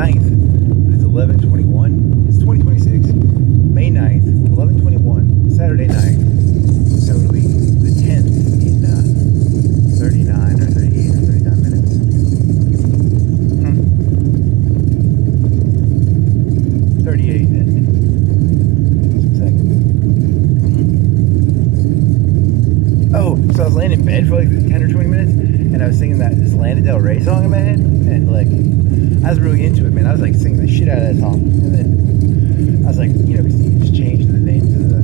9th, but it's 11:21. It's 2026, May 9th, 11:21, Saturday night. So it'll be the 10th in 39 or 38 or 39 minutes. 38 and some seconds. Oh, so I was laying in bed for like 10 or 20 minutes, and I was singing this Lana Del Rey song in my head, and like, I was really into it, man. I was like singing the shit out of that song, and then I was like, you know, because you just changed the names of the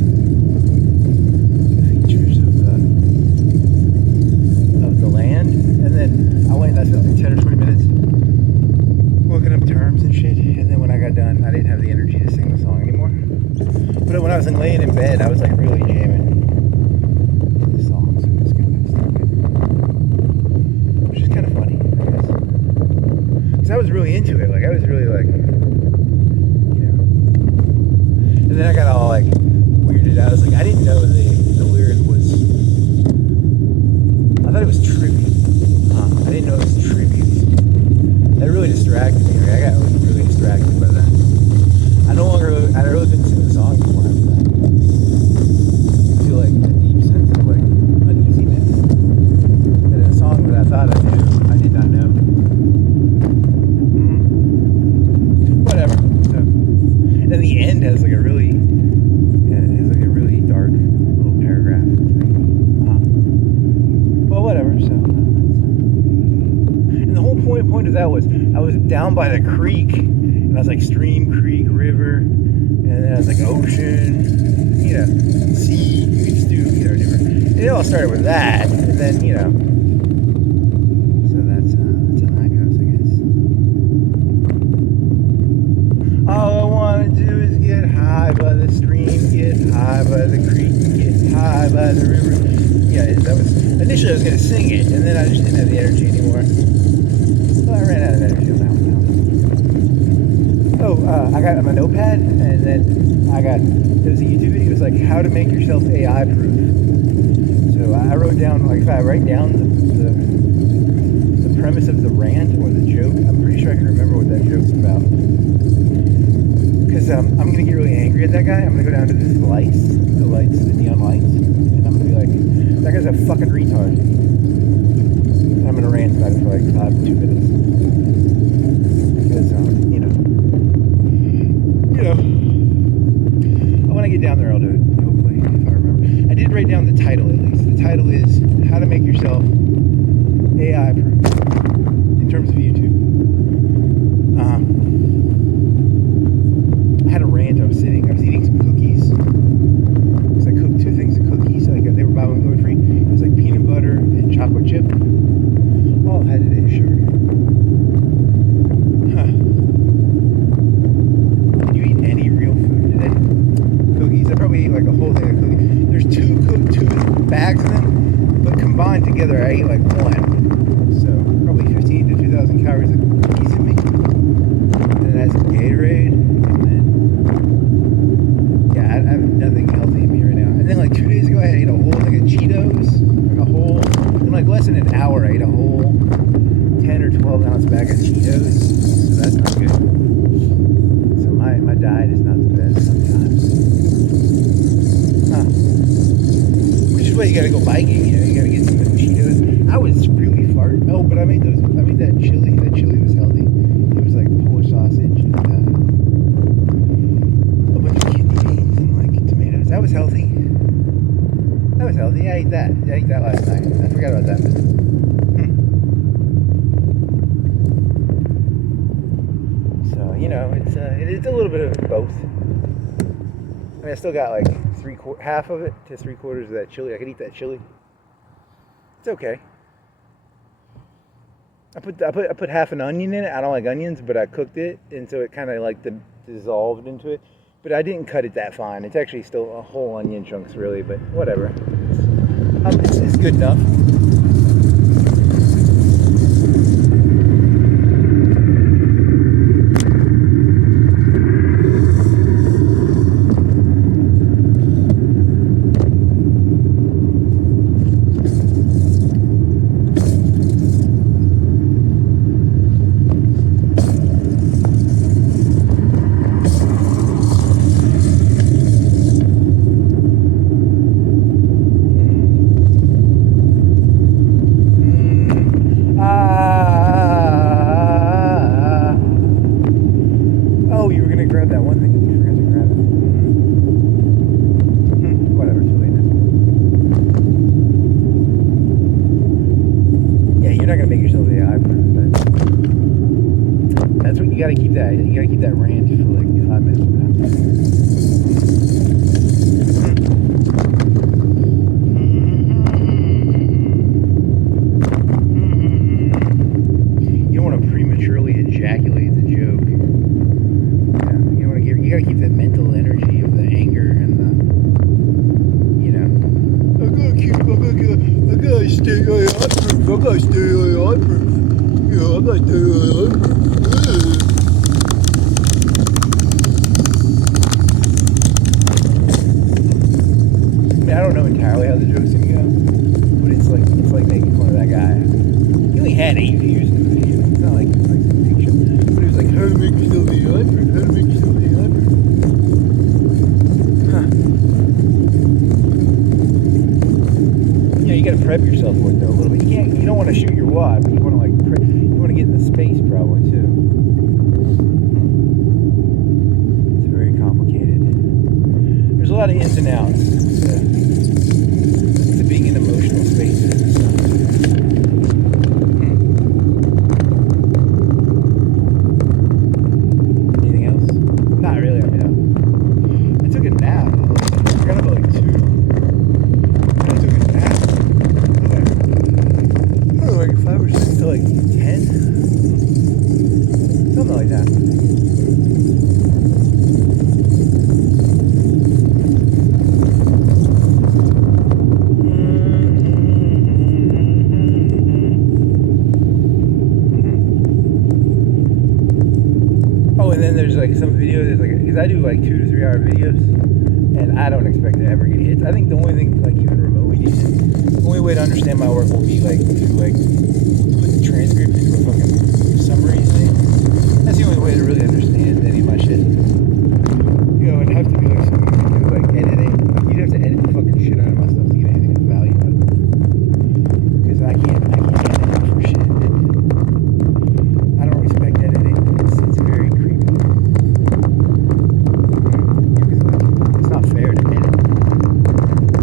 features of the land, and then I went and I spent like 10 or 20 minutes looking up terms and shit, and then when I got done, I didn't have the energy to sing the song anymore. But when I was laying in bed, I was like really jamming the song, so it was kind of stupid, which is kind of funny, I guess. Because I was really into it, like I was really like, you know. And then I got all like weirded out. I was like, I didn't know the lyric was. I thought it was tribute. I didn't know it was tribute. That really distracted me. Like, I got really distracted by that. I really couldn't sing the song anymore after that. I feel like a deep sense of like uneasiness. And a song that I thought I knew, I did not know. Whatever. So, and then the end has like a really, dark little paragraph thing. Well, whatever. So. And the whole point of that was I was down by the creek, and I was like stream, creek, river, and then I was like ocean, you know, sea. You could just do, you know, different. It all started with that, and then, you know. So that's how that goes, I guess. All I want to do is get high by the stream, get high by the creek, get high by the river. Yeah, that was initially I was gonna sing it, and then I just didn't have the energy anymore. Well, I ran out of energy on that one. Oh, I got my notepad, and then there was a YouTube video. It was like how to make yourself AI proof. So I wrote down, like, if I write down the premise of the rant or the joke, I'm pretty sure I can remember what that joke's about. Because I'm gonna get really angry at that guy. I'm gonna go down to the neon lights, and I'm gonna be like, that guy's a fucking retard. And I'm gonna rant about it for like 2 minutes. Because I want to get down there, I'll do it, hopefully, if I remember. I did write down the title, at least. The title is How to Make Yourself AI Proof, in terms of YouTube. I had a rant. I was eating some cookies, because I cooked 2 things of cookies, like they were buy one, going free. It was like peanut butter and chocolate chip. All I had today is sugar. I probably ate like a whole thing of cookies. There's 2 bags of them, but combined together I ate like 1. So probably 15 to 2,000 calories of cookies in me. And then I had some Gatorade, and then I have nothing healthy in me right now. And then like 2 days ago I ate a whole thing of Cheetos, in like less than an hour I ate a whole 10 or 12 ounce bag of Cheetos. So that's not good. So my diet is not the best sometimes. Which is why you gotta go biking, you gotta get some Cheetos. I was really farting. Oh, but I made that chili. That chili was healthy. It was like Polish sausage and a bunch of kidney beans and like tomatoes. That was healthy. I ate that last night. I forgot about that. So, it's a little bit of both. I mean, I still got like half of it to 3/4 of that chili. I could eat that chili. It's okay. I put half an onion in it. I don't like onions, but I cooked it, and so it kind of like dissolved into it. But I didn't cut it that fine. It's actually still a whole onion chunks, really. But whatever. It's good enough. you're not gonna make yourself AI proof. That's what you gotta keep that. You gotta keep that rant for like 5 minutes from now. You don't want to prematurely ejaculate the joke. Yeah, you want to give. You gotta keep that mental energy of the anger and the. You know. I gotta stay AI proof. I gotta stay AI proof. Yeah, I gotta stay AI proof. I don't know entirely how the joke's gonna go, but it's like making fun of that guy. He only had 8 views in the video. It's not like some big show. But he was like, how to make yourself AI proof? How to make yourself AI proof? Huh. Yeah, you gotta prep yourself for it though a little bit. You don't want to shoot your wad, but you want to like you want to get in the space probably too. It's very complicated. There's a lot of ins and outs. To being in emotional spaces and stuff. Anything else? Not really. I mean, I took a nap. I got up at like 2. I took a nap. Like 5 or 6 to like 10. Something like that. And then there's like some videos, because I do like 2 to 3 hour videos, and I don't expect to ever get hits. I think the only thing, like even remotely decent, the only way to understand my work will be like to like put the transcript into a fucking summary thing. That's the only way to really understand any of my shit. You know, it'd have to be like something to do like editing. You'd have to edit the fucking shit out of my stuff to get anything of value out of it. Because I can't edit for shit. I don't respect editing. It's very creepy. It's not fair to edit.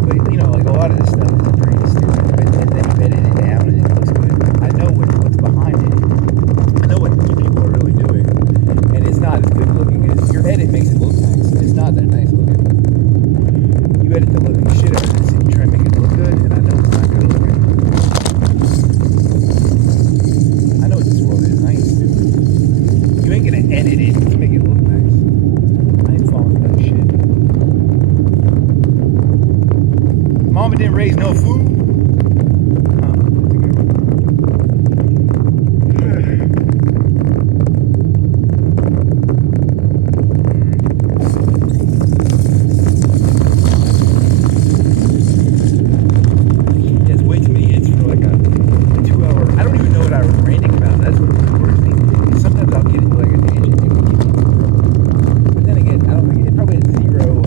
But you know, like a lot of this stuff is pretty stupid. And then you edit it down and it looks good. I know what's behind it. I know what you people are really doing. And it's not as good looking as your edit makes it look nice. It's not that nice looking. You edit the living shit out of this and you try and make it look good, and I know it's not good looking. I know what this world is. I ain't stupid. You ain't gonna edit it to make it look nice. I ain't falling for that shit. Mama didn't raise no food. Huh, that's a good one. Yeah, it's way too many hits for like a 2 hour. I don't even know what I was ranting about. That's what worries me. Sometimes I'll get into like a tangent and keep it. But then again, I don't think it probably had 0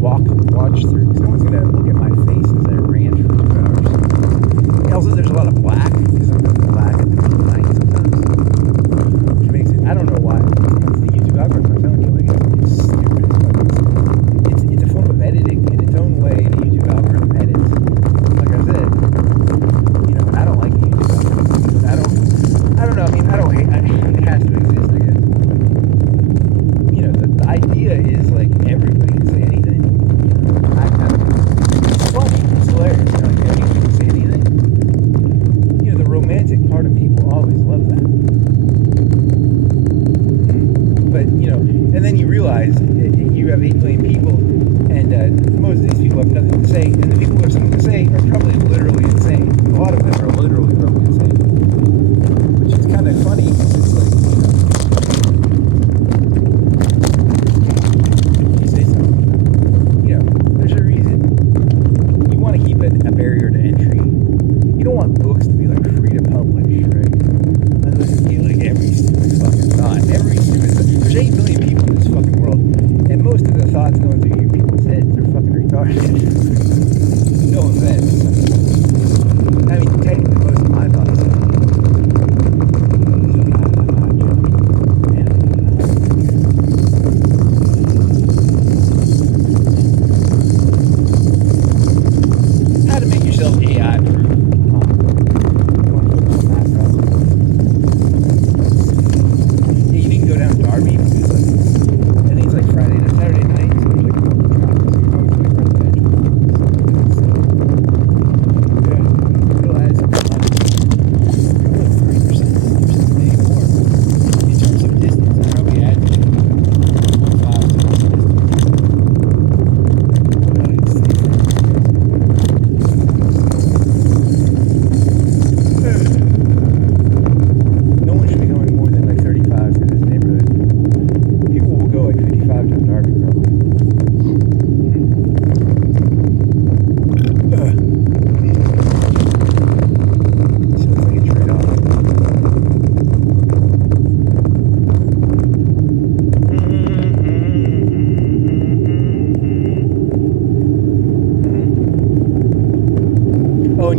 watch through. Because no one's gonna look at my face as I rant for 2 hours. And also, there's a lot of black because I'm going black at the night sometimes, which makes it. I don't know why. It's the YouTube algorithm. I'm telling you, like it's stupid as fuck. It's a form of editing in its own way. The YouTube algorithm edits. Like I said, you know, and I don't like the YouTube algorithm. But I don't know. I mean, I don't hate. It has to exist, I guess. You know, the idea is like everybody can say anything. It's funny. It's hilarious. Like anybody can say anything. You know, the romantic part of me will always love that. But you know, and then you realize you have 8 million people, and most of these people have nothing to say, and the people who have something to say are probably literally insane. A lot of them are literally probably insane, which is kind of funny because it's like, you say something, you know, there's a reason. You want to keep a barrier to entry. You don't want books to be like free to publish, right? Unless you like every stupid fucking thought, there's 8 million people in this fucking world, and most of the thoughts going through your people's heads are fucking retarded. No offense. I mean, technically most of my thoughts are. How to make yourself AI proof.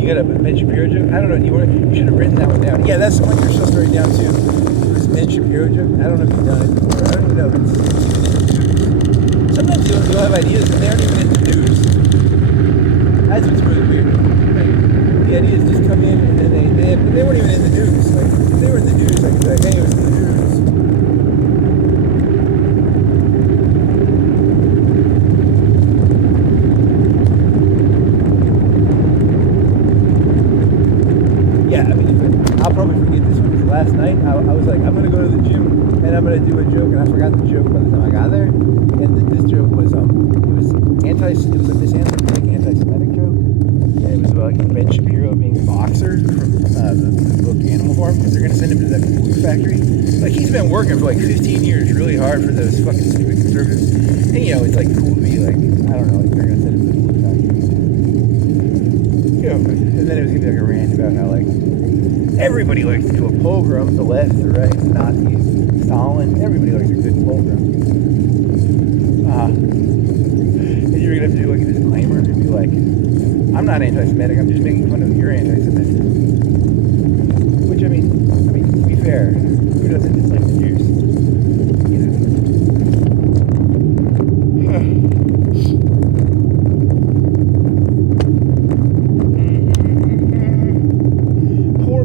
got a Ben Shapiro joke? I don't know. You should have written that one down. Yeah, that's the one you're supposed to write down too. It was Ben Shapiro joke. I don't know if you've done it before. I don't even know if it's. Sometimes you'll have ideas and they aren't even in the news. That's what's really weird. Like, the ideas just come in and then they weren't even in the news. Like, if they were in the news, I'd be like, hey, it was in the news. I'll probably forget this one. Last night, I was like, I'm going to go to the gym and I'm going to do a joke, and I forgot the joke by the time I got there. And this joke was, it was a misanthropic anti-Semitic joke. And it was about Ben Shapiro being a boxer from the book Animal Farm, because they're going to send him to that glue factory. Like, he's been working for like 15 years really hard for those fucking stupid conservatives. And, you know, it's like cool to be like, I don't know, like they're going to send him to the glue factory. You know, and then it was going to be like a rant about how, like, everybody likes to do a pogrom, the left, the right, the Nazis, Stalin. Everybody likes a good pogrom. And you're going to have to do like a disclaimer and be like, I'm not anti-Semitic, I'm just making fun of your anti-Semitic. Which, I mean, to be fair, who doesn't dislike the Jews? You know.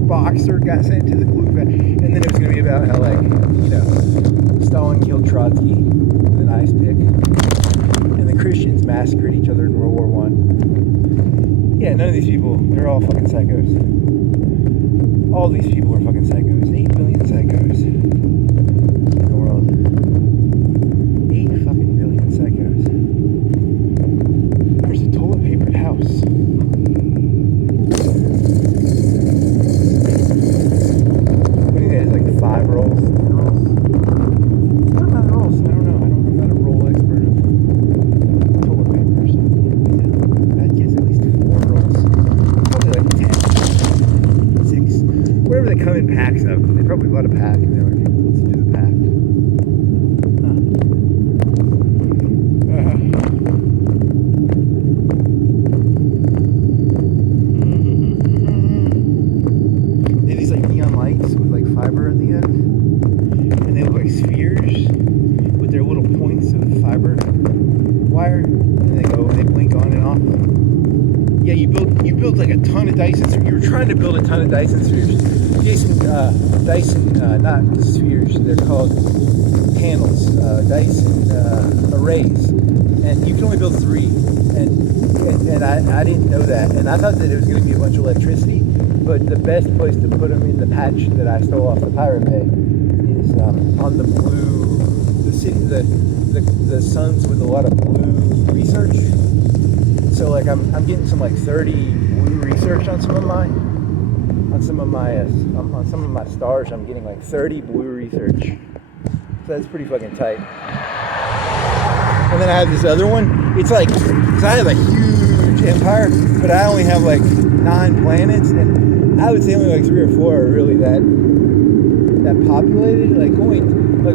Boxer got sent to the glue factory, and then it was going to be about how, like, you know, Stalin killed Trotsky with an ice pick, and the Christians massacred each other in World War I. Yeah, none of these people, they're all fucking psychos. All these people are fucking psychos. 8 billion psychos in the world. 8 fucking billion psychos. There's a toilet papered house. Five rolls. 10 rolls? What about rolls? I don't know. I'm not a roll expert of toilet paper or something. I'd guess at least 4 rolls. Probably like 10. 6. Whatever they come in packs of. They probably bought a pack and they were able to do the pack. They have these like neon lights with like fiber at the end, and they look like spheres with their little points of fiber wire, and they blink on and off. Yeah, you built like a ton of Dyson spheres. You were trying to build a ton of Dyson spheres. Dyson, not spheres, they're called panels, Dyson arrays, and you can only build 3, and I didn't know that, and I thought that it was going to be a bunch of electricity. But the best place to put them in the patch that I stole off the Pirate Bay is on the blue, the suns with a lot of blue research. So like I'm getting some like 30 blue research on some of my stars. I'm getting like 30 blue research. So that's pretty fucking tight. And then I have this other one. It's like, cause I have a huge empire, but I only have like 9 planets, and I would say only like 3 or 4 are really that populated. Like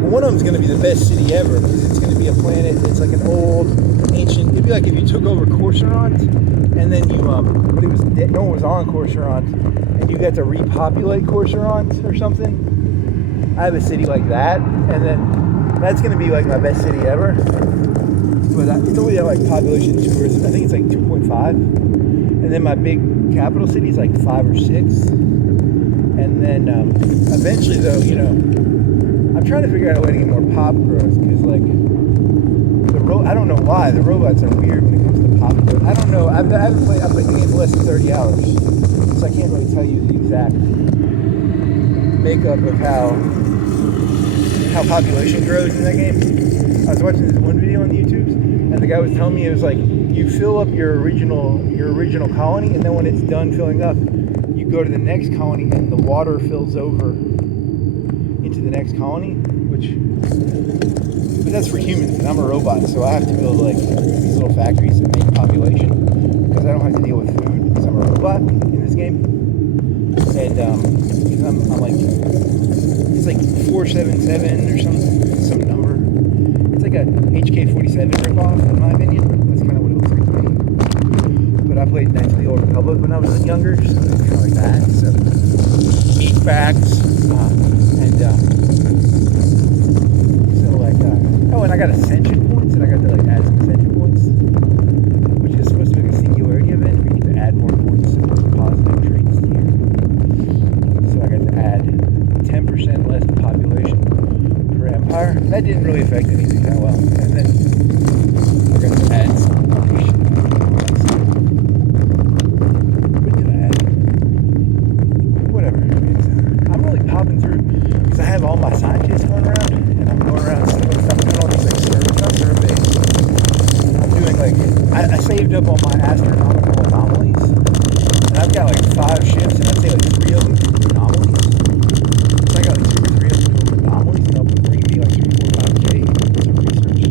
one of them's going to be the best city ever, because it's going to be a planet that's like an old, ancient. It'd be like if you took over Coruscant, and then you but it was no one was on Coruscant, and you got to repopulate Coruscant or something. I have a city like that, and then that's going to be like my best city ever. But it's only at like population 2 or 3. I think it's like 2.5, and then my big capital city is like 5 or 6, and then eventually, though, you know, I'm trying to figure out a way to get more pop growth, because like I don't know why the robots are weird when it comes to pop growth. I don't know. I've played the game for less than 30 hours, so I can't really tell you the exact makeup of how population grows in that game. I was watching this one video on the YouTubes, and the guy was telling me it was like you fill up your original colony, and then when it's done filling up, you go to the next colony, and the water fills over into the next colony. But that's for humans, and I'm a robot, so I have to build like these little factories that make population, because I don't have to deal with food, because I'm a robot in this game. And I'm like, it's like 477 or some number. It's like a HK-47 ripoff, in my opinion. That's kind of what it looks like to me. But I played Knights of the Old Republic when I was younger, so it's kind of like that. So meat facts, oh, and I got ascension points, and I got to like add some ascension points, which is supposed to be like a singularity event where you get to add more points and positive traits to you. So I got to add 10% less population per empire. That didn't really affect anything that well. And then we're going to add some automation. What did I add? Whatever. I'm really popping through because I have all my scientists going around, and I'm going around I'm doing all these like surveys. I'm doing like I saved up all my astronomical anomalies, and I've got like 5 ships, and I'd say like 3 of them anomalies. So I got like 2 or 3 of them anomalies, and they'll bring me like 3 or 4 5K for research.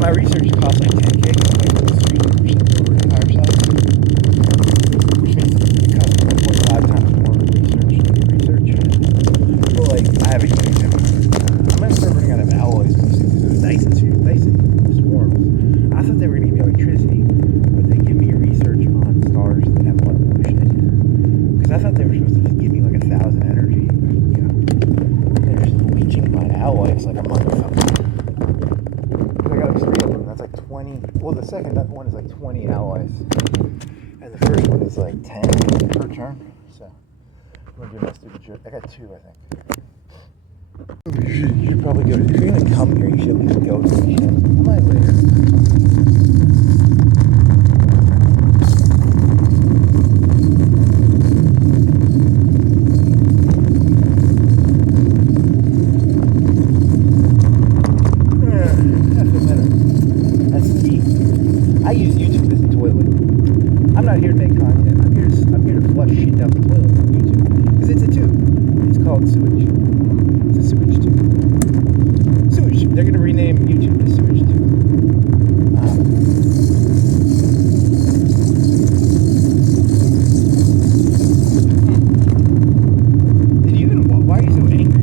My research costs like 10K because I'm like 3% over empire size, which means it costs 1.5 times more research. Well, like I have a huge amount. I might start running out of alloys because those Dyson swarms. I thought they were going to give me electricity, but they give me research on stars that have a lot of pollution. Because I thought they were supposed to just give me like 1,000 energy. You know, they're just leeching my alloys like a motherfucker. I got like 3 of them. That's like 20. Well, the second one is like 20 alloys, and the first one is like 10 per turn. So I'm gonna do my stupid jerk. I got 2, I think. You should probably go to, if you're going to come here, you should at least go to the ship. I might later. That's better. That's the key. I use YouTube as a toilet. I'm not here to make content. I'm here to flush shit down the toilet on YouTube. Because it's a tube. It's called sewage. Sewage tube. Sewage tube. They're going to rename YouTube to sewage tube. Did you even? Why are you so angry?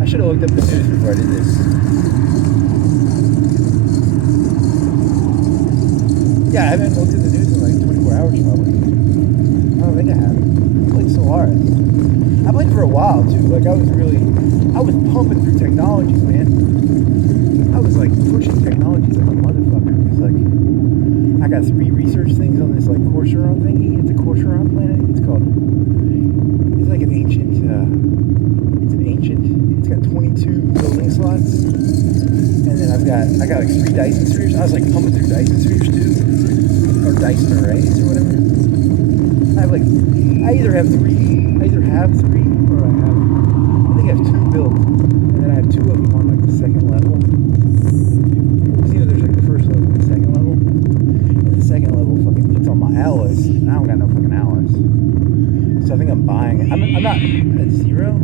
I should have looked up the news before I did this. Yeah, I haven't looked at the news in like 24 hours probably. I don't think I have. I played Solaris. I played for a while too. Like I was pumping through technologies, man. I was like pushing technologies like a motherfucker. It's like I got 3 research things on this like Corsaron thingy. It's a Corsaron planet. It's like an ancient. It's got 22 building slots, and then I got like 3 Dyson spheres. I was like pumping through Dyson spheres too, or Dyson arrays or whatever. I either have 3, or I think I have 2 built, and then I have 2 of them on like the second level. Because there's like the first level and the second level, and the second level fucking eats all my alloys, and I don't got no fucking alloys. So I think I'm buying it. I'm not at 0.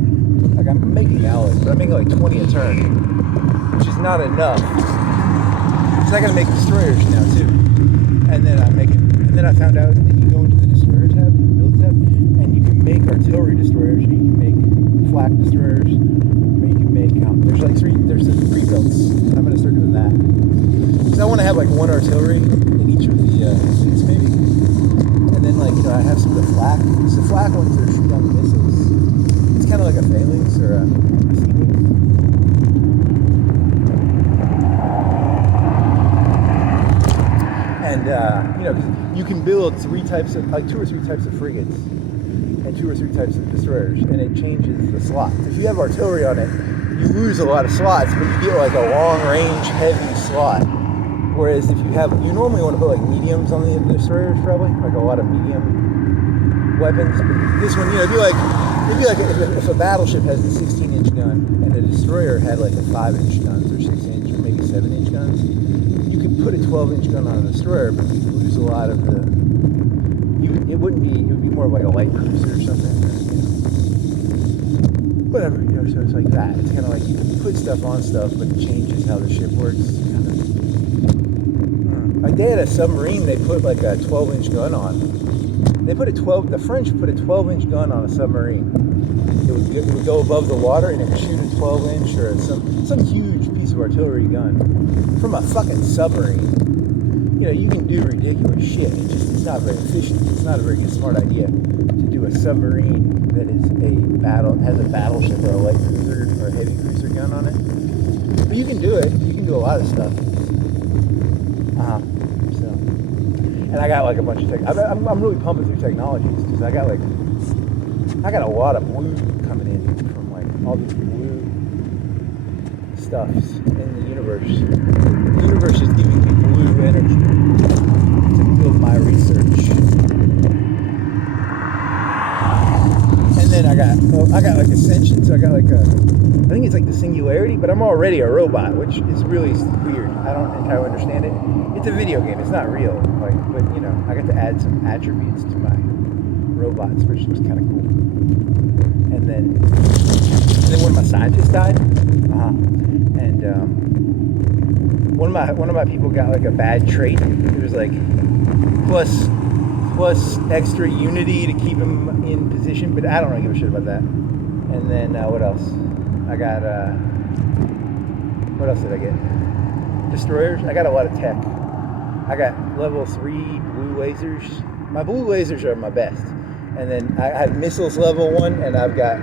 Like I'm making alloys, but I'm making like 20 a turn, which is not enough. So I gotta make destroyers now too. And then I found out that you go into the destroyer tab, the build tab, and you can make artillery destroyers, or you can make flak destroyers, or you can make there's 3 builds. I'm gonna start doing that. So I want to have like 1 artillery in each of the fleets maybe, and then like I have some of the flak. So the flak ones are shoot down missiles. It's kind of like a phalanx or a sequence. And you can build 3 types of 2 or 3 types of frigates and 2 or 3 types of destroyers, and it changes the slots. If you have artillery on it, you lose a lot of slots, but you get like a long range heavy slot. Whereas if you normally want to put like mediums on the destroyers, probably like a lot of medium weapons. But this one, it'd be like if a battleship has a 16-inch gun and a destroyer had like a 5-inch guns or 6-inch or maybe 7-inch guns, you could put a 12-inch gun on a destroyer, but you'd lose a lot of the. It would be more of like a light cruiser or something. whatever, you know, so it's like that. It's kind of like you can put stuff on stuff, but it changes how the ship works. Kind of. Like they had a submarine they put like a 12-inch gun on. They put the French put a 12-inch gun on a submarine. It would go above the water and it would shoot a 12-inch or some huge piece of artillery gun from a fucking submarine. You know, you can do ridiculous shit. It's not very efficient. It's not a very good, smart idea to do a submarine that has a battleship or a light cruiser or a heavy cruiser gun on it. But you can do it. You can do a lot of stuff. So, and I got like a bunch of I'm really pumping through technologies because I got a lot of blue coming in from like all these blue stuffs in the universe. The universe is giving me blue energy to build my research. And then I got like ascension, so I got like I think it's like the singularity, but I'm already a robot, which is really weird. I don't entirely understand it. It's a video game, it's not real. Like, but you know, I got to add some attributes to my robots, which was kind of cool. And then one of my scientists died, and one of my people got like a bad trait. It was like plus extra unity to keep him in position, but I don't really give a shit about that. And then what else? I got what else did I get? Destroyers. I got a lot of tech. I got level 3 blue lasers. My blue lasers are my best. And then I have missiles level 1, and I've got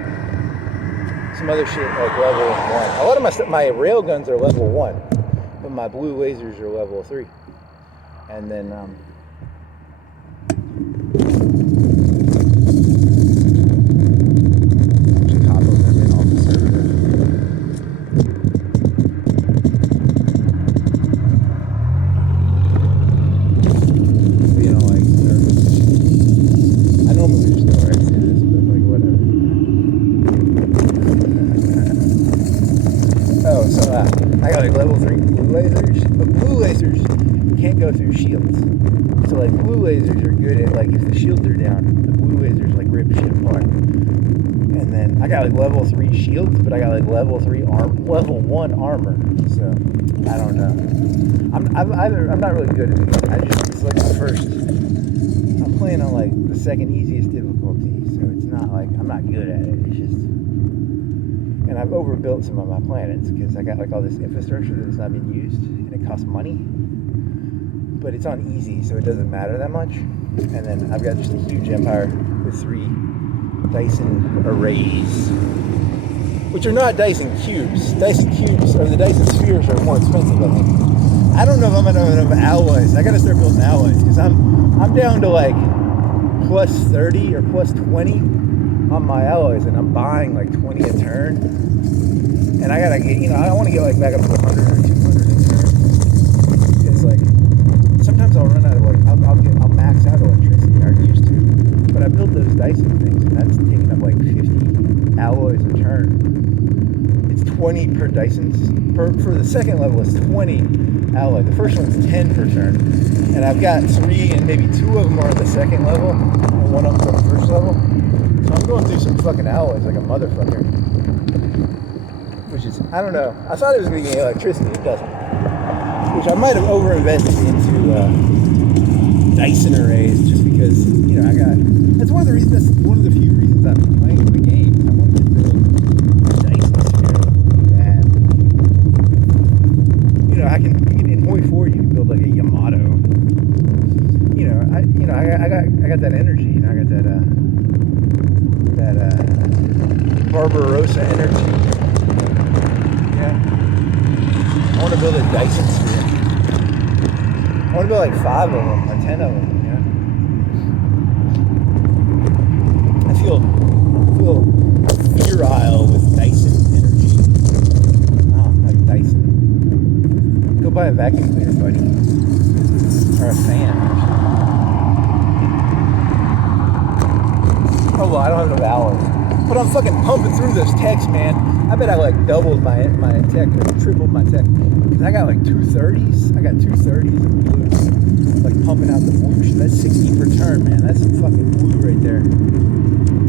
some other shit like level 1. A lot of my rail guns are level 1, but my blue lasers are level 3. And then I got like level 3 blue lasers, but blue lasers can't go through shields. So like blue lasers are good at like if the shields are down, the blue lasers like rip shit apart. And then I got like level 3 shields, but I got like level 1 armor. So I don't know. I'm not really good at it. It's like the first. I'm playing on like the second easiest difficulty, so it's not like I'm not good at it. It's just. And I've overbuilt some of my planets because I got like all this infrastructure that's not being used, and it costs money. But it's on easy, so it doesn't matter that much. And then I've got just a huge empire with 3 Dyson arrays, which are not Dyson cubes. Dyson cubes or the Dyson spheres are more expensive, I think. I don't know if I'm gonna have enough alloys. I gotta start building alloys because I'm down to like plus 30 or plus 20 on my alloys, and I'm buying like 20 a turn. And I gotta get, I want to get like back up to 100 or 200 a turn. Because like sometimes I'll run out of like I'll max out electricity. I used to, but I built those Dyson things, and that's taking up like 50 alloys a turn. It's 20 per Dyson's. For the second level, it's 20 alloy. The first one's 10 per turn, and I've got 3, and maybe 2 of them are at the second level, and 1 of them's on the first level. So I'm going through some fucking alloys like a motherfucker. Which is, I don't know. I thought it was going to give me electricity. It doesn't. Which I might have over-invested into Dyson arrays just because, I got... That's one of the few reasons I'm playing the game. I want to build a Dyson sphere that... in point 4 you can build like a Yamato. I got that energy. I got that Barbarossa energy. Yeah. I want to build a Dyson sphere. I want to build like 5 of them or 10 of them. I feel virile with Dyson energy. Oh, like Dyson. Go buy a vacuum cleaner, buddy, or a fan. Oh well, I don't have enough alloys. But I'm fucking pumping through those techs, man. I bet I like doubled my tech or tripled my tech. Because I got like 230s. I got 230s of blue. Like pumping out the blue shit. That's 60 per turn, man. That's some fucking blue right there.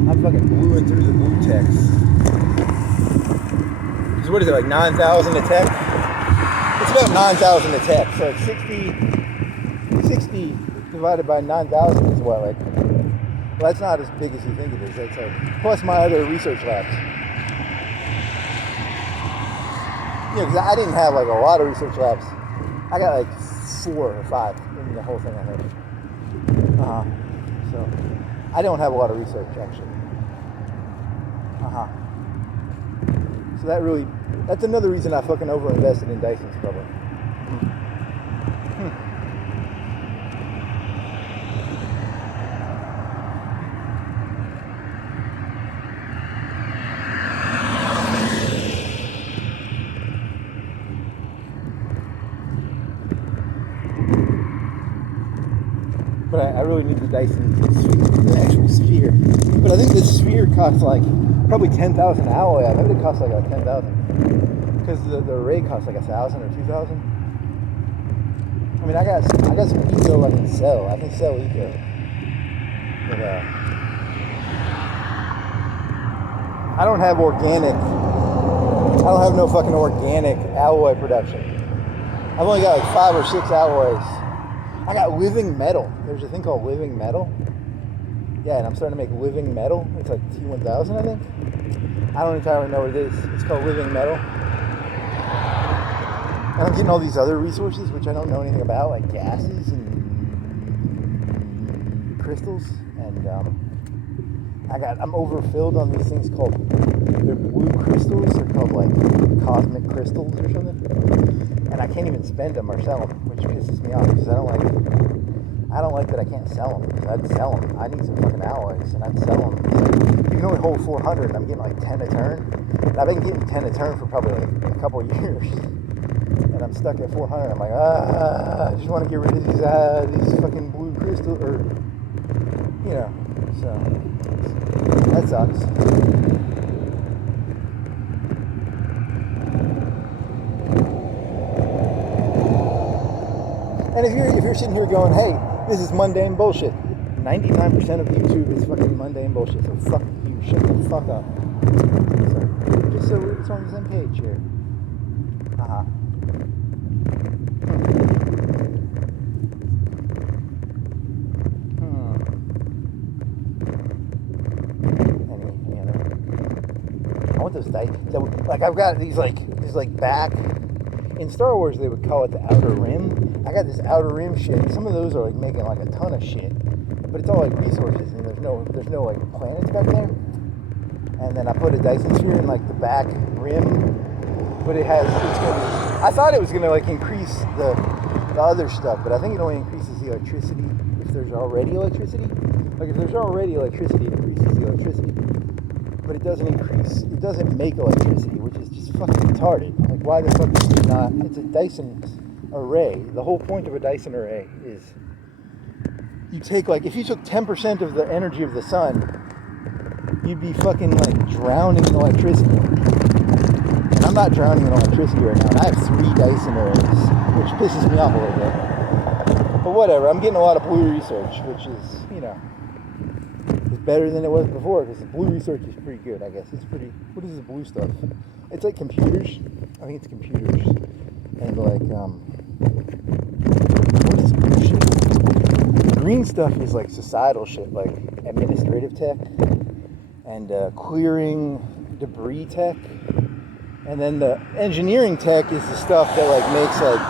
I'm fucking bluing through the blue techs. So what is it, like 9,000 a tech? It's about 9,000 a tech. So it's 60 divided by 9,000 is what, like, well, that's not as big as you think it is. That's like, plus my other research labs. You know, because I didn't have like a lot of research labs. I got like 4 or 5 in the whole thing I had. So I don't have a lot of research actually. So that's another reason I fucking over-invested in Dyson's probably. But I really need the Dyson sphere, the actual sphere. But I think this sphere costs like probably 10,000 alloy. I bet it costs like 10,000. Because the array costs like 1,000 or 2,000. I mean, I got some eco I can sell. I can sell eco. But I don't have organic. I don't have no fucking organic alloy production. I've only got like 5 or 6 alloys. I got living metal. There's a thing called living metal. Yeah, and I'm starting to make living metal. It's like T1000, I think. I don't entirely know what it is. It's called living metal. And I'm getting all these other resources, which I don't know anything about, like gases and crystals. And I'm overfilled on these things called, they're blue crystals. They're called like cosmic crystals or something. And I can't even spend them or sell them, which pisses me off because I don't like that I can't sell them. Because I'd sell them. I need some fucking alloys, and I'd sell them. You can only hold 400, and I'm getting like 10 a turn. And I've been getting 10 a turn for probably like a couple of years. And I'm stuck at 400. I'm like, I just want to get rid of these fucking blue crystal, or, you know. So that sucks. And if you're sitting here going, hey, this is mundane bullshit, 99% of YouTube is fucking mundane bullshit, so fuck you, shut the fuck up. So, just so it's on the same page here. Any other? I want those dice. Like I've got these like back. In Star Wars, they would call it the outer rim. I got this outer rim shit. Some of those are like making like a ton of shit, but it's all like resources, and there's no like planets back there. And then I put a Dyson sphere in like the back rim, but I thought it was gonna like increase the other stuff, but I think it only increases the electricity if there's already electricity. Like if there's already electricity, it increases the electricity. But it doesn't make electricity, which is just fucking retarded. Like, why the fuck is it not? It's a Dyson array. The whole point of a Dyson array is you take, like, if you took 10% of the energy of the sun, you'd be fucking, like, drowning in electricity. And I'm not drowning in electricity right now. And I have 3 Dyson arrays, which pisses me off a little bit. But whatever, I'm getting a lot of blue research, which is, you know, better than it was before, because the blue research is pretty good, I guess. It's pretty, what is the blue stuff? It's like computers. I think it's computers. And like, what is blue shit? The green stuff is like societal shit, like administrative tech, and clearing debris tech. And then the engineering tech is the stuff that like makes like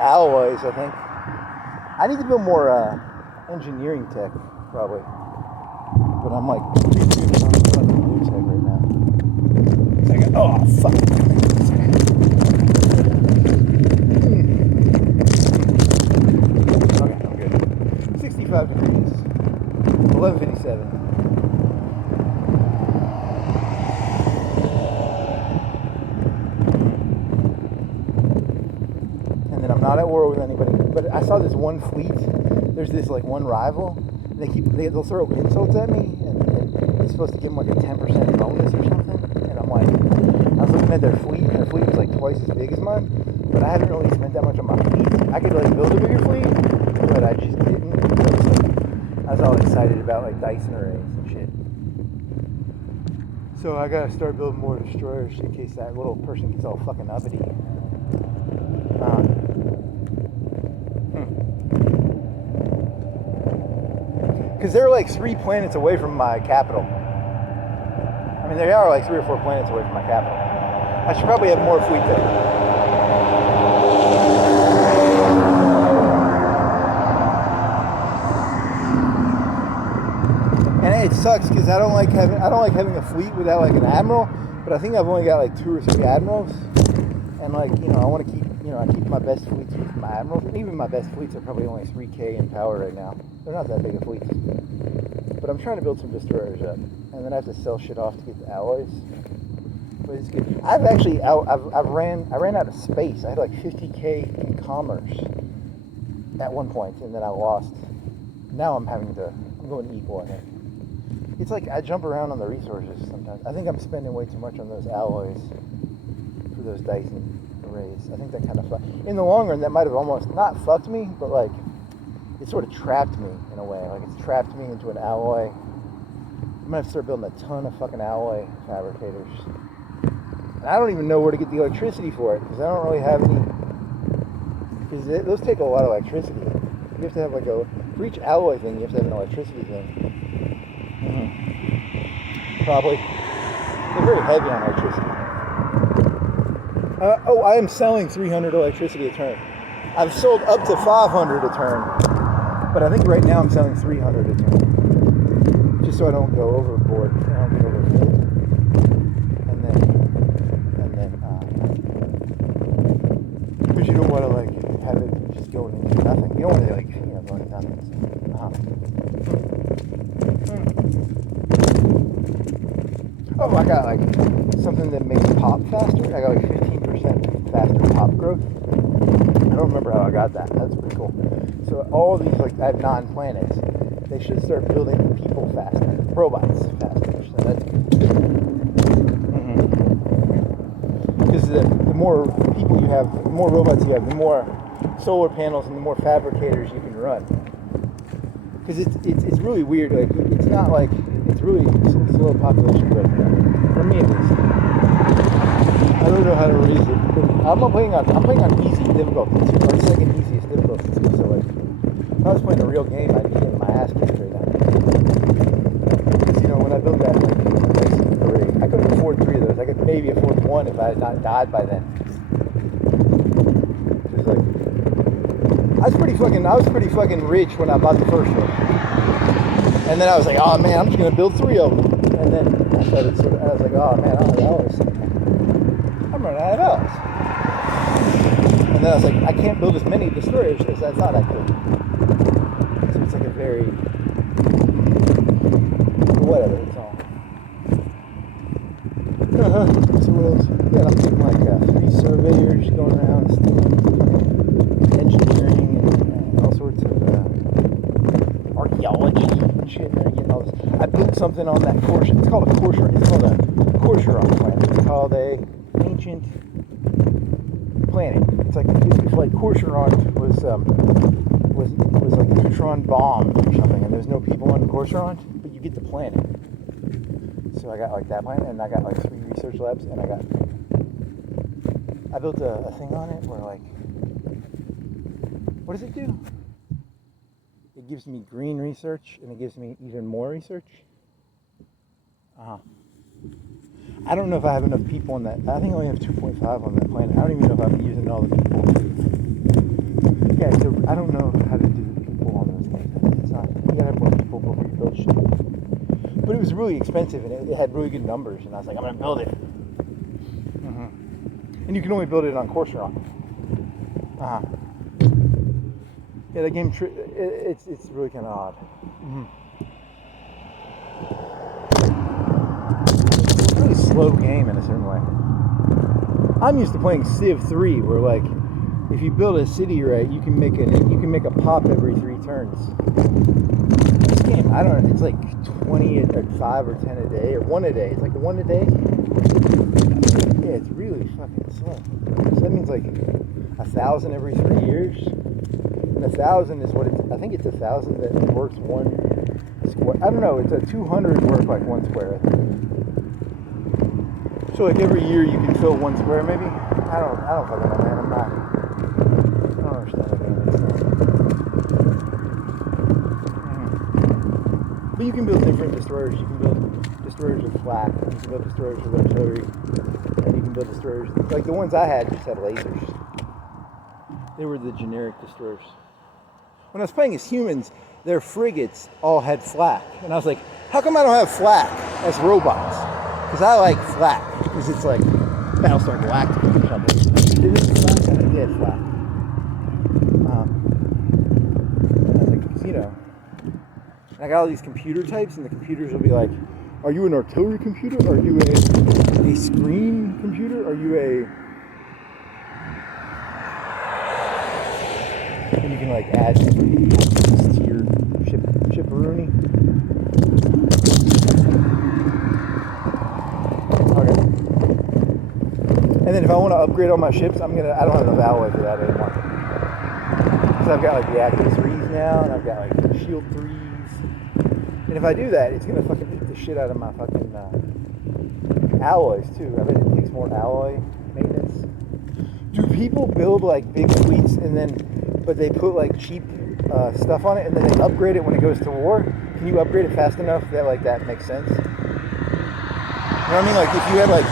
alloys, I think. I need to build more engineering tech, probably. But I'm like, blue tech right now. It's like, oh, fuck. Okay, I'm good. 65 degrees. 11:57. And then I'm not at war with anybody. But I saw this one fleet. There's this like one rival. They'll throw insults at me, and it's supposed to give them like a 10% bonus or something. And I'm like, I was looking at their fleet, and their fleet was like twice as big as mine, but I haven't really spent that much on my fleet. I could like build a bigger fleet, but I just didn't. I was all excited about like Dyson arrays and shit. So I gotta start building more destroyers in case that little person gets all fucking uppity. Because they're like 3 planets away from my capital. I mean, they are like 3 or 4 planets away from my capital. I should probably have more fleet there. And it sucks because I don't like having a fleet without like an admiral. But I think I've only got like 2 or 3 admirals, and like I want to keep I keep my best fleets with my admirals, and even my best fleets are probably only 3K in power right now. They're not that big of fleets. But I'm trying to build some destroyers up, and then I have to sell shit off to get the alloys. But it's good. I ran out of space. I had like 50K in commerce at one point, and then I lost. Now I'm going equal, I think. It's like I jump around on the resources sometimes. I think I'm spending way too much on those alloys for those Dyson arrays. I think that kind of in the long run, that might have almost not fucked me, but like it sort of trapped me in a way. Like it's trapped me into an alloy. I'm gonna have to start building a ton of fucking alloy fabricators. And I don't even know where to get the electricity for it because I don't really have any. Because those take a lot of electricity. You have to have like for each alloy thing, you have to have an electricity thing. Probably. They're very heavy on electricity. I am selling 300 electricity a turn. I've sold up to 500 a turn, but I think right now I'm selling 300 a turn, just so I don't go overboard. I don't get overfilled. And then, because you don't want to like have it just going into nothing. You don't want to like go into nothing. Oh, I got like something that makes pop faster. I got like 15% faster pop growth. I don't remember how I got that. That's pretty cool. So all these, like, I have 9 planets. They should start building people faster, robots faster. So that's good. Because the more people you have, the more robots you have, the more solar panels and the more fabricators you can run. Because it's really weird. Like it's not like it's really slow population growth for me at least. I don't know how to raise it. I'm playing on easy difficulty too, or second easiest difficulty too. So like, if I was playing a real game, I'd be getting my ass kicked right now. Because when I built that like array, I could afford 3 of those. I could maybe afford 1 if I had not died by then. Just like. I was pretty fucking rich when I bought the first one. And then I was like, oh man, I'm just gonna build 3 of them. And then I was like, oh man, I don't have alloys. I'm running out of alloys. And then I was like, I can't build as many destroyers as I thought I could. So it's like a very whatever, it's all. So what else? Yeah, I'm getting like 3 surveyors going around stealing engineering and all sorts of archaeology and shit. And getting all this. I built something on that Corsair. It's called a Corsair. It's called a Corsair planet. It's called a ancient planet. It's like Corsairant was like neutron bombed or something, and there's no people on Corsairant, but you get the planet. So I got like that planet, and I got like 3 research labs, and I built a thing on it where like, what does it do? It gives me green research, and it gives me even more research. I don't know if I have enough people on that. I think I only have 2.5 on that planet. I don't even know if I'm using all the people. Yeah, so I don't know how to do the people on those things. It's not. You gotta have more people before you build shit. But it was really expensive, and it had really good numbers. And I was like, I'm gonna build it. And you can only build it on Corsair. Yeah, the game. It's really kind of odd. Really slow game in a certain way. I'm used to playing Civ 3, where like if you build a city right, you can make a pop every 3 turns. This game, I don't know, it's like 20 or 5 or 10 a day, or 1 a day. It's like 1 a day. Yeah, it's really fucking slow. So that means like 1,000 every 3 years. And 1,000 is what I think it's 1,000 that works 1 square. I don't know, it's a 200 work like 1 square, I think. So like every year you can fill one square maybe? I don't fucking know, man. I don't understand that game. But you can build different destroyers. You can build destroyers with flak. You can build destroyers with artillery. And you can build destroyers, like the ones I had just had lasers. They were the generic destroyers. When I was playing as humans, their frigates all had flak. And I was like, how come I don't have flak as robots? Because I like flak. Because it's like Battlestar Galactica or something. Did it flak? I think they had flak. And I was like, because, you know, I got all these computer types, and the computers will be like, are you an artillery computer? Are you a screen computer? Are you a... And you can like add to your ship-a-rooney. Okay. And then if I want to upgrade all my ships, I don't have enough alloy for that anymore. Because I've got like the Active 3s now, and I've got like Shield 3s. And if I do that, it's gonna fucking beat the shit out of my fucking alloys too. I bet it takes more alloy maintenance. Do people build like big fleets but they put like cheap stuff on it and then they upgrade it when it goes to war? Can you upgrade it fast enough that like that makes sense? You know what I mean? Like if you had like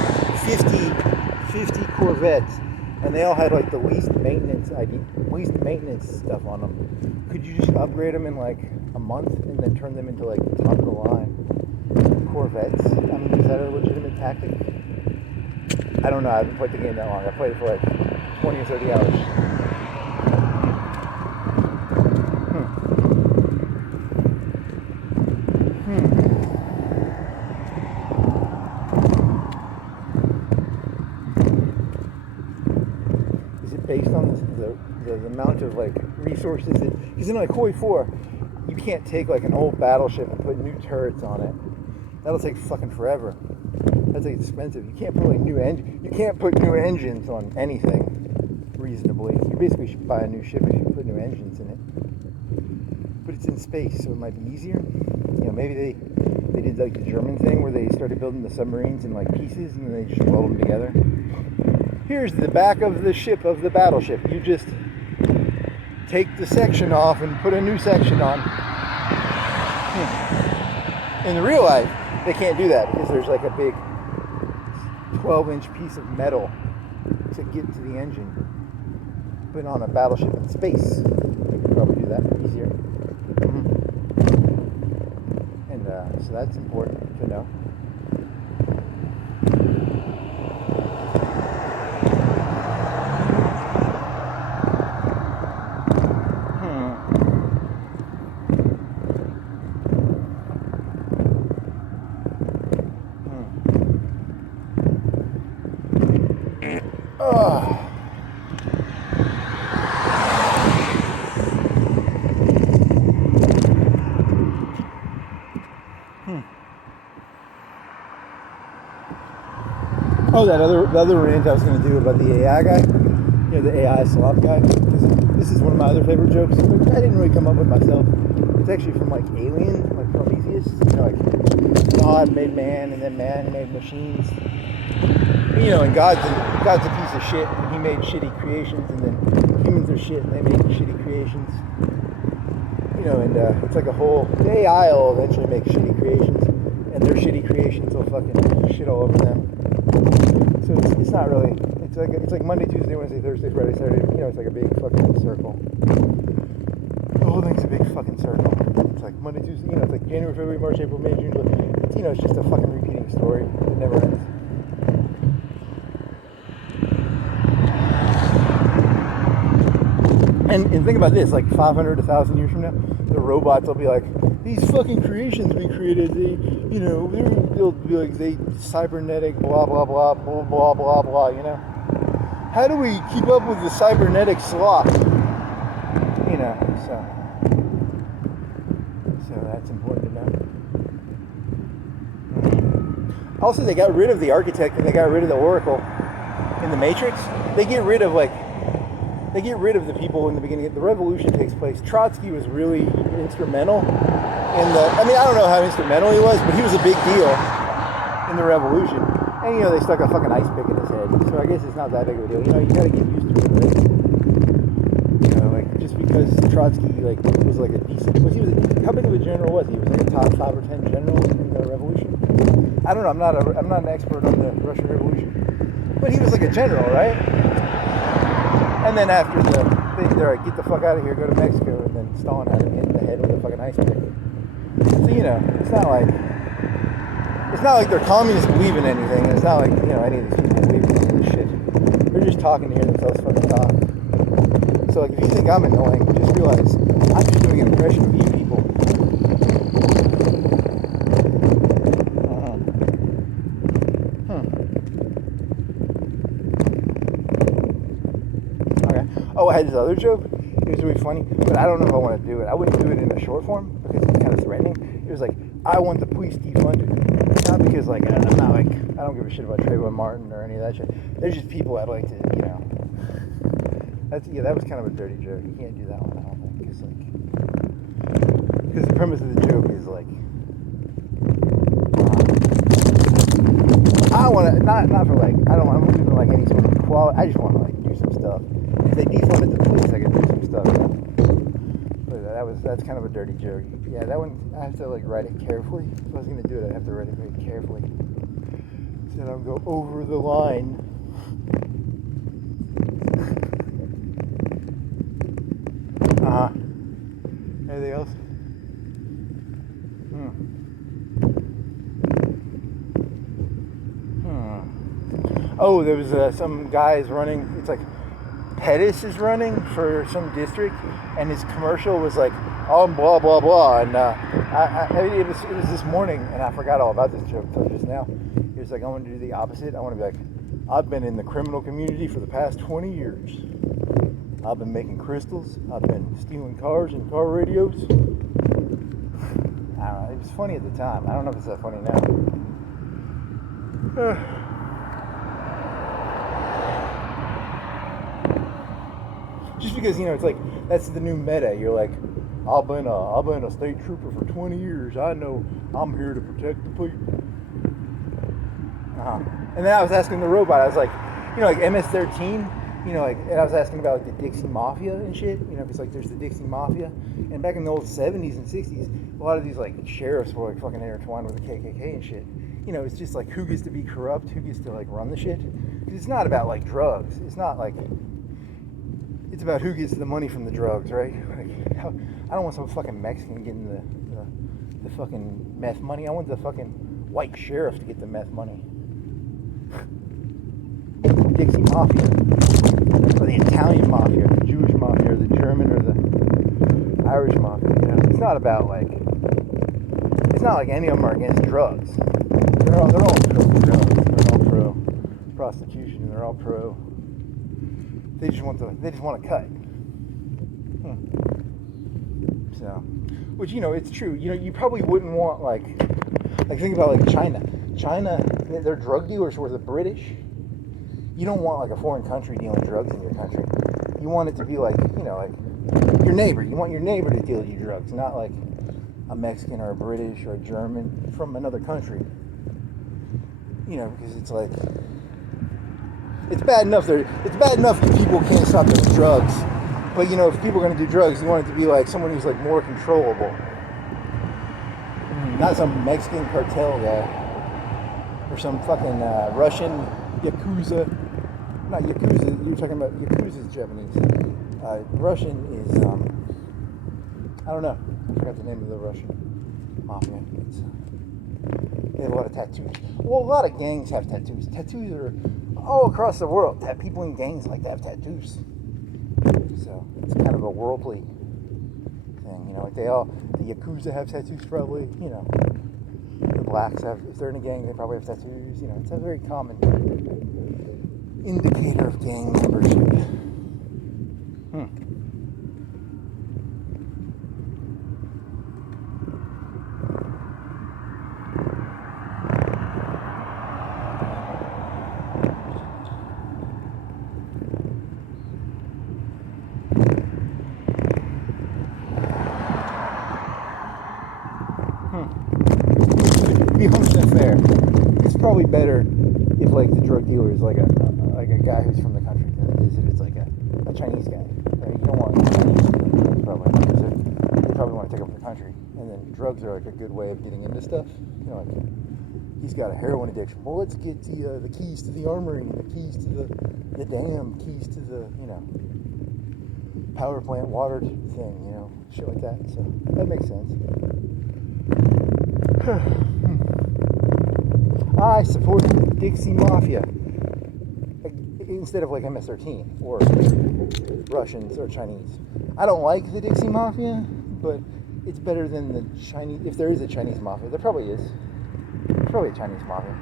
50 Corvettes and they all had like the least maintenance stuff on them, could you just upgrade them in like a month and then turn them into like top of the line Corvettes? I mean, is that a legitimate tactic? I don't know. I haven't played the game that long. I played it for like 20 or 30 hours. Is it based on the amount of like resources? Because in like Hoi 4, you can't take like an old battleship and put new turrets on it. That'll take fucking forever. That's like expensive. You can't put like new engines on anything reasonably. You basically should buy a new ship if you put new engines in it. But it's in space, so it might be easier. You know, maybe they did like the German thing where they started building the submarines in like pieces and then they just weld them together. Here's the back of the ship, of the battleship. You just take the section off and put a new section on. In the real life, they can't do that because there's like a big 12-inch piece of metal to get to the engine. But on a battleship in space, you could probably do that easier. And so that's important to know. Oh, the other rant I was going to do about the AI guy, you know, the AI slob guy. This is one of my other favorite jokes, which I didn't really come up with myself. It's actually from like Alien, like Prometheus. You know, like God made man, and then man made machines. You know, and God's a piece of shit, and he made shitty creations, and then humans are shit, and they made shitty creations. You know, and it's like a whole, the AI will eventually make shitty creations, and their shitty creations will fucking shit all over them. So it's not really, it's like Monday, Tuesday, Wednesday, Thursday, Friday, Saturday, you know, it's like a big fucking circle. The whole thing's a big fucking circle. It's like Monday, Tuesday, you know, it's like January, February, March, April, May, June, July. It's, you know, it's just a fucking repeating story that never ends. And think about this, like 500, 1,000 years from now, the robots will be like, these fucking creations we created, they'll be like, they cybernetic, blah, blah, blah, blah, blah, blah, blah, you know? How do we keep up with the cybernetic sloth? You know, so that's important to know. Also, they got rid of the architect and they got rid of the oracle in the Matrix. They get rid of the people in the beginning. The revolution takes place. Trotsky was really instrumental in I don't know how instrumental he was, but he was a big deal in the revolution. And you know, they stuck a fucking ice pick in his head, so I guess it's not that big of a deal. You know, you gotta get used to it, right? You know, like, just because Trotsky, like, was like a decent, how big of a general was he? He was like a top 5 or 10 general in the revolution? I don't know, I'm not an expert on the Russian Revolution. But he was like a general, right? And then after they're like, get the fuck out of here, go to Mexico, and then Stalin had him hit in the head with a fucking ice pick. So, you know, it's not like their communists believe in anything. It's not like, you know, any of these people believe in any of this shit. They're just talking to hear themselves fucking talk. So, like, if you think I'm annoying, just realize I'm just doing an impression of you people. Okay. Oh, I had this other joke. It was really funny, but I don't know if I want to do it. I wouldn't do it in a short form because it's kind of threatening. It was like, I want the police defunded. Not because, like, I'm not like, I don't give a shit about Trayvon Martin or any of that shit. There's just people I'd like to, you know. That was kind of a dirty joke. You can't do that one, I don't think. Because the premise of the joke is like, I want to, not for like, I'm not even like any sort of quality. I just want to like do some stuff. If they defunded the police, I could do some stuff. You know? But that's kind of a dirty joke. Yeah, that one I have to like write it carefully. If I was gonna do it, I'd have to write it very carefully. So I don't go over the line. Anything else? Oh, there was some guys running. It's like Pettis is running for some district, and his commercial was like, "Oh, blah blah blah," and it was this morning, and I forgot all about this joke until just now. He was like, "I want to do the opposite. I want to be like, I've been in the criminal community for the past 20 years. I've been making crystals. I've been stealing cars and car radios." I don't know. It was funny at the time. I don't know if it's that funny now. Just because, you know, it's like, that's the new meta. You're like, I've been a state trooper for 20 years. I know I'm here to protect the people. And then I was asking the robot, I was like, you know, like MS-13, you know, like, and I was asking about like the Dixie Mafia and shit, you know, because like there's the Dixie Mafia, and back in the old 70s and 60s, a lot of these like sheriffs were like fucking intertwined with the KKK and shit. You know, it's just like who gets to be corrupt, who gets to like run the shit. Because it's not about like drugs. It's not like, it's about who gets the money from the drugs, right? Like, I don't want some fucking Mexican getting the fucking meth money. I want the fucking white sheriff to get the meth money. The Dixie Mafia, or the Italian Mafia, or the Jewish Mafia, or the German, or the Irish Mafia. You know, it's not about like, it's not like any of them are against drugs. They're all pro drugs. They're all pro prostitution. They're all pro. They just want to cut. So, which, you know, it's true. You know, you probably wouldn't want like think about like China. China, their drug dealers were the British. You don't want like a foreign country dealing drugs in your country. You want it to be like, you know, like your neighbor. You want your neighbor to deal you drugs, not like a Mexican or a British or a German from another country. You know, because it's like, it's bad enough that people can't stop doing drugs. But, you know, if people are going to do drugs, you want it to be like someone who's like more controllable. Not some Mexican cartel guy. Or some fucking Russian Yakuza. Not Yakuza, you're talking about Yakuza's Japanese. Russian is, I don't know. I forgot the name of the Russian mafia. They have a lot of tattoos. Well, a lot of gangs have tattoos. Tattoos are all across the world. People in gangs like to have tattoos. So it's kind of a worldly thing, you know. Like the Yakuza have tattoos probably, you know. The blacks have, if they're in a gang, they probably have tattoos. You know, it's a very common indicator of gang membership. To be honest and fair, it's probably better if if like the drug dealer is like a guy who's from the country than it is if it's like a Chinese guy. Right? You don't want Chinese people probably because they probably want to take over the country. And then drugs are like a good way of getting into stuff. You know, like he's got a heroin addiction. Well, let's get the keys to the armory, the keys to the dam, keys to the power plant water thing. Shit like that. So that makes sense. I support the Dixie Mafia instead of like MS-13 or Russians or Chinese. I don't like the Dixie Mafia, but it's better than the Chinese. If there is a Chinese Mafia, there probably is. There's probably a Chinese Mafia.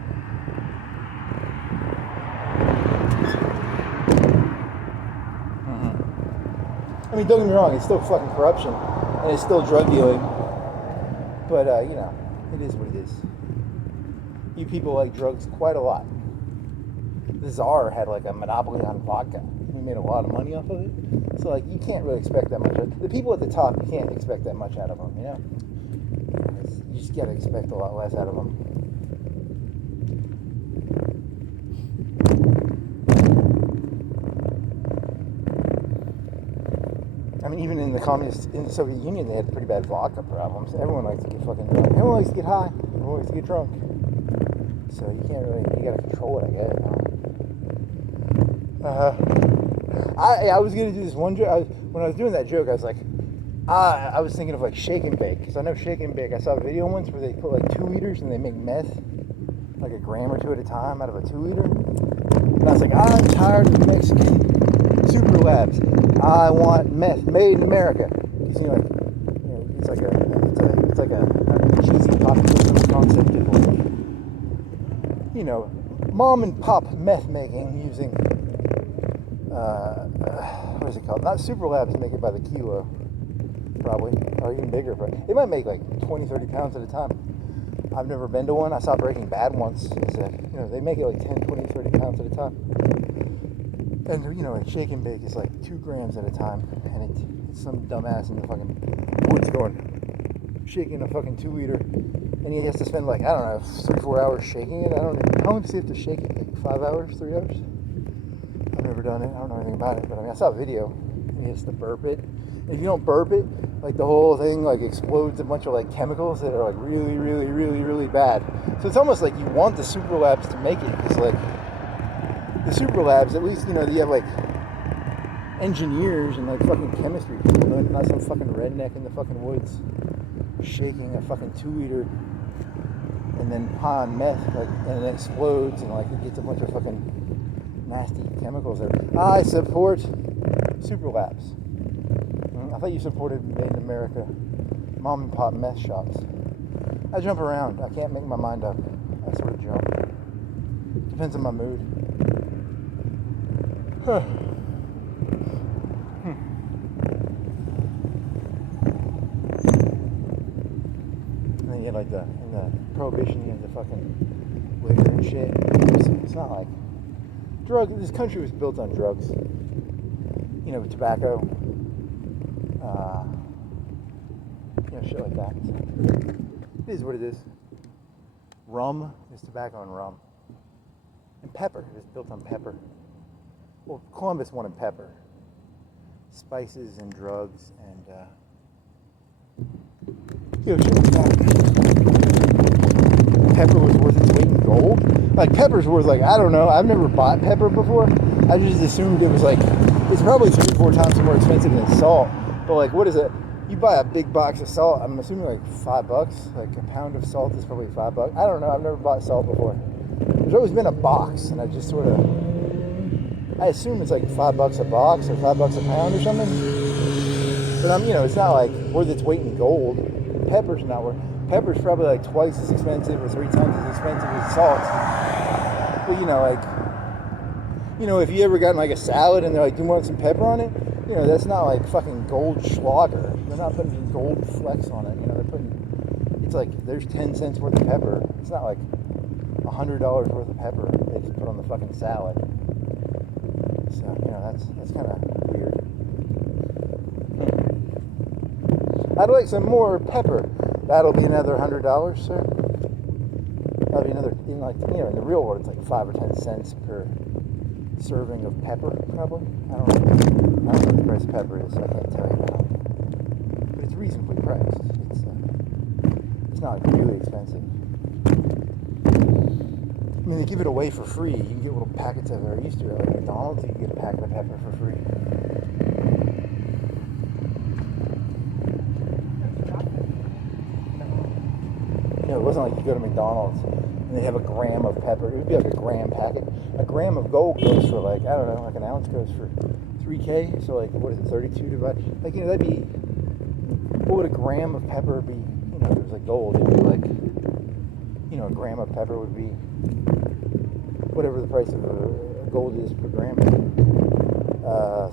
I mean, don't get me wrong, it's still fucking corruption, and it's still drug dealing, but, it is what it is. You people like drugs quite a lot. The Tsar had, like, a monopoly on vodka. We made a lot of money off of it, so, like, you can't really expect that much. The people at the top, you can't expect that much out of them, You just gotta expect a lot less out of them. I mean, even in the Soviet Union, they had pretty bad vodka problems. Everyone likes to get fucking drunk. Everyone likes to get high. Everyone likes to get drunk. So you can't really, you gotta control it, I guess. I was gonna do this one joke. When I was doing that joke, I was like, I was thinking of like shake and bake. Because I know shake and bake. I saw a video once where they put like 2 liters and they make meth, like a gram or two at a time out of a 2 liter. And I was like, I'm tired of Mexican super labs. I want meth made in America. It's like a cheesy populism concept of mom and pop meth making using what is it called? Not super labs make it by the kilo, probably, or even bigger, but they might make like 20-30 pounds at a time. I've never been to one. I saw Breaking Bad once. It said, they make it like 10, 20, 30 pounds at a time. And, a shake and bake is like 2 grams at a time. And it's some dumbass in the fucking woods shaking a fucking 2 liter. And he has to spend like, I don't know, 3-4 hours shaking it. How long does he have to shake it? Like 5 hours, 3 hours? I've never done it. I don't know anything about it. But I mean, I saw a video. And he has to burp it. And if you don't burp it, like the whole thing like explodes a bunch of like chemicals that are like really, really, really, really bad. So it's almost like you want the super labs to make it. Because like, the super labs, at least, you have like engineers and like fucking chemistry people, not some fucking redneck in the fucking woods shaking a fucking 2 liter and then high on meth, like, and it explodes and like it gets a bunch of fucking nasty chemicals there. I support super labs. I thought you supported made in America mom and pop meth shops. I jump around. I can't make my mind up. I sort of jump. Depends on my mood. And then you had like in the prohibition, you had the fucking liquor and shit. It's not like this country was built on drugs. Tobacco, shit like that. It is what it is. Rum is tobacco and rum. And pepper, it was built on pepper. Well, Columbus wanted pepper, spices and drugs, and shit like that. Pepper was worth its weight in gold. Like pepper's worth like, I don't know. I've never bought pepper before. I just assumed it was like, it's probably 3 or 4 times more expensive than salt. But like, what is it? You buy a big box of salt. I'm assuming like $5. Like a pound of salt is probably $5. I don't know. I've never bought salt before. There's always been a box, and I just sort of. I assume it's like $5 a box or $5 a pound or something. But it's not like worth its weight in gold. Pepper's not worth. Pepper's probably like twice as expensive or 3 times as expensive as salt. But if you ever gotten like a salad and they're like, do you want some pepper on it? That's not like fucking gold schlager. They're not putting gold flecks on it. They're putting. It's like there's 10 cents worth of pepper. It's not like $100 worth of pepper they just put on the fucking salad. So, that's kind of weird. I'd like some more pepper. That'll be another $100, sir. That'd be another, in the real world, it's like 5 or 10 cents per serving of pepper, probably. I don't know what the price of pepper is, so I can't tell you now. But it's reasonably priced. It's not really expensive. I mean, they give it away for free. You can get little packets of it. Or used to, like McDonald's, you can get a packet of pepper for free. It wasn't like you go to McDonald's and they have a gram of pepper. It would be like a gram packet. A gram of gold goes for like, I don't know, like an ounce goes for 3K. So like, what is it, 32 divided? Like, that'd be, what would a gram of pepper be? If it was like gold, it'd be like, a gram of pepper would be whatever the price of gold is per gram.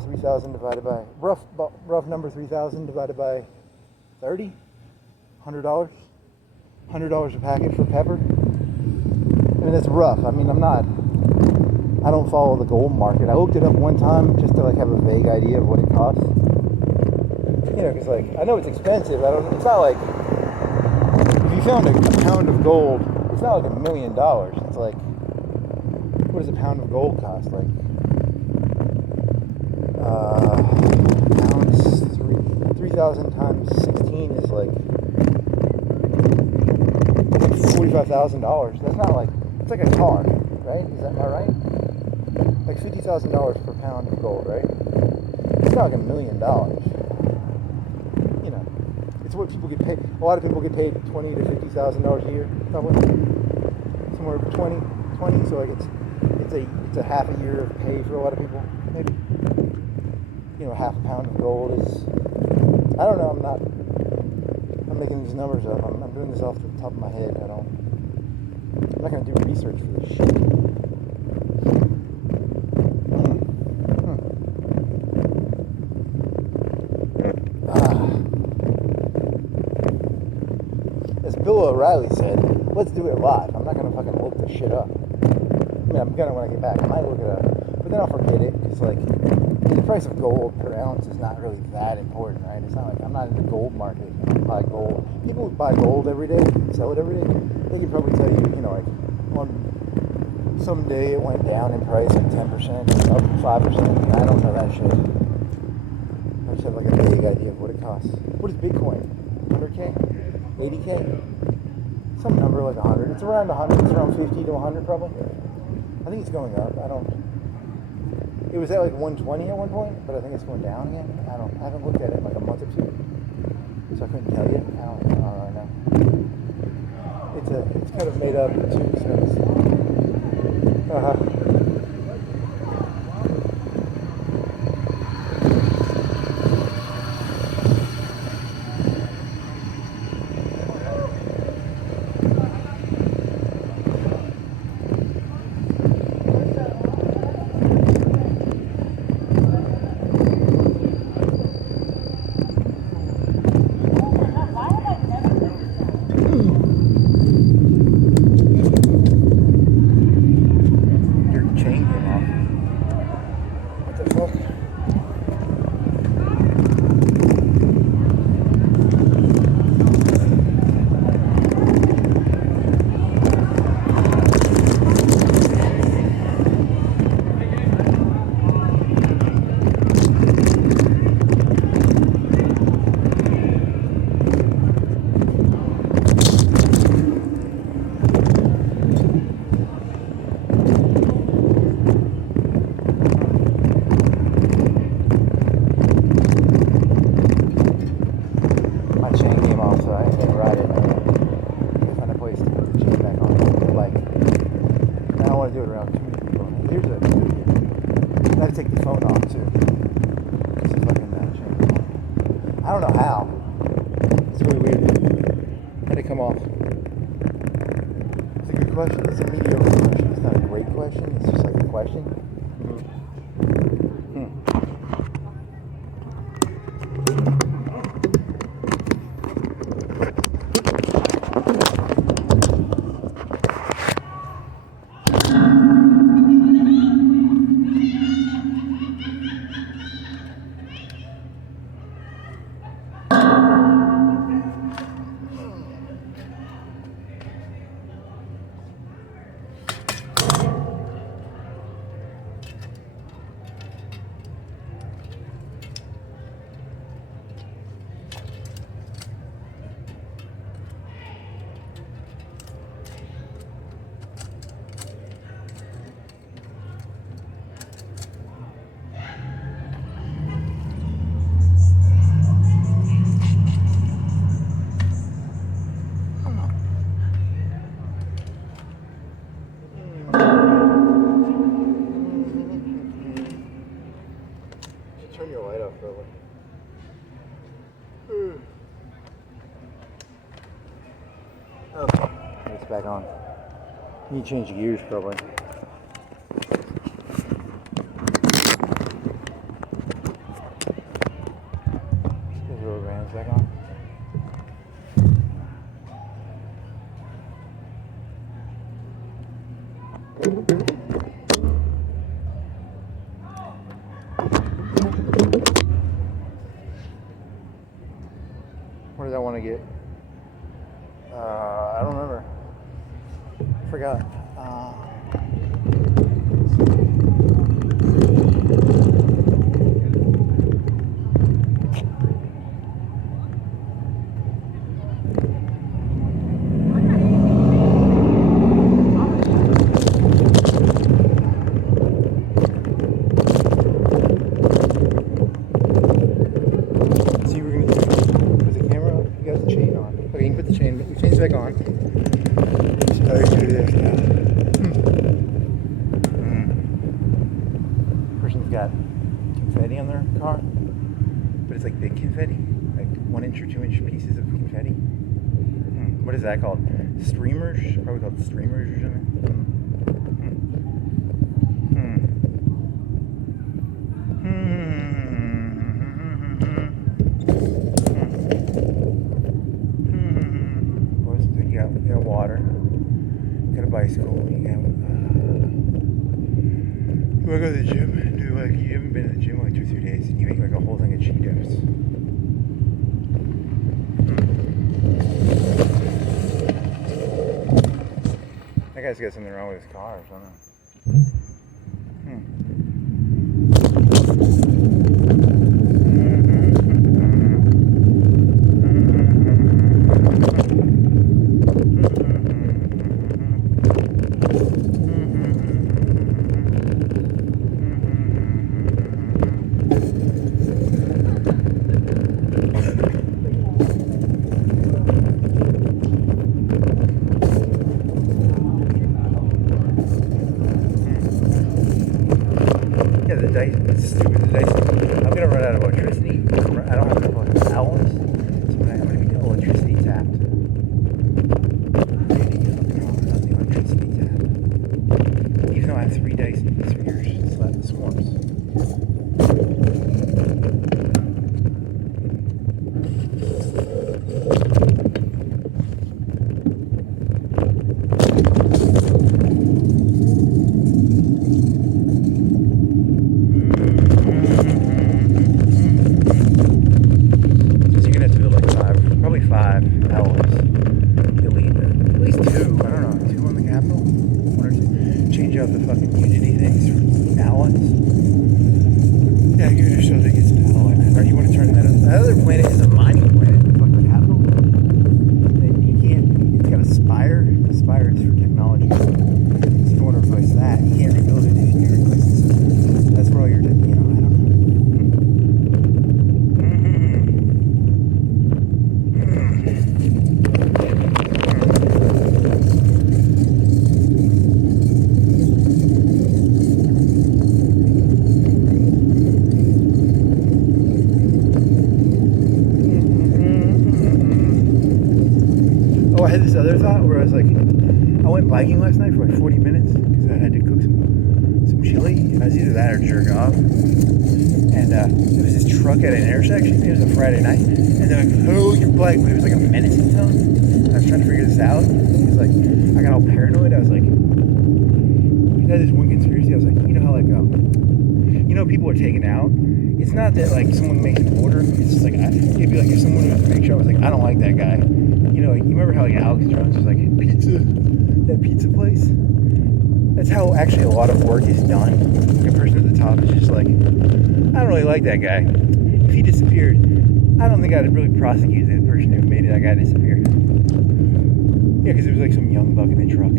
3,000 divided by, rough number, 3,000 divided by 30? $100? $100 a packet for pepper. I mean, that's rough. I mean, I don't follow the gold market. I looked it up one time just to like have a vague idea of what it costs. Because like, I know it's expensive. It's not like, if you found a pound of gold, it's not like $1 million. It's like, what does a pound of gold cost? Like, pounds, 3,000 times 16 is like $45,000. That's not like, it's like a car, right? Am I right? Like $50,000 per pound of gold, right? It's not like $1 million. It's what people get paid. A lot of people get paid $20,000 to $50,000 a year, probably. Somewhere 20. So like it's a half a year of pay for a lot of people, maybe. Half a pound of gold is, I don't know, I'm making these numbers up. I'm doing this off the top of my head. I'm not going to do research for this shit. As Bill O'Reilly said, let's do it live. I'm not going to fucking look this shit up. I mean, I'm going to when I get back. I might look it up. But then I'll forget it. Because, like, the price of gold per ounce is not really that important, right? It's not like I'm not in the gold market. I don't buy gold. People who buy gold every day and sell it every day, they can probably tell you, like, some day it went down in price like 10%, up 5%. I don't know that shit. I just have like a vague idea of what it costs. What is Bitcoin? 100K? 80K? Some number like 100. It's around 100. It's around 50 to 100 probably. I think it's going up. It was at like 120 at one point, but I think it's going down again. I haven't looked at it in like a month or two, so I couldn't tell you. I don't really know. It's kind of made up in 2 cents. Turn your light off, probably. Okay, it's back on. You need to change gears, probably. Those rubber bands back on. What did I want to get? I don't remember. I forgot. Back on. So I do this now. Person's got confetti on their car, but it's like big confetti, like 1 inch or 2 inch pieces of confetti. What is that called? Streamers? Probably called streamers or something. You got water, you got a bicycle, you got, you wanna go to the gym, do like, you haven't been to the gym in like 2 or 3 days, and you make like a whole thing of Cheetos. That guy's got something wrong with his car or something. The dice, stupid dice. I'm gonna run out of electricity. I don't have enough hours, so I'm gonna be electricity tapped. The electricity tapped. Even though I have 3 dice in these figures, it's not the swarms. Out the fucking Unity things for balance. Yeah, give it a show that gets balance. Or you want to turn that up. The other planet is a mining planet, the fucking capital. And you can't, it's got a spire. The spire is for technology. So if you want to replace that, you can't rebuild it if you replace it. So that's where all your, I don't know. I had this other thought where I was like, I went biking last night for like 40 minutes because I had to cook some chili, and I was either that or jerk off. And there was this truck at an intersection. It was a Friday night, and they're like, "Hold your bike," but it was like a menacing tone. And I was trying to figure this out. It was like, I got all paranoid. I was like, I had this one conspiracy. I was like, you know how like people are taken out. It's not that like someone makes an order. It's just like it'd be like if someone was to make sure I was like, I don't like that guy. You know, you remember how like Alex Jones was like pizza, that pizza place? That's how actually a lot of work is done. Like a person at the top is just like, I don't really like that guy. If he disappeared, I don't think I'd really prosecute the person who made that guy disappear. Yeah, because it was like some young buck in a truck.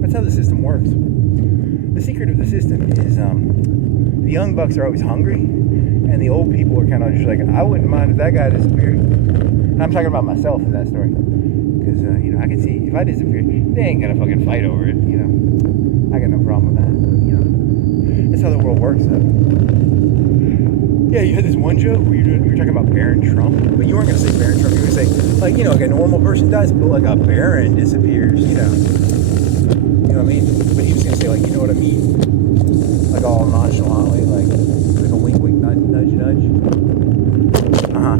That's how the system works. The secret of the system is the young bucks are always hungry, and the old people are kind of just like, I wouldn't mind if that guy disappeared. And I'm talking about myself in that story, because I can see if I disappeared, they ain't gonna fucking fight over it. I got no problem with that. That's how the world works. works though. Yeah, you had this one joke where you were talking about Baron Trump, but you weren't going to say Baron Trump. You were going to say, like, like a normal person dies, but like a baron disappears, You know what I mean? But he was going to say, like, you know what I mean? Like all nonchalantly, like a wink, wink, nudge, nudge, nudge. Uh-huh.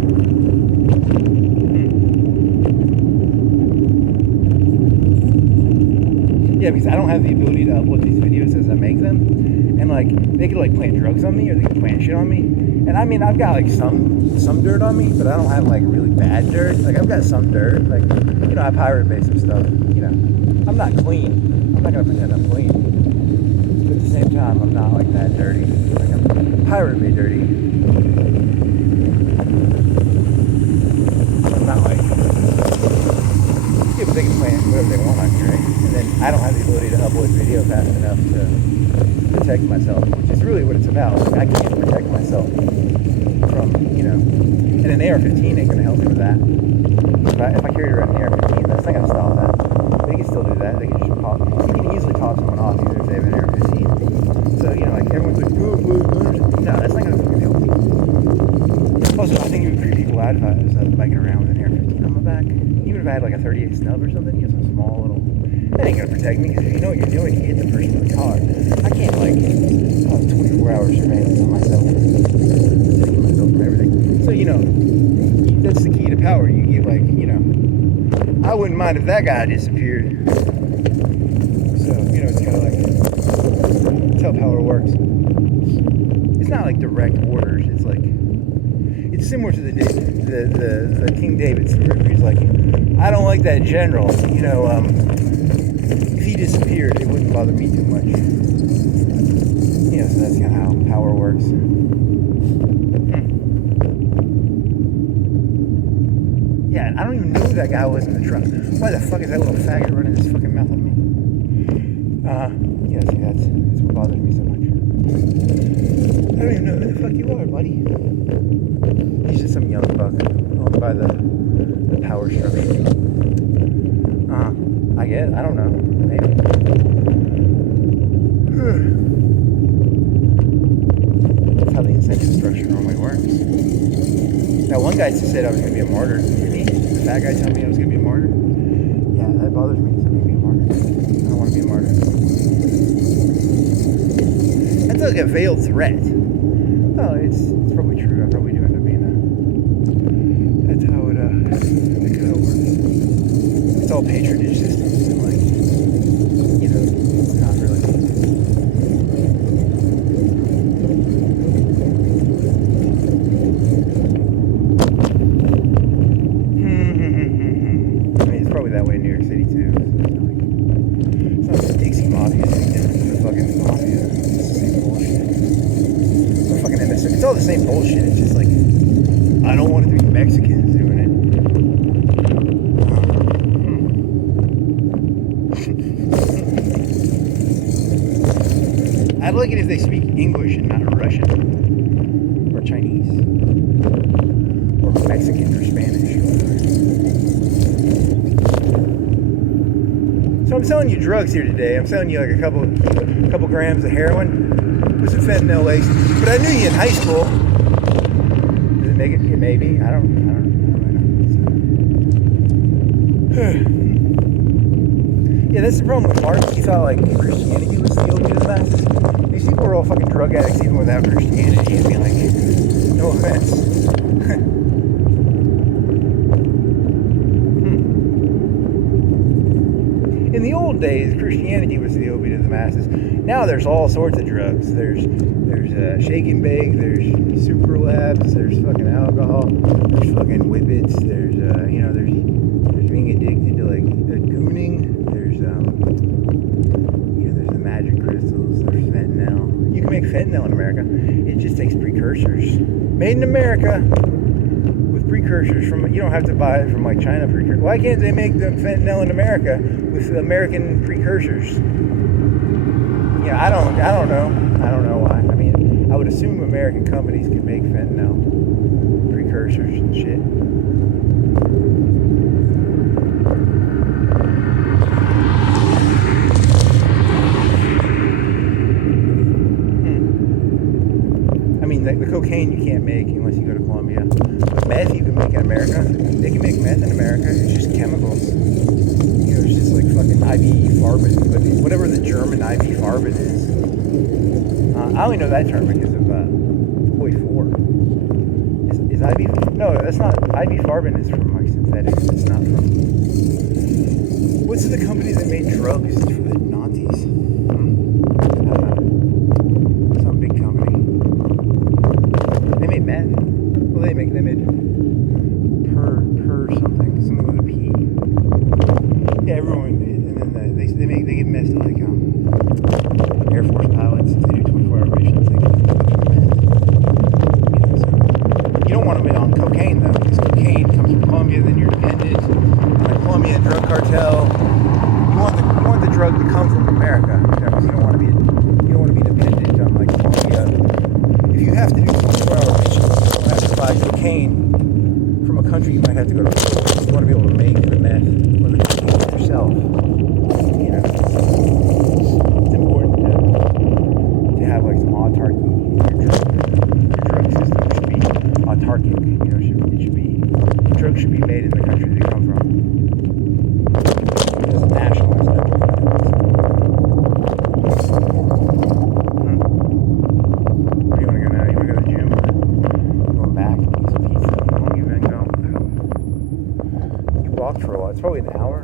Yeah, because I don't have the ability to upload these videos as I make them. And, like, they could, like, plant drugs on me, or they could plant shit on me. And, I mean, I've got, like, some dirt on me, but I don't have, like, really bad dirt. Like, I've got some dirt. Like, I pirate bay some stuff, I'm not clean. I'm not going to pretend I'm clean. But at the same time, I'm not, like, that dirty. Like, I'm pirate bay dirty. I'm not, like... Yeah, but they can plant whatever they want on me, right? And then I don't have the ability to upload video fast enough to protect myself, which is really what it's about. Like, I can't protect myself from, and an AR-15 ain't going to help me with that. If I carried around an AR-15, that's not going to stop that. They can still do that. They can just pop. You can easily top someone off even if they have an AR-15. So, like, everyone's like, no, that's not going to fucking help me. Also, I think it would creep people out if I was biking around with an AR-15 on my back. Even if I had like a 38 snub or something, some small little... That ain't going to protect me, because if you know what you're doing, you hit the person with a car. I can't, like, have 24-hour surveillance on myself. Protecting myself from everything. So, that's the key to power. You get, like, I wouldn't mind if that guy disappeared. So, it's kind of like... That's how power works. It's not like direct orders. It's like... It's similar to the King David story, where he's like, I don't like that general. If he disappeared, it wouldn't bother me too much. So that's kind of how power works. Yeah, and I don't even know who that guy was in the truck. Why the fuck is that little faggot running his fucking mouth at me? See, that's what bothers me so much. I don't even know who the fuck you are, buddy. He's just some young buck owned by the power structure. I guess. I don't know. Maybe. That's how the incentive structure normally works. That one guy said I was going to be a martyr. Didn't he? The fat guy told me I was going to be a martyr. Yeah, that bothers me. He's going to be a martyr. I don't want to be a martyr. That's like a veiled threat. Oh, it's probably true. I probably do end up being a... That's how it kind of works. It's all patronage systems, and like, it's not really... I mean, it's probably that way in New York City too. It's not like Dixie Mafia any different than the fucking Mafia. It's the same bullshit. Or fucking MSO. It's all the same bullshit. It's just like, I don't want it to be Mexicans doing it. I'd like it if they speak English and not Russian. Or Chinese. Or Mexican or Spanish or whatever. So I'm selling you drugs here today. I'm selling you like a couple grams of heroin with some fentanyl lace. But I knew you in high school. Does it make it? Yeah, maybe. I don't know. Yeah, that's the problem with Mark. He thought like Christianity was the opiate of the masses. These people are all fucking drug addicts even without Christianity. I mean, like, no offense. In the old days, Christianity was the opiate of the masses. Now there's all sorts of drugs. There's shake and bake. There's super labs. There's fucking alcohol. There's fucking whippets. There's there's being addicted to like gooning. There's there's the magic crystals. There's fentanyl. You can make fentanyl in America. It just takes precursors. Made in America. Precursors from, you don't have to buy it from like China precursors. Why can't they make the fentanyl in America with American precursors? Yeah, I don't know. I don't know why. I mean, I would assume American companies can make fentanyl precursors and shit. the cocaine you can't make unless you go to Colombia. But meth you can make in America. They can make meth in America. It's just chemicals. You know, it's just like fucking IV farbin, but whatever the German IV farbin is. I only know that term because of Boy 4. Is IV? No, that's not. IV farbin is from like synthetics. It's not from. What's the company that made drugs for the Nazis? Some big company. They made meth. Well, they made per something with a P. Yeah, everyone did. And then they give meth to like Air Force pilots if they do 24-hour missions. They give meth. So you don't want them on cocaine though, because cocaine comes from Colombia. Then you're dependent on the Colombian drug cartel. You want the drug to come from America, because you don't want to be dependent on like Colombia. If you have to do 24-hour missions, you have to buy cocaine from a country. You might have to go to. You want to be able to make the meth or the cocaine yourself. You know, it's important to have like some autarky. Your drug system should be autarkic. You know, drugs should be made in the country they come from. It doesn't nationalize that. Where do you want to go now? You want to go to the gym? Going back, eat some pizza. How long have you been going? You walked for a while. It's probably an hour.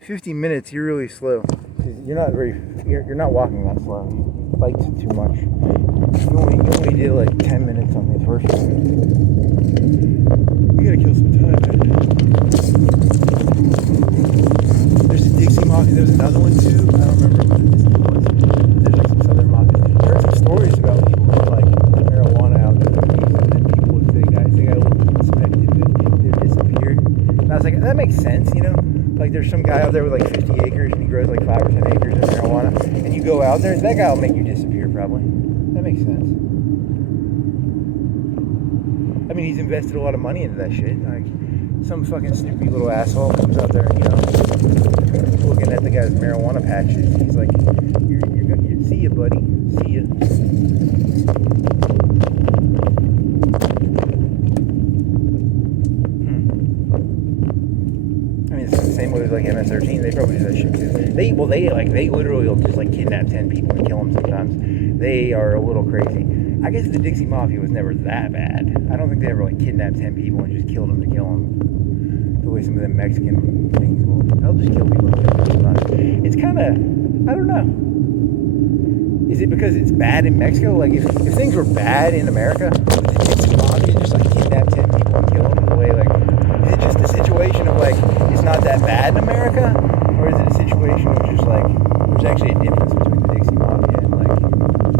50 minutes. You're really slow. You're not walking that slow. You biked too much. You only did like 10 minutes on the first one. You gotta kill some time, man. There's a Dixie Mafia. There's another one too. I don't remember what this one was. There's like some Southern Mafia. I heard some stories about people who like marijuana out there, and then people, if they got a little too perspective, they disappeared. And I was like, that makes sense, you know? Like there's some guy out there with like 50 acres and he grows like 5 or 10 acres of marijuana, and you go out there, that guy will make you disappear probably. That makes sense. I mean, he's invested a lot of money into that shit. Like, some fucking snoopy little asshole comes out there, you know, looking at the guy's marijuana patches. He's like, you're see ya, buddy. See ya. I mean, it's the same way with like MS-13. They probably do that shit too. They literally will just like kidnap 10 people and kill them sometimes. They are a little crazy. I guess the Dixie Mafia was never that bad. I don't think they ever like kidnapped 10 people and just killed them to kill them. The way some of the Mexican things will. They'll just kill people. It's kind of, I don't know. Is it because it's bad in Mexico? Like if things were bad in America, the Dixie Mafia just like kidnap 10 people and kill them? The way like, is it just a situation of like it's not that bad in America, or is it a situation of just like there's actually a difference between the Dixie Mafia and like,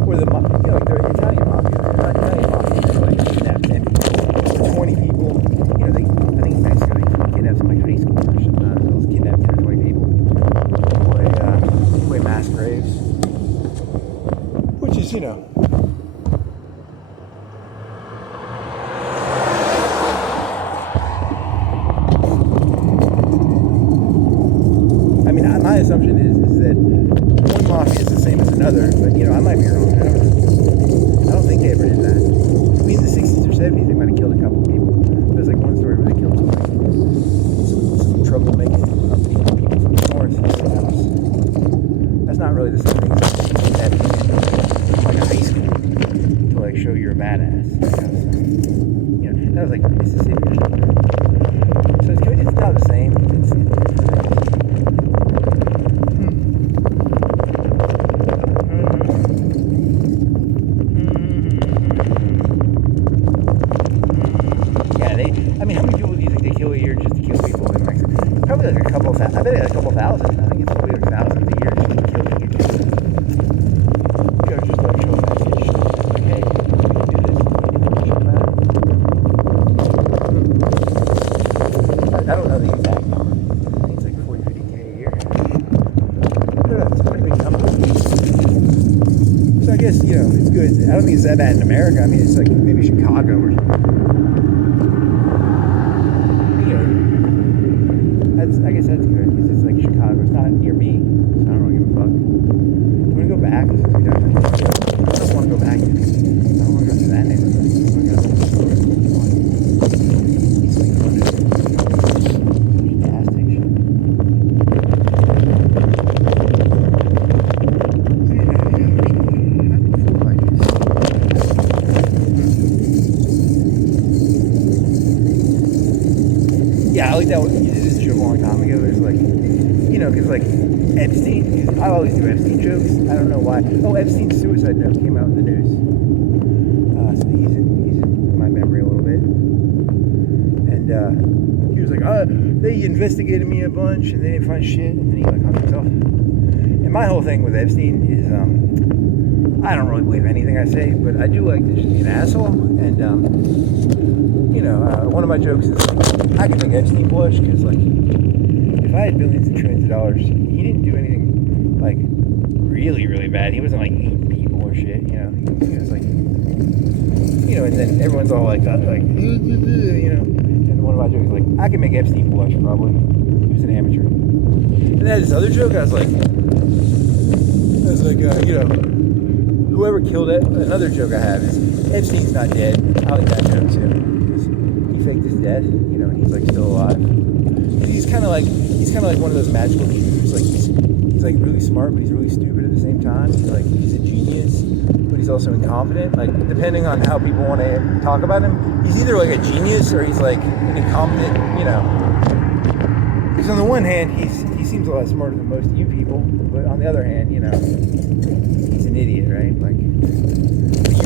or the like the Italian Mafia? They're not Italian Mafia. They're like kidnap 10 people, 20 people. You know, I think in Mexico they kidnap some like high schoolers or something. They'll just kidnap 10 or 20 people, play mass graves, which is, you know. My assumption is that one mafia is the same as another, but you know, I might be wrong. I don't think they ever did that. Maybe in the 60s or 70s they might have killed a couple of people. There's like one story where they killed some troublemaking people from the north. That's not really the same thing as kidnapping like a high school to like show you're a badass. You know, that was like Mississippi or something. So it's not the same. I mean, how many people do you think they kill a year just to kill people in Mexico? Probably like a couple thousand. I bet it's a couple thousand. I think it's probably like thousands a year just to kill people. You know, just like show a message. Like, hey, we can do this. I don't know the exact number. I think it's like 40, 50K a year. I don't know, it's a pretty big number. So I guess, you know, it's good. I don't think it's that bad in America. I mean, it's like maybe Chicago or something. I guess that's good because it's like Chicago. It's not near me, so I don't really give a fuck. I'm gonna go back. I don't want to go back. did this joke a long time ago. It's like, because like Epstein, I always do Epstein jokes. I don't know why. Oh, Epstein's suicide note came out in the news. So he's in my memory a little bit. And he was like, they investigated me a bunch and they didn't find shit. And then he like hung himself. And my whole thing with Epstein is, I don't really believe anything I say, but I do like to just be an asshole. And one of my jokes is I can make Epstein blush because like if I had billions and trillions of dollars, he didn't do anything like really, really bad. He wasn't like eating people or shit, He was like, and then everyone's all like, And one of my jokes is like, I can make Epstein blush probably. He was an amateur. And then this other joke, I was like, whoever killed it. Another joke I have is Epstein's not dead. I like that joke too because he faked his death, and he's like still alive. He's kind of like one of those magical creatures. Like he's like really smart, but he's really stupid at the same time. He's a genius, but he's also incompetent. Like depending on how people want to talk about him, he's either like a genius or he's like an incompetent. Because on the one hand, he seems a lot smarter than most of you people, but on the other hand, he's an idiot, right? Like you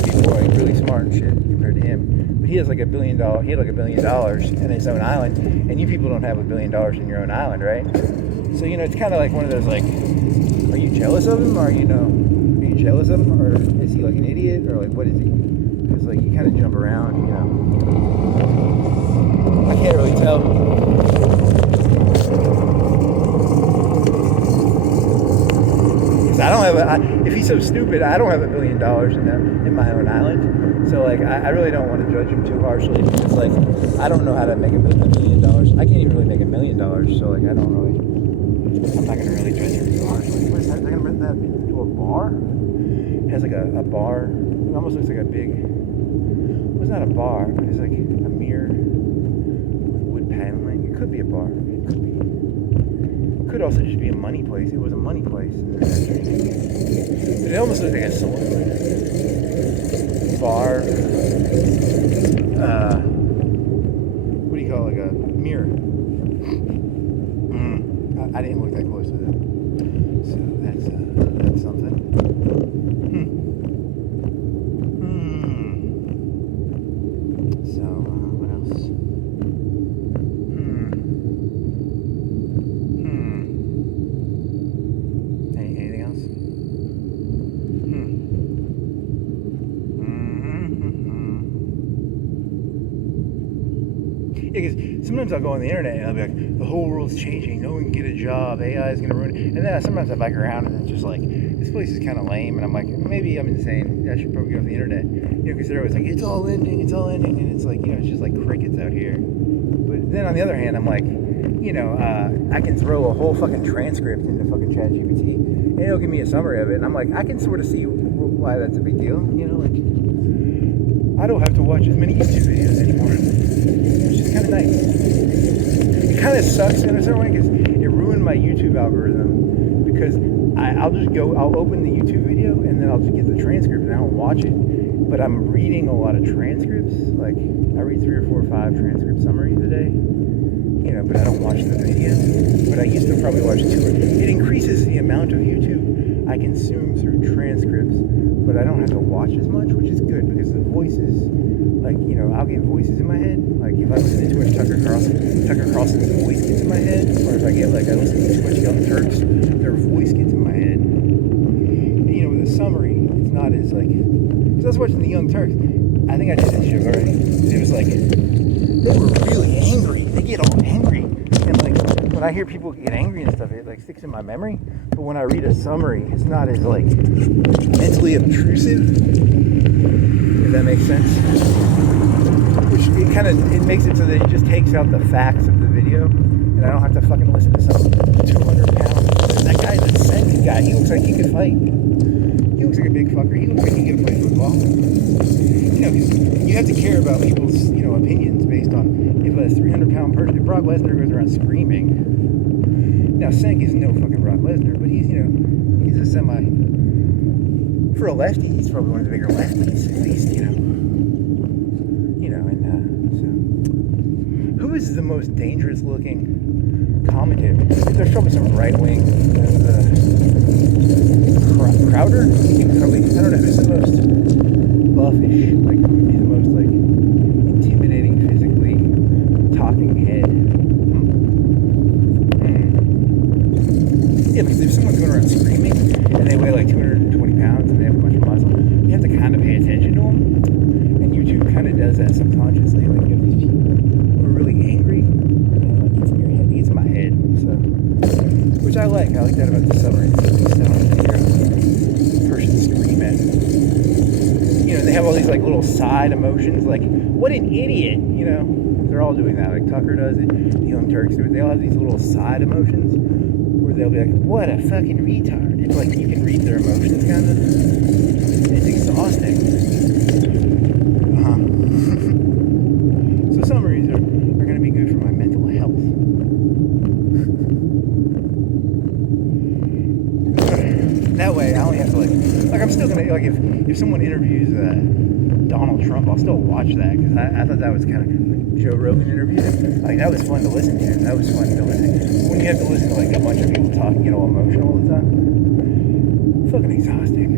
people are like really smart and shit compared to him. But he has like $1 billion. He had like $1 billion in his own island, and you people don't have $1 billion in your own island, right? So it's kind of like one of those like, are you jealous of him? Are you jealous of him, or is he like an idiot, or like what is he? Because like you kind of jump around, I can't really tell. I don't have if he's so stupid, I don't have $1 billion in my own island. So like, I really don't want to judge him too harshly because like, I don't know how to make $1 million. I can't even really make $1 million. So like, I'm not gonna really judge him too harshly. What is that? They're gonna rent that into a bar? It has like a bar. It almost looks like a big. Well, it's not a bar, but it's like a mirror with wood paneling. It could be a bar. It could be. Could also just be a money place. It was a money place. But it almost looks like a salon. Bar. What do you call it? Like a mirror. I didn't look that close to that. So that's something. So what else? Anything else? Yeah, because sometimes I'll go on the internet and I'll be like, the whole world's changing, no one can get a job, AI is going to ruin it. And then sometimes I bike around and it's just like, this place is kind of lame. And I'm like, maybe I'm insane. I should probably get off the internet. Because they're always like, it's all ending. And it's like, it's just like crickets out here. But then on the other hand, I'm like, I can throw a whole fucking transcript into fucking ChatGPT and it'll give me a summary of it. And I'm like, I can sort of see why that's a big deal. Like, I don't have to watch as many YouTube videos anymore, which is kind of nice. It kind of sucks in a certain way because it ruined my YouTube algorithm because I'll open the YouTube video and then I'll just get the transcript and I don't watch it. But I'm reading a lot of transcripts. Like I read 3 or 4 or 5 transcript summaries a day. But I don't watch the video. But I used to probably watch 2. It increases the amount of YouTube I consume through transcripts, but I don't have to watch as much, which is good because the voices, like, I'll get voices in my head. Like if I listen to too much Tucker Carlson's voice gets in my head, or if I listen to too much Young Turks, their voice gets in my head. And, with a summary, it's not as like, because I was watching the Young Turks. I think I did this show already. It was like, they were really angry. They get all angry. And like, when I hear people get angry and stuff, it like sticks in my memory. But when I read a summary, it's not as like mentally obtrusive. If that makes sense. Which it makes it so that it just takes out the facts of the video. And I don't have to fucking listen to some 200-pound. That guy, the second guy, he looks like he could fight. He looks like a big fucker. He looks like he could play football. You have to care about people's, opinions based on if a 300-pound person. If Brock Lesnar goes around screaming. Now, Senk is no fucking Brock Lesnar, but he's a semi. For a lefty, he's probably one of the bigger lefties, at least, So, who this is the most dangerous looking commentator. There's probably some right wing. Crowder? Probably, I don't know who's the most buffish, like who would be the most like intimidating physically talking head. Yeah, because if someone's going around screaming and they weigh like 220 pounds and they have a bunch of muscle, you have to kind of pay attention to them. And YouTube kind of does that subconsciously. Like you have these people who are really angry, and like it's in your head, it's in my head. So, which I like. I like that about the summary. Person scream at. You know, they have all these like little side emotions, like what an idiot. You know, they're all doing that. Like Tucker does it. The Young Turks do it. They all have these little side emotions. They'll be like, what a fucking retard. It's like you can read their emotions, kind of. It's exhausting. So summaries are going to be good for my mental health. That way, I only have to like I'm still going to, like, if someone interviews Donald Trump, I'll still watch that, because I thought that was kind of, Joe Rogan interview, like, that was fun to listen to. That was fun to listen to. When you have to listen to, like, a bunch of people talking, get all emotional all the time, it's fucking exhausting.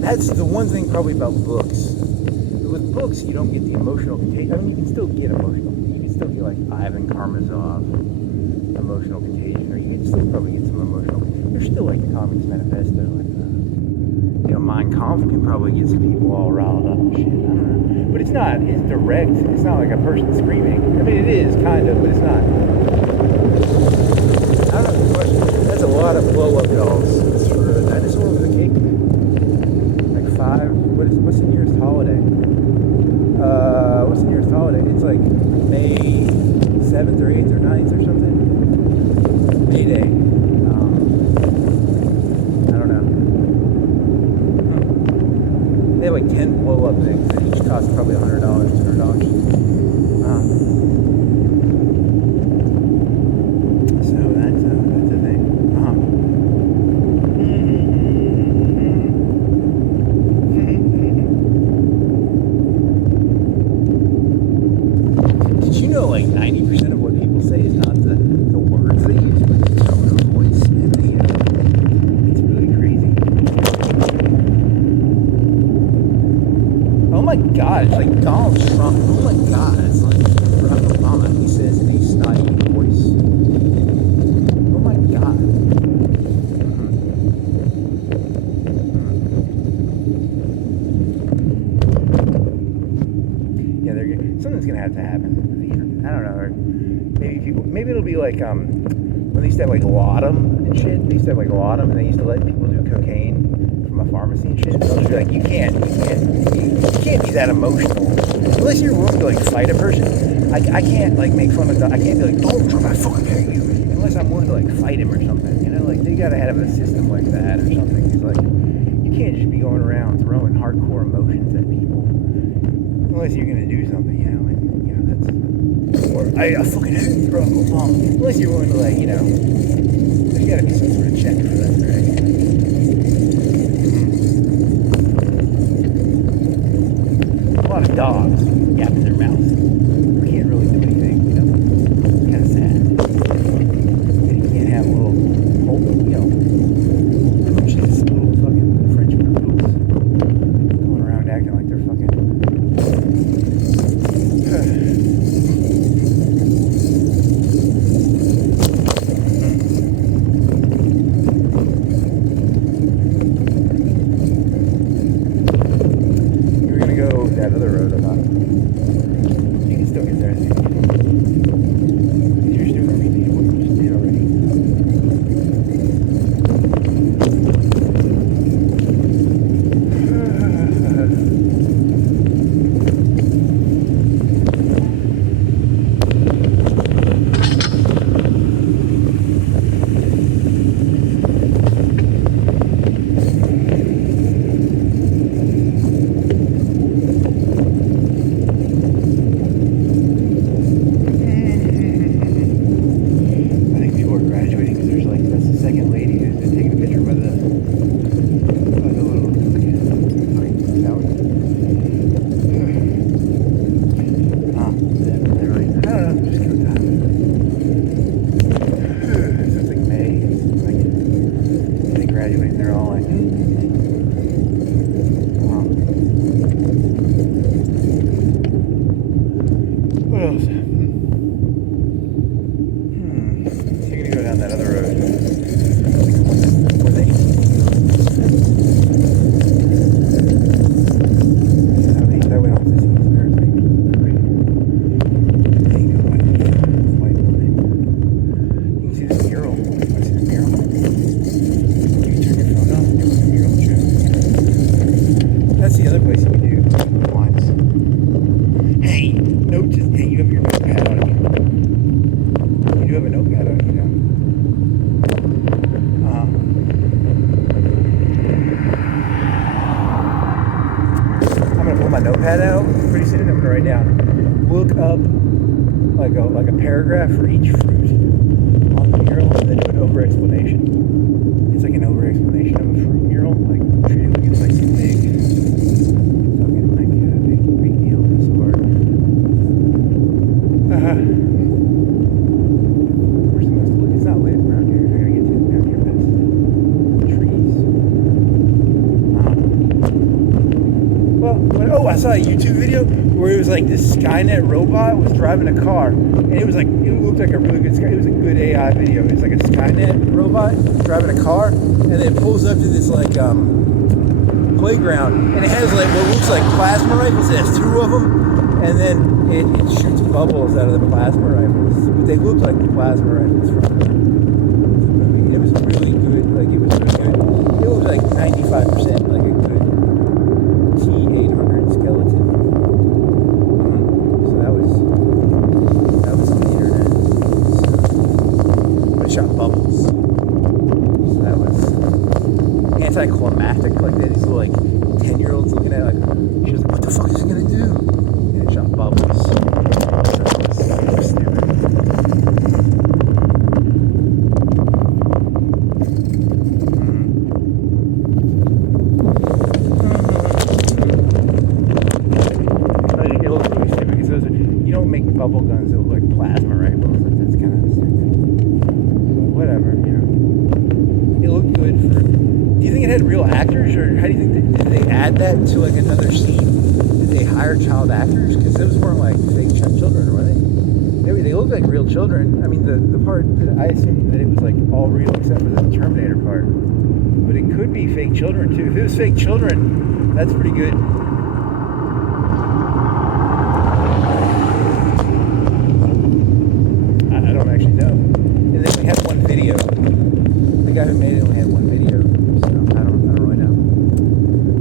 That's the one thing probably about books. With books, you don't get the emotional contagion. I mean, you can still get emotional. You can still get like Ivan Karamazov emotional contagion, or you can still probably get some emotional. There's still like the Communist Manifesto, and you know, Mein Kampf can probably get some people all riled up and shit. I don't know, but it's not as direct. It's not like a person screaming. I mean, it is kind of, but it's not. I don't know the question. That's a lot of blow up dolls. It's for a dinosaur with a cake. What's the nearest holiday? What's the nearest holiday? It's like May 7th or 8th or 9th or something. May Day. I don't know. They have like 10 blow up things that each cost probably $100, $200. So that's a thing. Like 90% of what people say is not the words they use, but it's tone of voice. And it's really crazy. Oh my god, it's like Donald Trump. Oh my god, it's like Barack Obama. He says in a snotty voice. Oh my god. Yeah, something's gonna have to happen. I don't know, or maybe it'll be like, when they used to have like laudanum and shit, they used to have like laudanum, and they used to let people do cocaine from a pharmacy and shit. They'll just be like, you can't be that emotional. Unless you're willing to like fight a person. I can't like make fun of I can't be like, don't Trump, I fucking hate you. Unless I'm willing to like fight him or something, you know, like they gotta have a system like that or something. It's like, you can't just be going around throwing hardcore emotions at people. Unless you're gonna do something, you know, and that's, or I fucking hate Barack Obama. Unless you're willing to, like, you know, there's gotta be some sort of check for that, right? A lot of dogs yapping their mouth. We can't really do anything, you know. It's kind of sad. You can't have little, you know, just little fucking French poodles going around acting like they're fucking. like a paragraph for each fruit on the mural, and then do an over explanation. It's like an over explanation of a fruit mural, like treat it like it's like some big fucking like big deal piece of art. Where's the most? It's not lit around here. I gotta get to it down here past the trees. Oh, I saw a YouTube video where it was like this Skynet robot was driving a car, and it looked like a really good it was a good AI video. It's like a Skynet robot driving a car, and then it pulls up to this like playground, and it has like what looks like plasma rifles. It has two of them, and then it shoots bubbles out of the plasma rifles, but they look like the plasma rifles from the movie. It was really good. Like it was really good. It looked like 95% like a good T-800 skeleton. So that was on the internet. But it shot bubbles. So that was anticlimactic. Like these little like 10-year-olds looking at it like, she was like, what the fuck is it gonna do? And it shot bubbles. So that was stupid. Bubble guns that look like plasma rifles. That's kind of stupid. But whatever, you know. It looked good for. Do you think it had real actors, or how do you think did they add that to like another scene? Did they hire child actors? Because those weren't like fake children, were they? Maybe they looked like real children. I mean, the part I assumed that it was like all real except for the Terminator part. But it could be fake children too. If it was fake children, that's pretty good. Video. The guy who made it only had one video, so I don't really know.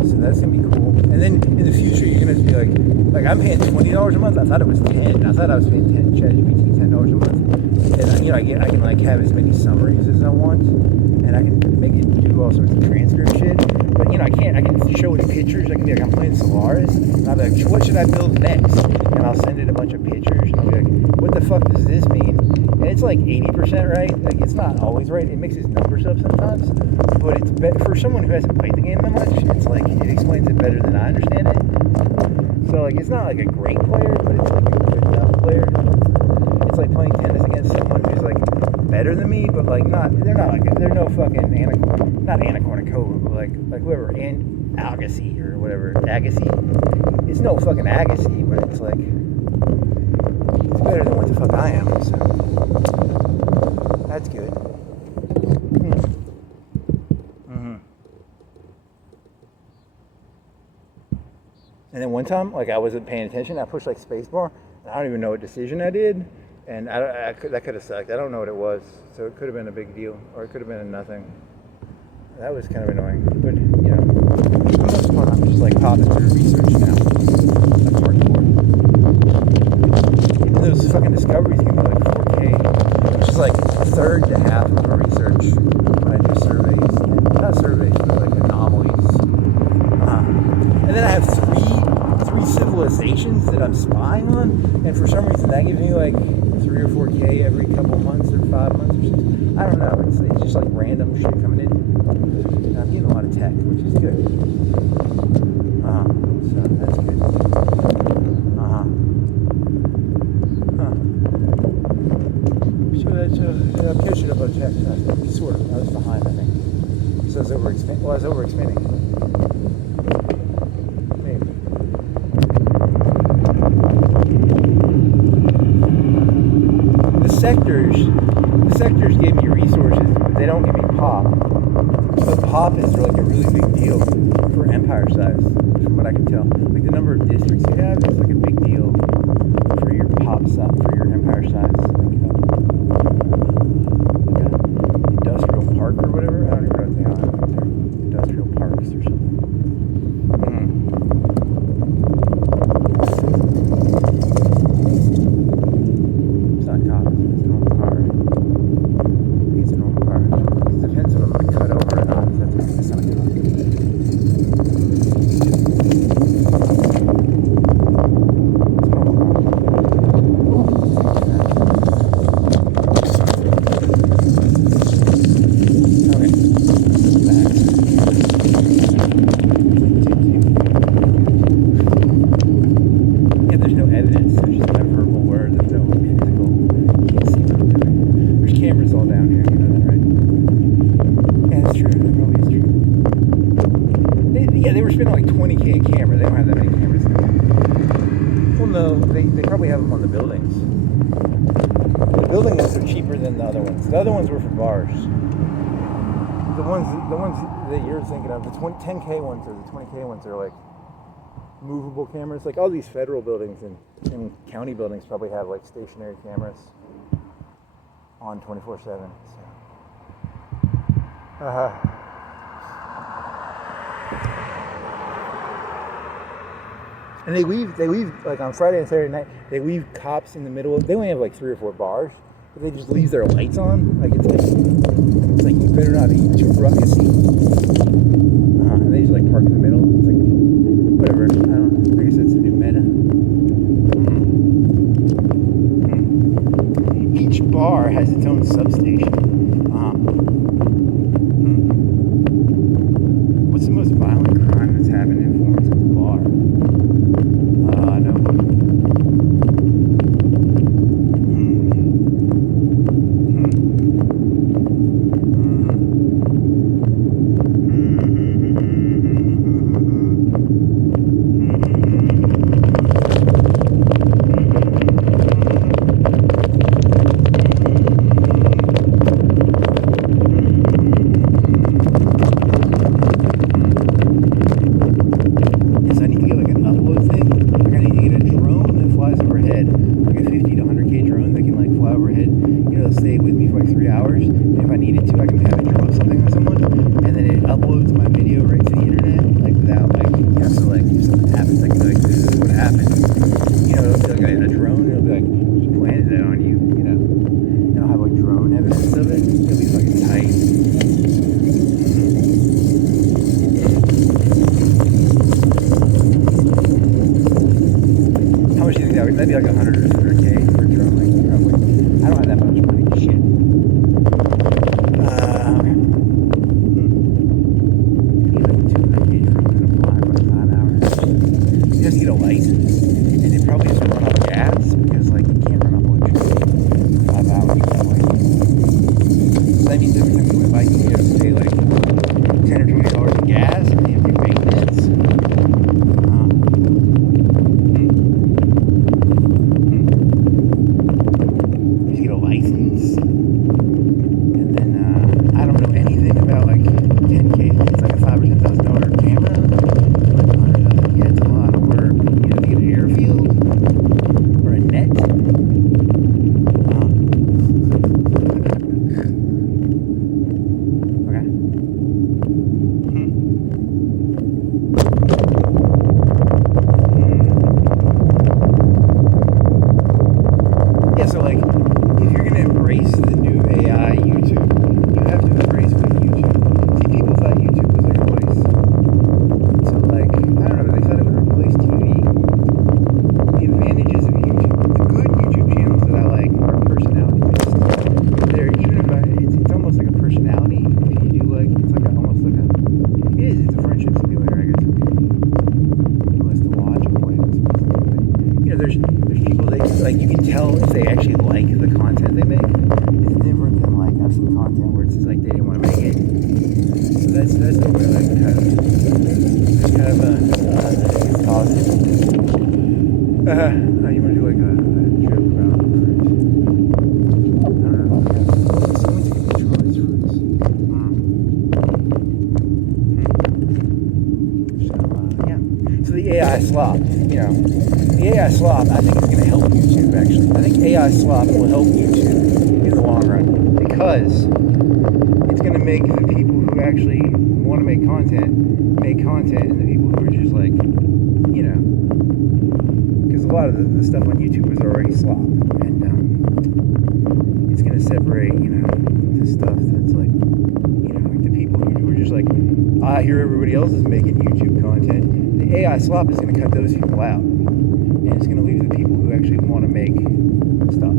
So that's gonna be cool. And then in the future, you're gonna be like I'm paying $20 a month. I thought it was 10. I thought I was paying ChatGPT $10 a month. And I can like have as many summaries as I want, and I can make it do all sorts of transcript shit. But I can show it pictures. I can be like, I'm playing Solaris, and I'll be like, what should I build next? And I'll send it a bunch of pictures, and I'll be like, what the fuck does this mean? And it's like 80% right. Like it's not always right. It mixes numbers up sometimes. But it's for someone who hasn't played the game that much. It's like it explains it better than I understand it. So like it's not like a great player, but it's like a good enough player. It's like playing tennis against someone who's like better than me, but like they're no fucking not Anacornicova, but like whoever Agassi or whatever Agassi. It's no fucking Agassi, but it's like. It's better than what the fuck I am, so that's good. And then one time, like I wasn't paying attention, I pushed like spacebar, and I don't even know what decision I did, and that could have sucked. I don't know what it was, so it could have been a big deal, or it could have been a nothing. That was kind of annoying, but for the most part, I'm just like popping through research now. That's hardcore. Those fucking discoveries give me like 4K, which is like a third to half of my research when I do surveys. Not surveys, but like anomalies. And then I have three civilizations that I'm spying on, and for some reason that gives me like 3 or 4K every couple months or 5 months or 6. I don't know. It's just like random shit coming in. And I'm getting a lot of tech, which is good. So that's good. I'm catching up on tech. Sort of. I was behind, I think. So I was overextending. Well, I was overextending. Maybe. The sectors gave me resources, but they don't give me pop. But pop is like a really big deal for empire size, from what I can tell. Like the number of districts you have is like a big deal for your pop size, for your empire size. Industrial park or whatever. I don't even know what they are. Industrial parks or something. It's not common. It's a normal car. I think it's a normal car. It depends if I'm going to cut over or not. It's not a car. It's a normal car. all down here. You know that, right? Yeah, that's true. That probably is true. They were spending like $20K a camera. They don't have that many cameras anymore. Well, no, they probably have them on the buildings. The building ones are cheaper than the other ones. The other ones were for bars. The ones that you're thinking of, the 10K ones or the 20K ones are like movable cameras. Like all these federal buildings and county buildings probably have like stationary cameras on 24/7. So. And they leave like on Friday and Saturday night, they leave cops in the middle. They only have like 3 or 4 bars, but they just leave their lights on. Like it's like you better not be too ruckusy. And they just like park in the middle. It's like whatever. I don't know. I guess that's a new meta. Each bar has its own substation. What's the most violent crime that's happened in Florence at the bar? No. That'd be like 100 or 100K for a drone, like, probably. I don't have that much money. Shit. Maybe like 200K drone that'll fly for 5 hours. You just get a license, and it probably just run off gas, because like you can't run off electricity for 5 hours without a license. So that means every time you go to bike, you have to pay like $10 or $20 in gas, and you have to pay maintenance. License, and then I don't know anything about like 10K. It's like a $5,000 or $10,000 camera. Yeah, it's a lot of work. You know, to get an airfield or a net. Okay. Yeah, so like, if you're going to embrace the new AI YouTube, you have to embrace what YouTube. See, people thought YouTube was like a place. So like, I don't know, they thought it would replace TV. The advantages of YouTube, the good YouTube channels that I like are personality based. They're, even if it's almost like a personality, if you do like, it's like almost like it's a friendship simulator, I guess. Who has to watch a way it's supposed to be. You know, there's people that, like, you can tell if they actually like the content they make. It's different than like have some content where it's just like they didn't want to make it. So that's the way like kind of a positive. You want to do like a joke about fruits? I don't know. Someone's gonna control these fruits. So yeah. So the AI slop, you know. The AI slop, I think, is going to help YouTube, actually. I think AI slop will help YouTube in the long run, because it's going to make the people who actually want to make content, and the people who are just like, you know, because a lot of the stuff on YouTube is already slop, and it's going to separate, you know, the stuff that's like, you know, like the people who are just like, I hear everybody else is making YouTube content. The AI slop is going to cut those people out. And it's going to leave the people who actually want to make stuff.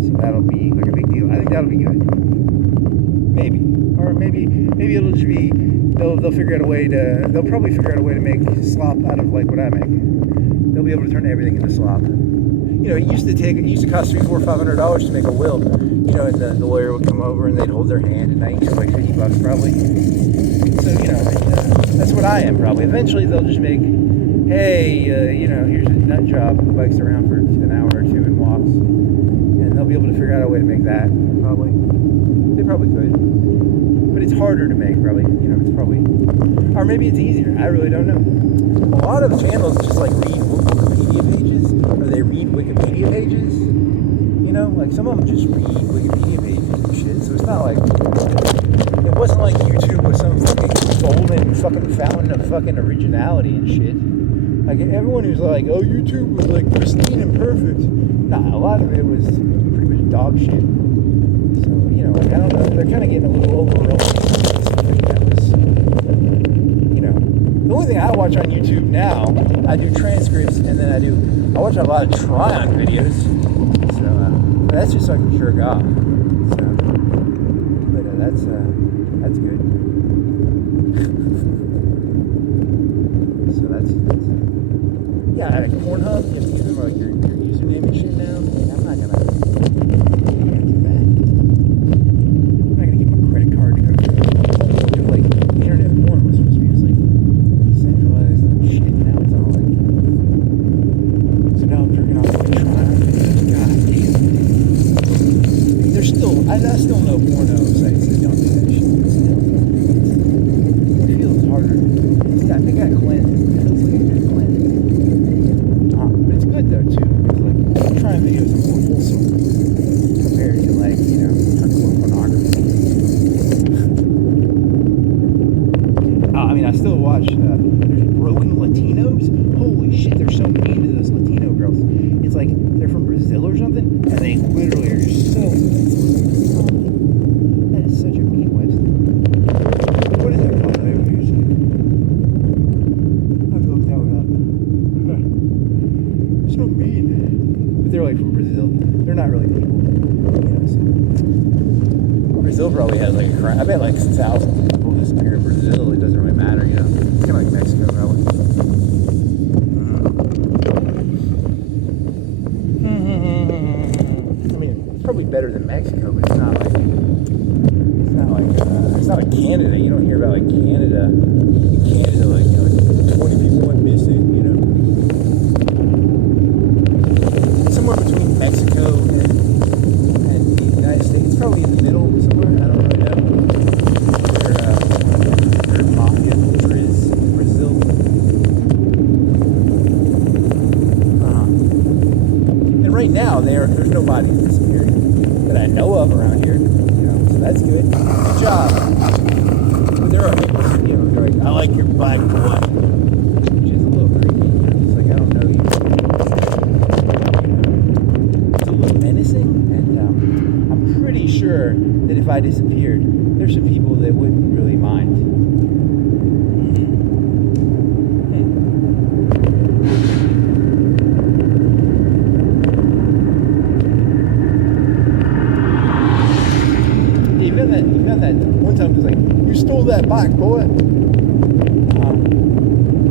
So that'll be like a big deal. I think that'll be good. Maybe. Or maybe it'll just be, they'll figure out a way to, they'll probably figure out a way to make slop out of like what I make. They'll be able to turn everything into slop. You know, it used to cost $300, $400, $500 to make a will. you know, and the lawyer would come over and they'd hold their hand, and I each like $50 probably. So, you know, that's what I am probably. Eventually they'll just make, hey, you know, here's a nut job who bikes around for an hour or two and walks, and they'll be able to figure out a way to make that, probably. They probably could. But it's harder to make, probably. You know, it's probably, or maybe it's easier. I really don't know. A lot of channels just like read Wikipedia pages, or they read Wikipedia pages. You know, like some of them just read Wikipedia pages and shit. So it's not like, it wasn't like YouTube was some fucking golden fucking fountain of fucking originality and shit. Like everyone who's like, oh, YouTube was like pristine and perfect. Nah, a lot of it was pretty much dog shit. So, you know, like, I don't know, they're kind of getting a little overwhelmed. That was, you know, the only thing I watch on YouTube now, I do transcripts, and then I watch a lot of try-on videos. So that's just so I can jerk off. So, but that's good. So that's yeah. Like Pornhub, you have to give them like your username and shit now. Yeah, I'm not gonna do that. I'm not gonna give my credit card to go through. Like internet porn was supposed to be just like decentralized and shit. Now it's all like. So now I'm jerking off like trying. God damn. There's still, I still know porno sites that don't do that shit. Still, it feels harder. They got cleansed. It feels like it got cleansed. But it's good though too. It's like trying videos are more wholesome compared to like, you know, hardcore pornography. I mean, I still watch. There's Broken Latinos. Holy shit, they're so mean to those Latino girls. It's like they're from Brazil or something, and they literally are just so. That is such a mean website. What is that called? I have to look that one up. So mean. But they're like from Brazil. They're not really people. You know, so. Brazil probably has like a crime. I bet like thousands of people disappear in Brazil. It doesn't really matter, you know. It's kind of like Mexico, probably. I mean, it's probably better than Mexico, but it's not like Canada. You don't hear about like Canada. Canada, like, you know, like 20 people went missing, you know. Somewhere between Mexico and the United States, probably in the middle somewhere. I don't really know. Where mafia culture is in Brazil. And right now, there's no bodies disappearing that I know of around here. You know, so that's good. Good job. But there are people, you know, they're like, I like your black boy, which is a little creepy. You know, it's like, I don't know you. It's a little menacing, and I'm pretty sure that if I disappeared, there's some people that wouldn't really mind. That one time it was like, you stole that bike, boy.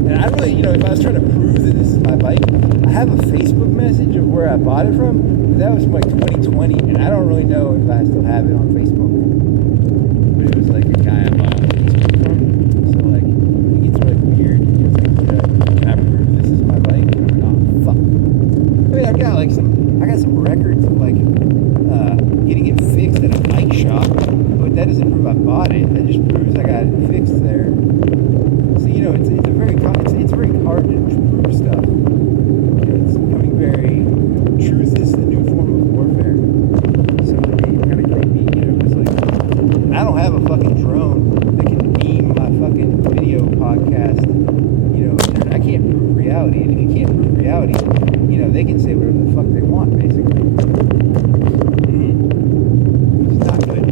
And I really, you know, if I was trying to prove that this is my bike, I have a Facebook message of where I bought it from, but that was from like 2020, and I don't really know if I still have it on Facebook. But it was like a guy I bought on Facebook from, so like, it gets like weird. It's like, can I prove this is my bike? And I'm like, oh, fuck. I mean, I got some records of like, getting it fixed at a bike shop. That doesn't prove I bought it. That just proves I got it fixed there. So, you know, it's very hard to prove stuff. You know, it's becoming very. Truth is the new form of warfare. So for me, it's kind of creepy. You know, it's like I don't have a fucking drone that can beam my fucking video podcast. You know, I can't prove reality, and if you can't prove reality, you know, they can say whatever the fuck they want, basically. It's not good.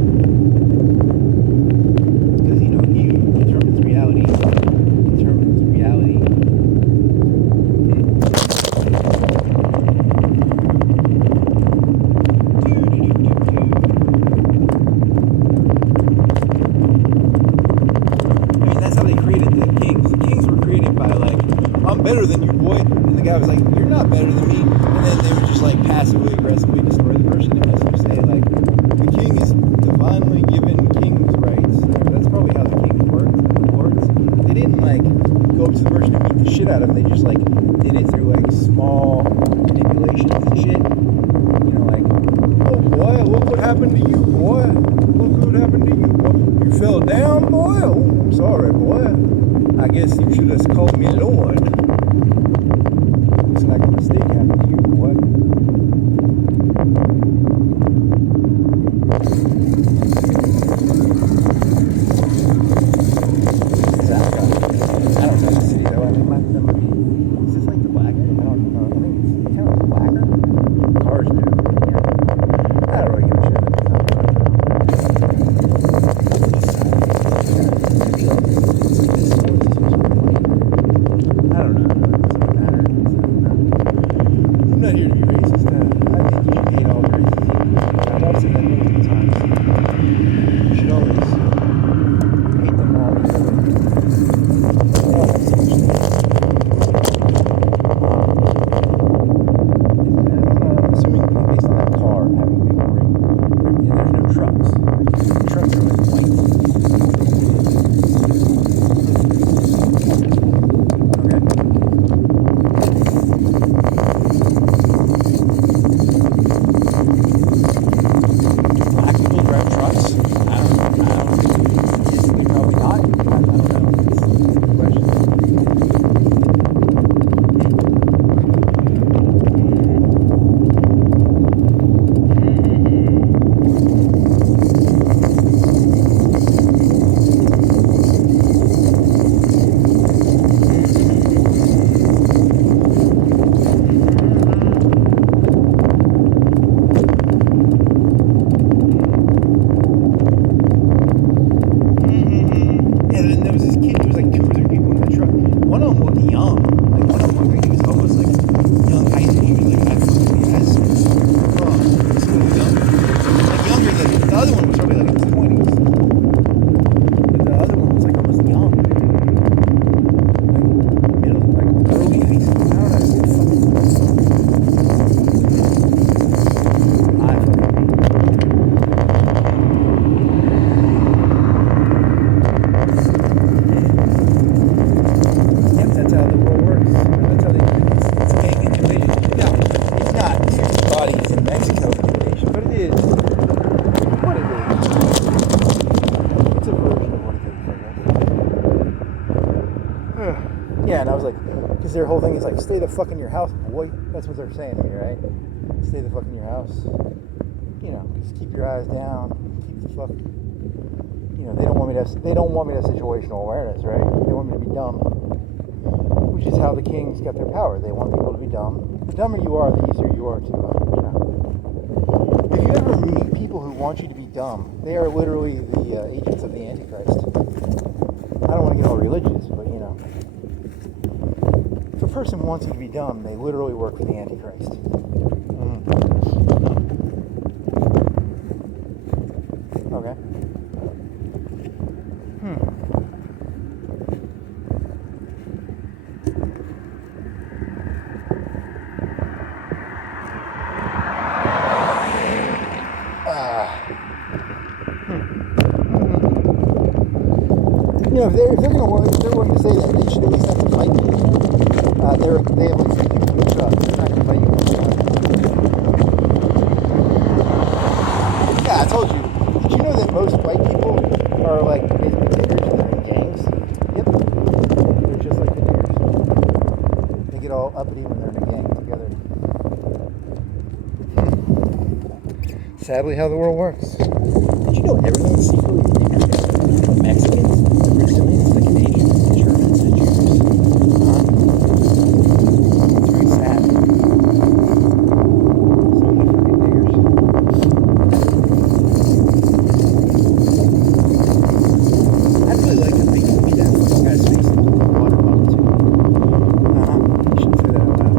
Better than you, boy. And the guy was like, you're not better than me. And then they would just like passively aggressively destroy the person unless you say like, sorry, boy. I guess you should have called me Lord. Looks like a mistake happened to you, boy. I don't know the city though. I mean, that might be. Is this like the black? I don't know. I think it's kind of blacker. Cars now. I don't really give a shit. I don't know. It doesn't matter. I'm not here to be racist. I think you should hate all the races. I've said that multiple times. You should always hate them all. I'm assuming based on that car having a big rim, and there's no trucks. The trucks are like white. Okay. Black people drive trucks? I don't know. Yes, they probably not. I don't know. It's a good question. Yeah, and I was like, because their whole thing is like, stay the fuck in your house, boy. That's what they're saying to me, right? Stay the fuck in your house. You know, just keep your eyes down. Keep the fuck. You know, they don't want me to have situational awareness, right? They want me to be dumb, which is how the kings got their power. They want people to be dumb. The dumber you are, the easier you are to, you know. If you ever meet people who want you to be dumb, they are literally the agents of the Antichrist. I don't want to get all religious, but you know. If a person wants you to be dumb, they literally work for the Antichrist. Okay. You know, if they're willing to say that, they should at least have to fight you. They have like some people in the truck. They're not going to fight you. Yeah, I told you. Did you know that most white people are like basically niggers and they're in gangs? Yep. They're just like the niggers. They get all uppity when they're in a gang together. Sadly, how the world works. Did you know everyone's secretly the Mexicans, the Brazilians, the Canadians, the Germans, the Jews? It's very sad. So many fucking niggers. I'd really like to think it would be that fucking guy's face in the water bottle too. You should say that out loud.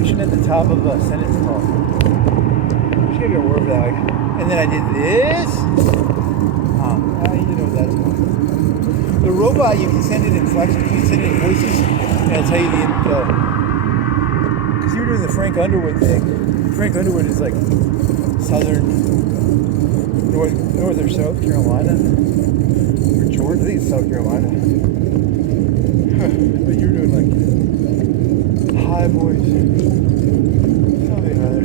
inflection at the top of a sentence called? I'm just gonna get a word for that. Like, and then I did this. I need to know what that's called. The robot, you can send it inflection, you can send it voices, and it'll tell you because you were doing the Frank Underwood thing. Frank Underwood is like north or South Carolina, or Georgia. I think it's South Carolina. But you were doing like high voice, something or other.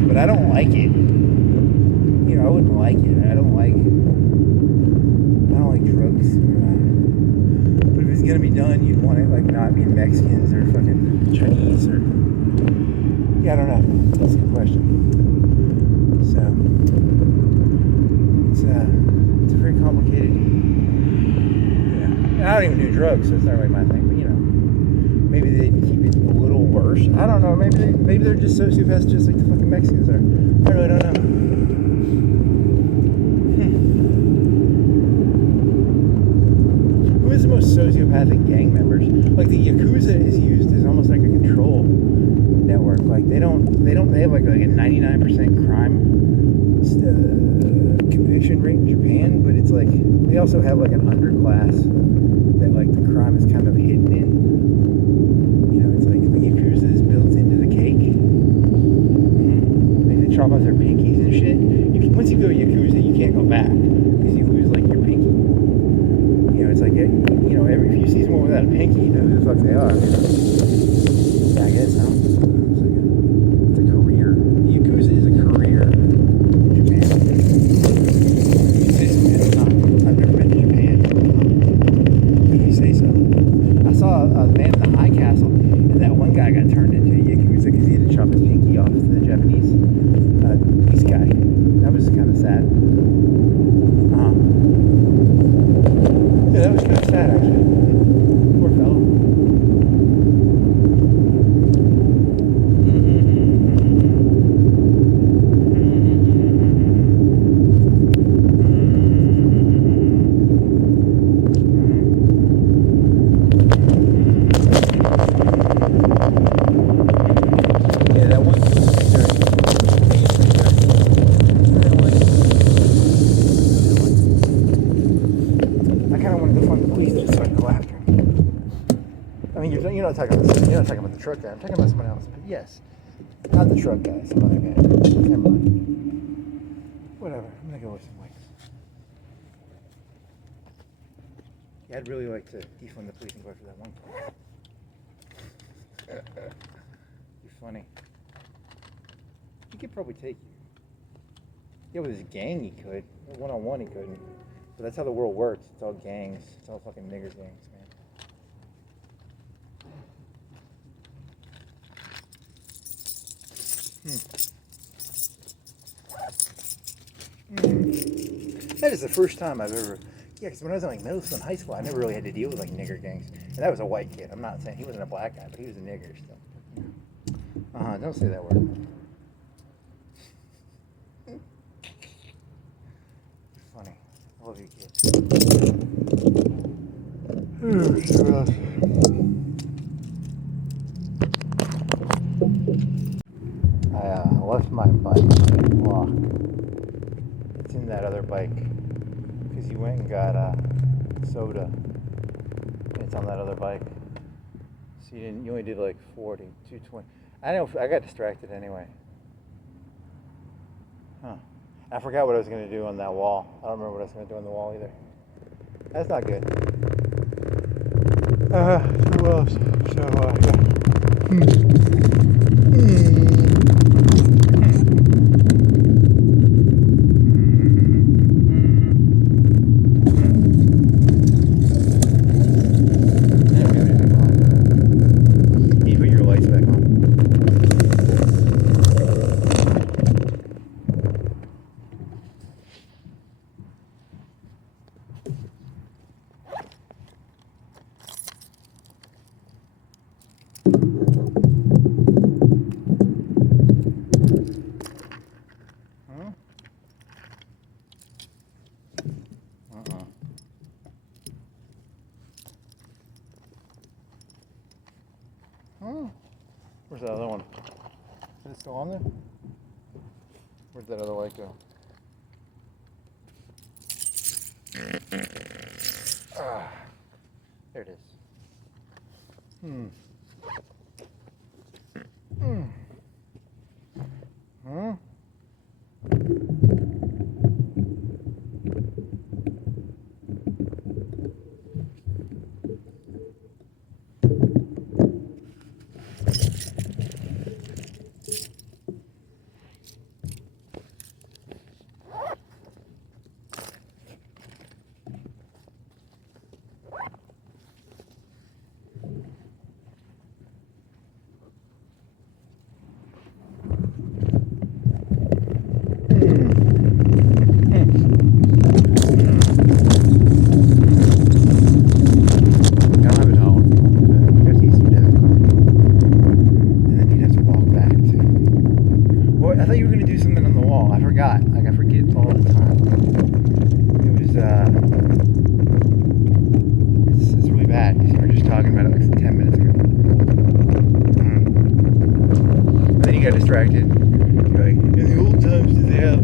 But I don't like it. You know, I wouldn't like it. I don't like drugs. But if it's gonna be done, you'd want it like not be Mexicans or fucking Chinese or I don't know. That's a good question. So it's a very complicated. And I don't even do drugs, so it's not really my thing. But maybe they keep it a little worse. I don't know. Maybe they're just sociopaths, just like the fucking Mexicans are. I really don't know. Who is the most sociopathic gang members? Like the Yakuza is used as almost like a control network. Like they have like a 99% crime conviction rate in Japan, but it's like they also have like an underclass that like the crime is kind of hidden in. Chop off their pinkies and shit. Once you go Yakuza, you can't go back because you lose like your pinky. It's like if you see someone without a pinky, you know who the fuck they are. Yeah, I guess so. It's a career. Yakuza is a career in Japan. You say so, man. It's not. I've never been to Japan. If you say so. I saw a man in the High Castle, and that one guy got turned into a Yakuza because he had to chop his pinky off to the Japanese. This guy. That was kind of sad. Yeah, that was kind of sad, actually. Poor fellow. Yeah, that one. You're not talking about the truck guy. I'm talking about someone else. But yes, not the truck guy. Some other guy. Never mind. Whatever. I'm gonna go with some wings. Yeah, I'd really like to defund the police and go after that one car. You're funny. He could probably take you. Yeah, with his gang he could. One-on-one he couldn't. But that's how the world works. It's all gangs. It's all fucking nigger gangs, man. That is the first time I've ever. Yeah, because when I was in like middle school and high school, I never really had to deal with like nigger gangs. And that was a white kid. I'm not saying he wasn't a black guy, but he was a nigger still. Don't say that word. You're funny. I love you, kid. I left my bike locked. It's in that other bike because you went and got soda. And it's on that other bike. So you only did like 40, 220. I know I got distracted anyway. I forgot what I was going to do on that wall. I don't remember what I was going to do on the wall either. That's not good. Who else? So, that other light go? There it is. Huh? Distracted. You're like, in the old times, did they have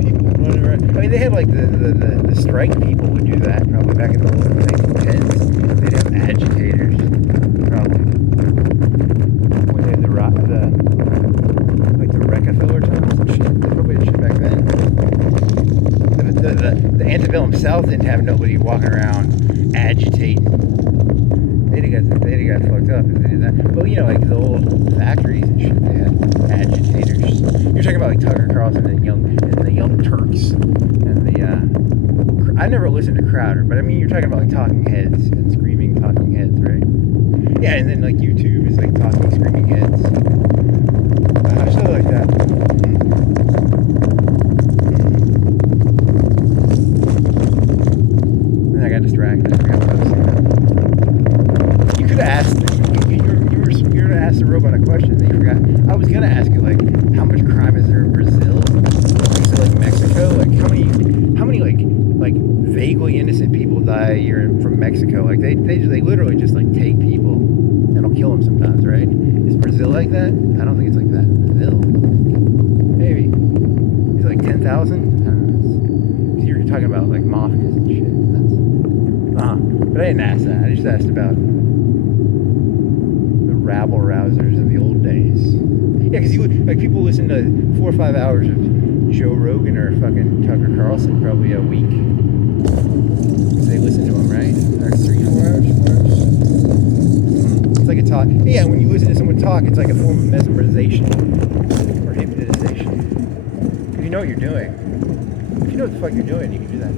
people running around? I mean, they had like the strike people would do that probably back in the old 1910s. They'd have agitators probably when they had the Rockefeller times and shit. They probably had shit back then. The antebellum South didn't have nobody walking around agitating. They'd have got fucked up if they did that. But you know, like the old factories and shit, they had agitators. You're talking about like Tucker Carlson and the Young Turks and the. I never listened to Crowder, but I mean, you're talking about like talking heads and screaming talking heads, right? Yeah, and then like YouTube is like talking screaming heads. Shit like that. And I got distracted. I forgot what I was saying. You could have asked. You were going to ask the robot a question that you forgot. I was going to ask you like, how much crime is there in Brazil? Is it like Mexico? Like how many like vaguely innocent people die a year from Mexico? Like they literally just like take people and will kill them sometimes, right? Is Brazil like that? I don't think it's like that. Brazil, maybe. Is it like 10,000? I don't know. Because you're talking about like mafias and shit. But I didn't ask that. I just asked about the rabble rousers of the old days. Yeah, because like people listen to 4 or 5 hours of Joe Rogan or fucking Tucker Carlson probably a week. They listen to him, right? Or 3, 4 hours, 4 hours. It's like a talk. Yeah, when you listen to someone talk, it's like a form of mesmerization or hypnotization. If you know what you're doing. If you know what the fuck you're doing, you can do that.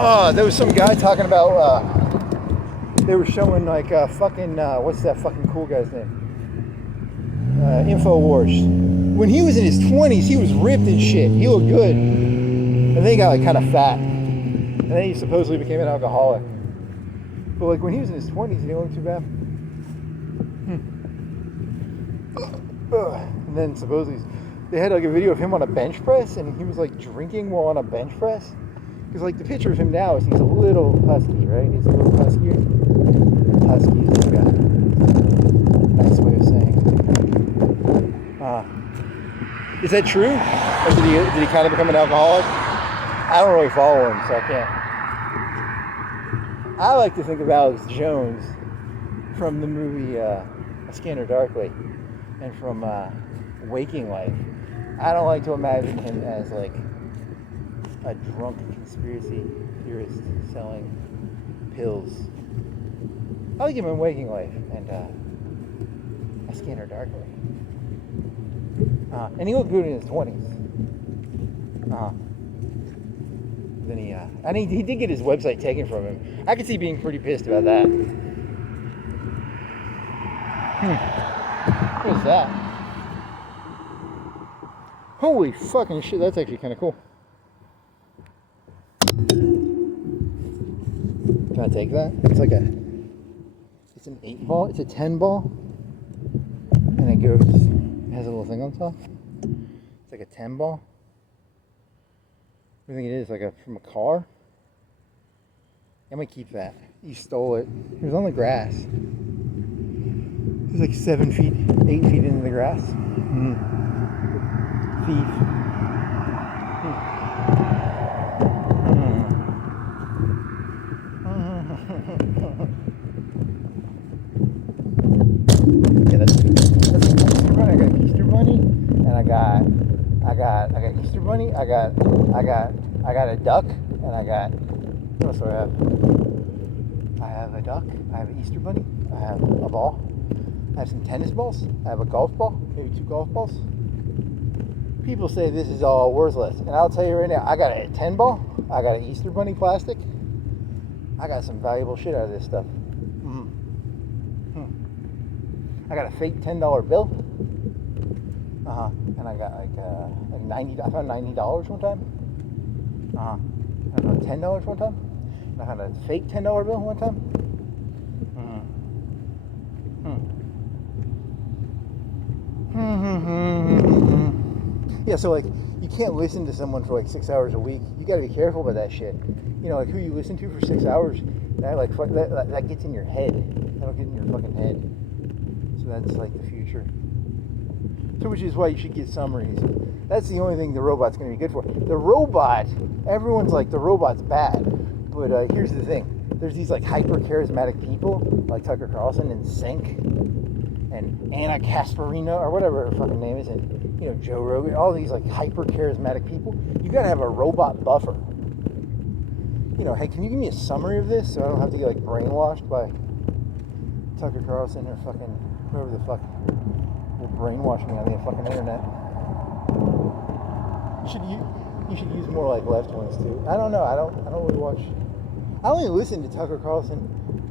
Oh, there was some guy talking about, they were showing like fucking, what's that fucking cool guy's name? InfoWars. When he was in his 20s, he was ripped and shit. He looked good. And then he got like kind of fat. And then he supposedly became an alcoholic. But like when he was in his 20s, he didn't look too bad. And then supposedly they had like a video of him on a bench press, and he was like drinking while on a bench press. Because like the picture of him now is he's a little husky, right? He's a little huskier. Husky is like a nice way of saying. Is that true? Or did he kind of become an alcoholic? I don't really follow him, so I can't. I like to think of Alex Jones from the movie A Scanner Darkly and from Waking Life. I don't like to imagine him as like a drunk conspiracy theorist selling pills. I like him in Waking Life and A Scanner Darkly. And he looked good in his 20s. Then he did get his website taken from him. I could see being pretty pissed about that. What is that? Holy fucking shit, that's actually kind of cool. Can I take that? It's an 8 ball, it's a 10 ball. And it has a little thing on top. It's like a 10 ball. What do you think it is? Like from a car? I'm gonna keep that. You stole it. It was on the grass. It was like 7 feet, 8 feet into the grass. thief. Yeah, that's Easter Bunny. I got Easter Bunny, and I got Easter Bunny. I got a duck, and I got, what else do I have? I have a duck. I have an Easter Bunny. I have a ball. I have some tennis balls. I have a golf ball, maybe 2 golf balls. People say this is all worthless, and I'll tell you right now, I got a 10 ball. I got an Easter Bunny plastic. I got some valuable shit out of this stuff. I got a fake $10 bill. And I got like $90. I found $90 one time. I found $10 one time. And I found a fake $10 bill one time. Yeah, so like you can't listen to someone for like 6 hours a week. You got to be careful about that shit. You know, like who you listen to for 6 hours, that gets in your head. That'll get in your fucking head. So that's like the future. So which is why you should get summaries. That's the only thing the robot's going to be good for. The robot, everyone's like the robot's bad, but here's the thing. There's these like hyper charismatic people like Tucker Carlson and Sync and Anna Kasparina or whatever her fucking name is, and you know, Joe Rogan, all these like hyper charismatic people. You gotta have a robot buffer. You know, hey, can you give me a summary of this so I don't have to get like brainwashed by Tucker Carlson or fucking whoever the fuck will brainwash me on the fucking internet. You should use more like left ones too. I don't know. I don't really watch. I only listen to Tucker Carlson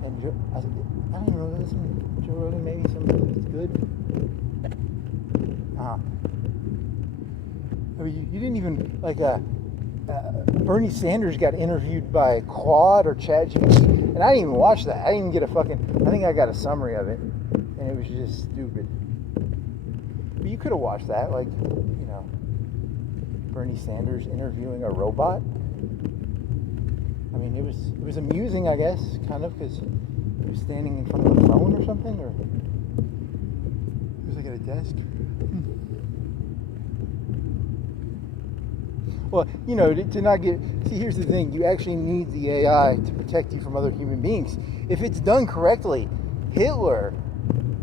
and Joe. I don't even really listen to Joe Rogan. Maybe sometimes it's good. I mean, you didn't even like Bernie Sanders got interviewed by Quad or ChatGPT, and I didn't even watch that. I didn't even get a fucking. I think I got a summary of it, and it was just stupid. But you could have watched that, like, you know, Bernie Sanders interviewing a robot. I mean, it was amusing, I guess, kind of, because he was standing in front of a phone or something, or he was like at a desk. Well, you know, to not get... See, here's the thing. You actually need the AI to protect you from other human beings. If it's done correctly, Hitler,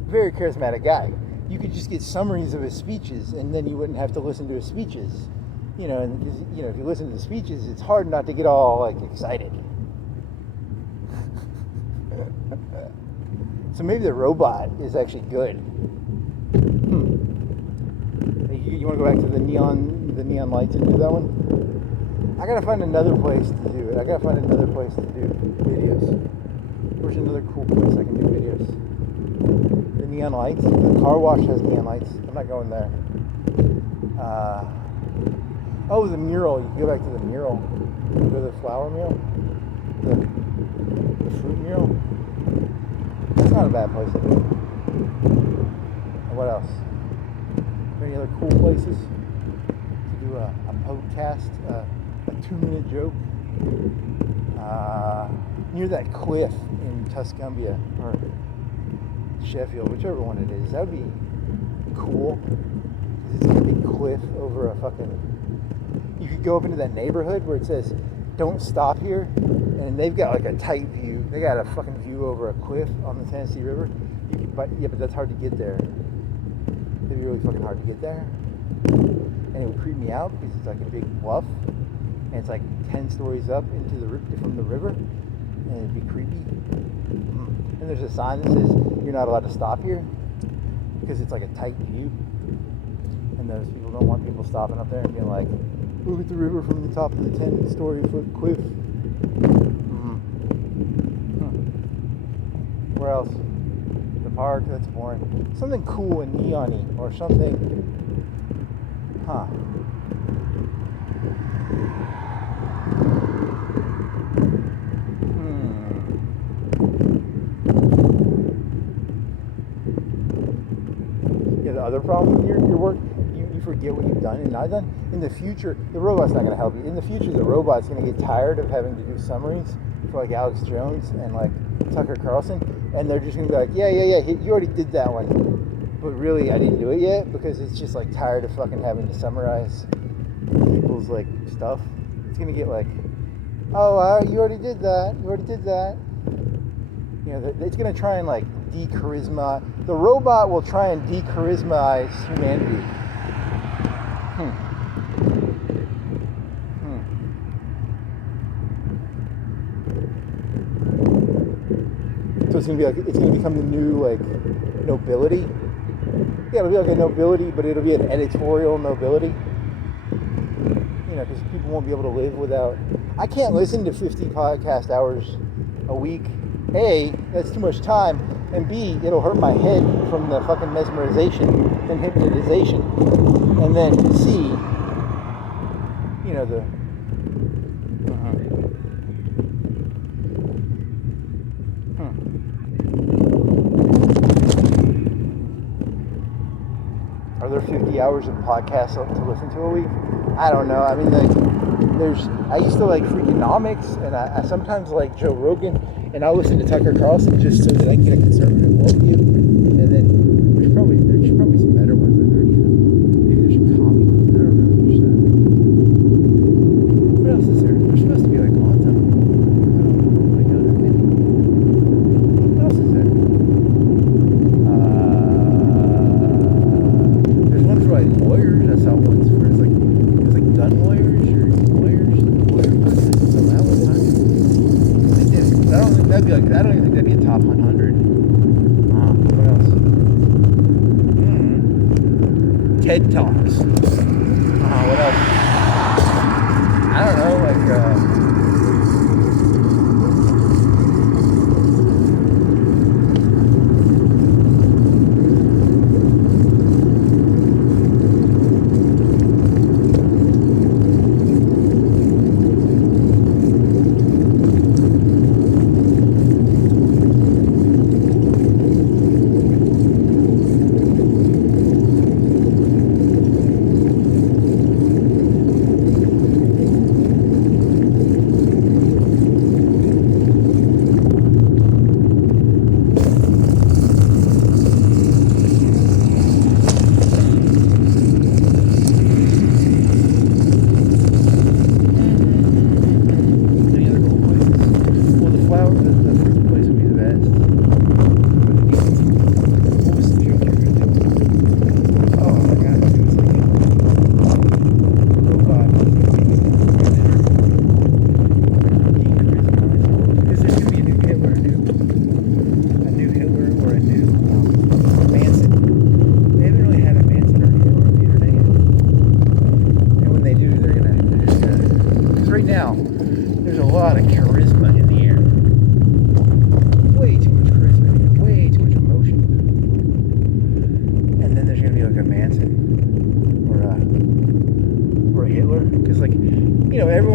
very charismatic guy, you could just get summaries of his speeches, and then you wouldn't have to listen to his speeches. You know, and you know, if you listen to the speeches, it's hard not to get all like excited. So maybe the robot is actually good. You want to go back to the neon lights and do that one? I gotta find another place to do it. I gotta find another place to do videos. Where's another cool place I can do videos? The neon lights. The car wash has neon lights. I'm not going there. Oh, the mural. You can go back to the mural. You can go to the flower mural. The fruit mural. That's not a bad place to do it. What else? Any other cool places to do a podcast, a 2-minute joke? Near that cliff in Tuscumbia or Sheffield, whichever one it is. That would be cool. It's like a big cliff over a fucking... You could go up into that neighborhood where it says, "Don't stop here," and they've got like a tight view. They got a fucking view over a cliff on the Tennessee River. But that's hard to get there. It'd be really fucking hard to get there, and it would creep me out because it's like a big bluff, and it's like 10 stories up into from the river, and it'd be creepy. And there's a sign that says you're not allowed to stop here because it's like a tight view, and those people don't want people stopping up there and being like, "Look at the river from the top of the 10-story-foot cliff." Where else? Park, that's boring. Something cool and neon-y or something. Yeah, the other problem with your work, you forget what you've done and not done. In the future, the robot's not going to help you. In the future, the robot's going to get tired of having to do summaries for like Alex Jones and like Tucker Carlson, and they're just going to be like, yeah, you already did that one. But really, I didn't do it yet because it's just like tired of fucking having to summarize people's like stuff. It's gonna get like, oh, you already did that. You already did that. You know, it's gonna try and like de-charisma. The robot will try and de-charismize humanity. So it's gonna become the new like nobility. Yeah, it'll be like a nobility, but it'll be an editorial nobility. You know, because people won't be able to live without. I can't listen to 50 podcast hours a week. A, that's too much time, and B, it'll hurt my head from the fucking mesmerization and hypnotization. And then C, you know, the Are there 50 hours of podcasts to listen to a week? I don't know. I mean, like, I used to like Freakonomics, and I sometimes like Joe Rogan, and I'll listen to Tucker Carlson just so that I can get a conservative worldview. And then there's probably some better ones that are, you know, maybe there's some comedy ones. I don't know. What else is there? There's supposed to be like lots of them. I don't know that many. What else is there? There's ones for like lawyers. I saw ones for it's like gun lawyers or lawyers. Lawyer podcasts. So that one time. I don't think that'd be like. I don't even think that'd be a top 100. What else? TED Talks. What else? I don't know. Like.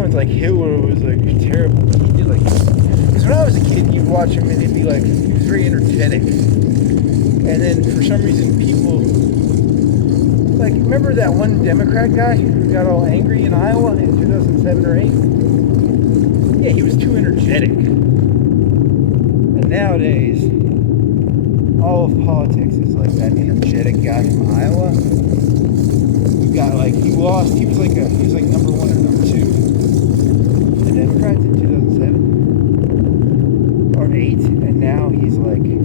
Like Hitler was like terrible. He did like, because when I was a kid, you'd watch him and it'd be like, he was very energetic. And then for some reason, people like, remember that one Democrat guy who got all angry in Iowa in 2007 or 8? Yeah, he was too energetic. And nowadays, all of politics is like that energetic guy from Iowa. Who got like, he lost. He was like number 1 or number 2. Democrats in 2007 or 8, and now he's like, you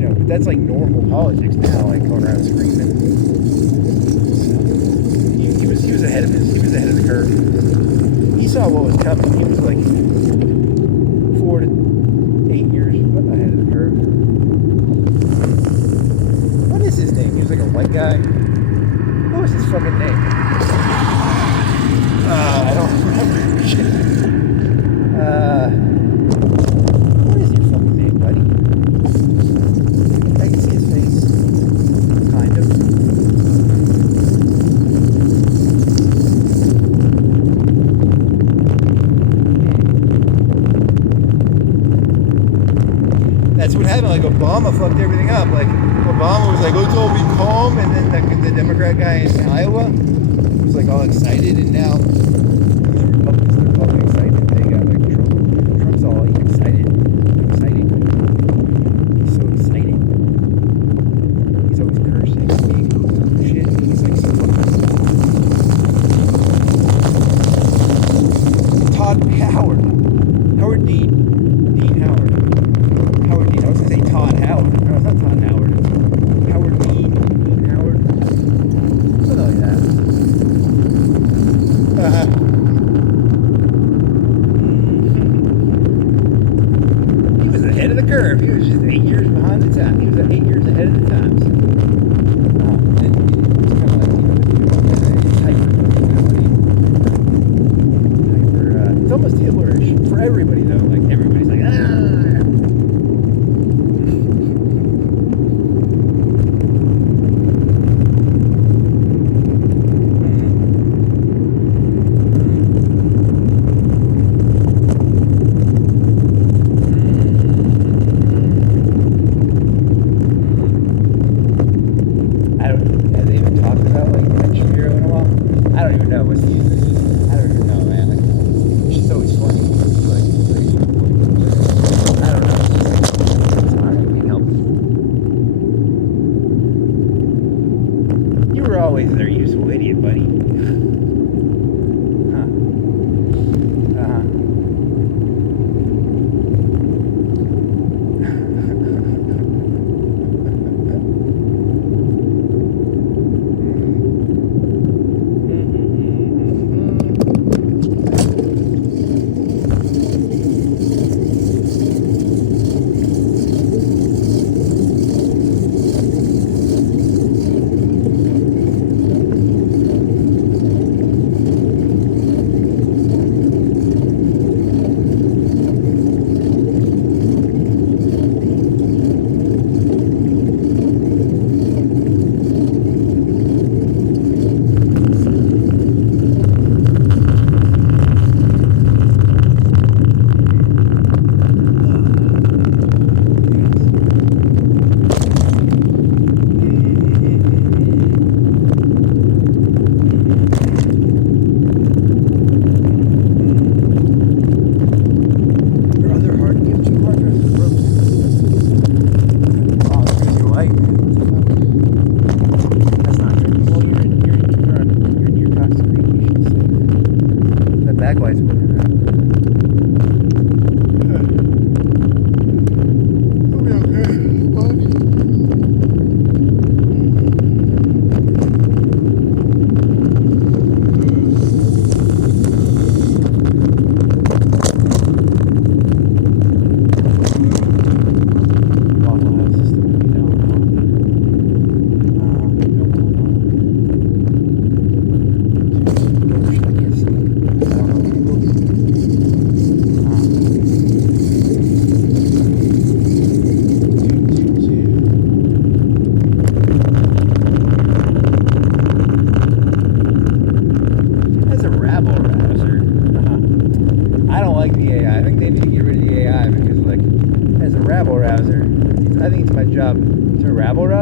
know, but that's like normal politics now, like going around screaming. So, he was ahead of the curve. He saw what was coming. He was like 4 to 8 years ahead of the curve. What is his name? He was like a white guy. What was his fucking name? I don't remember. What is your fucking name, buddy? I can see his face. Kind of. That's what happened. Like, Obama fucked everything up. Like, Obama was like, let's all be calm, and then the Democrat guy in Iowa was like all excited, and now the Republicans are all excited. They got like Trump's all excited. He's so excited. don't even know what's the use. I don't even know, man. Like, she's always funny. Like, I don't know. It's hard. I can't help it. You were always their useful idiot, buddy.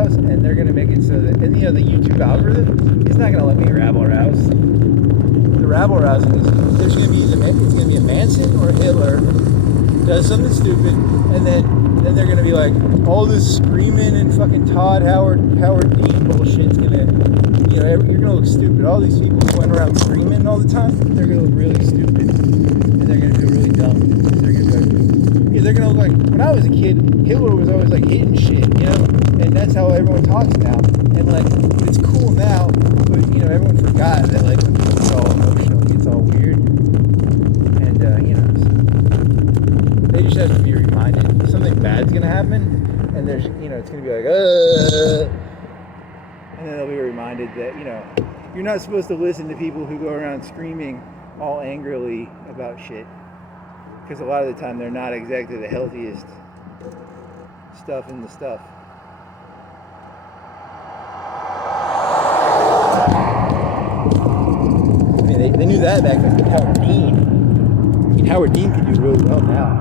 And they're going to make it so that, and the YouTube algorithm is not going to let me rabble rouse. The rabble rousing is, there's going to be it's going to be a Manson or Hitler does something stupid, and then they're going to be like, all this screaming and fucking Howard Dean bullshit's going to, you're going to look stupid. All these people who went around screaming all the time, they're going to look really stupid, and they're going to feel really dumb. They're going to be like, they're going to look like, when I was a kid, Hitler was always like hitting shit, and that's how everyone talks now. And like, it's cool now, but everyone forgot that like when it's all emotional, it's all weird. And so they just have to be reminded something bad's gonna happen, and there's it's gonna be like, and then they'll be reminded that you're not supposed to listen to people who go around screaming all angrily about shit, because a lot of the time they're not exactly the healthiest stuff in the stuff. I mean, they knew that back then with Howard Dean. I mean, Howard Dean could do really well now.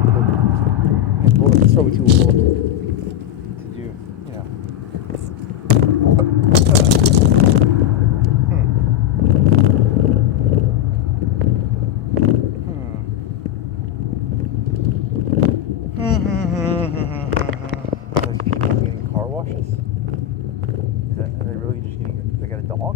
He's probably too old to do, Those people getting car washes? Are they really just getting, they got a dog?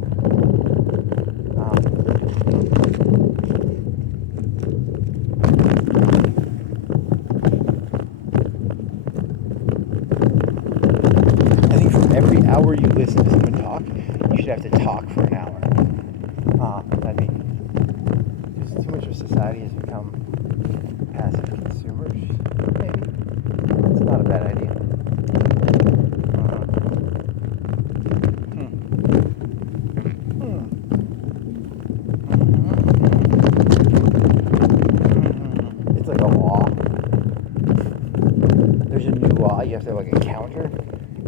I think for every hour you listen to someone talk, you should have to talk for an hour. I mean, just too much of society has become passive consumers, maybe. It's not a bad idea. It's like a law. There's a new law. You have to have like a counter,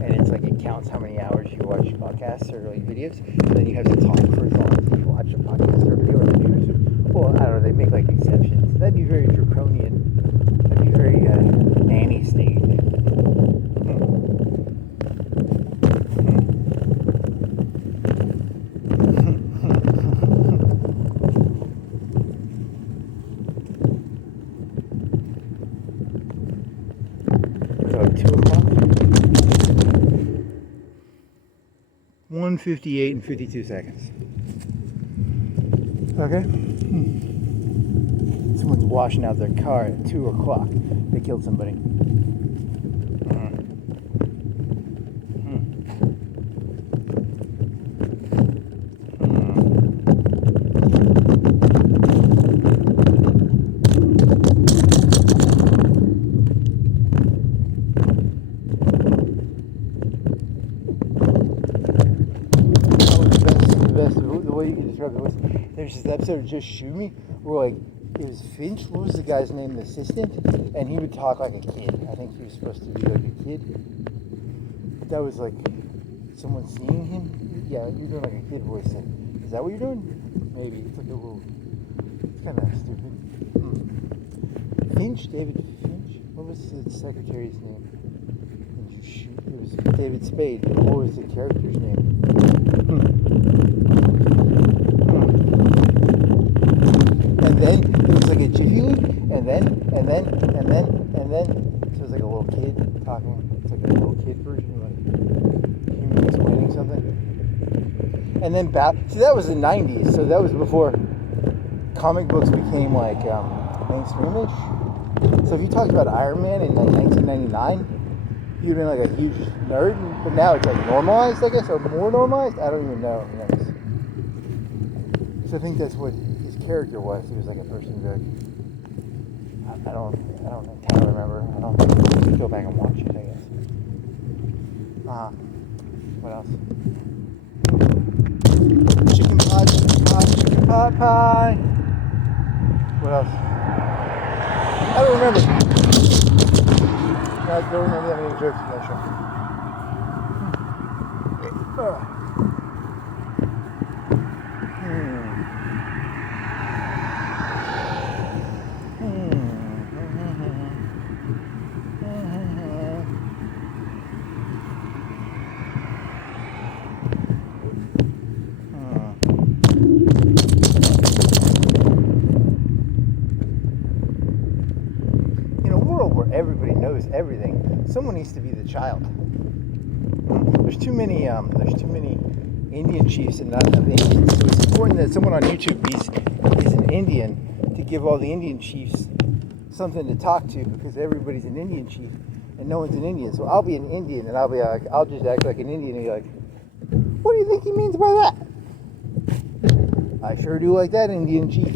and it's like it counts how many hours you watch podcasts or like videos, and then you have to talk for as long as you watch a podcast or video or news. Well, I don't know. They make like exceptions. That'd be very draconian. That'd be very nanny state. 58 and 52 seconds. Okay. Someone's washing out their car at 2 o'clock. They killed somebody. The way you can describe it was, there's this episode of Just Shoot Me where, like, it was Finch. What was the guy's name? The assistant, and he would talk like a kid. I think he was supposed to be like a kid. But that was like someone seeing him. Yeah, you're doing like a kid voice. Like, is that what you're doing? Maybe it's like a little. It's kind of stupid. Finch, David Finch. What was the secretary's name? It was David Spade. What was the character's name? And then it was like a jiffy loop, and then, so it was like a little kid talking. It's like a little kid version, like him explaining something. And then see, that was the 90s, so that was before comic books became like mainstreamish. So if you talked about Iron Man in like 1999, you'd been like a huge nerd, but now it's like normalized, I guess, or more normalized. I don't even know. So I think that's what his character was. He was like a person that I don't kind of remember. I don't go back and watch it, I guess. What else? Chicken pot pie. What else? I don't remember. I don't remember that many jokes in that show. In a world where everybody knows everything, someone needs to be the child. There's too many Indian chiefs and not enough Indians. So it's important that someone on YouTube is an Indian to give all the Indian chiefs something to talk to, because everybody's an Indian chief and no one's an Indian. So I'll be an Indian and I'll be like, I'll just act like an Indian and be like, what do you think he means by that? I sure do like that, Indian chief.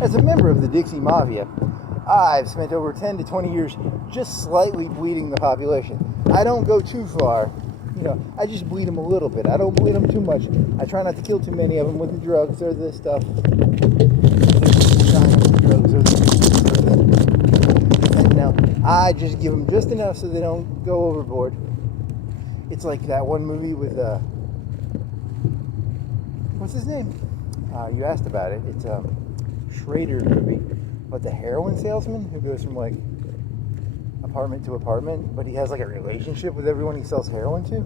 As a member of the Dixie Mafia, I've spent over 10 to 20 years just slightly bleeding the population. I don't go too far. I just bleed them a little bit. I don't bleed them too much. I try not to kill too many of them with the drugs or this stuff. And I just give them just enough so they don't go overboard. It's like that one movie with, what's his name? You asked about it. It's a Schrader movie about the heroin salesman who goes from like apartment to apartment, but he has like a relationship with everyone he sells heroin to.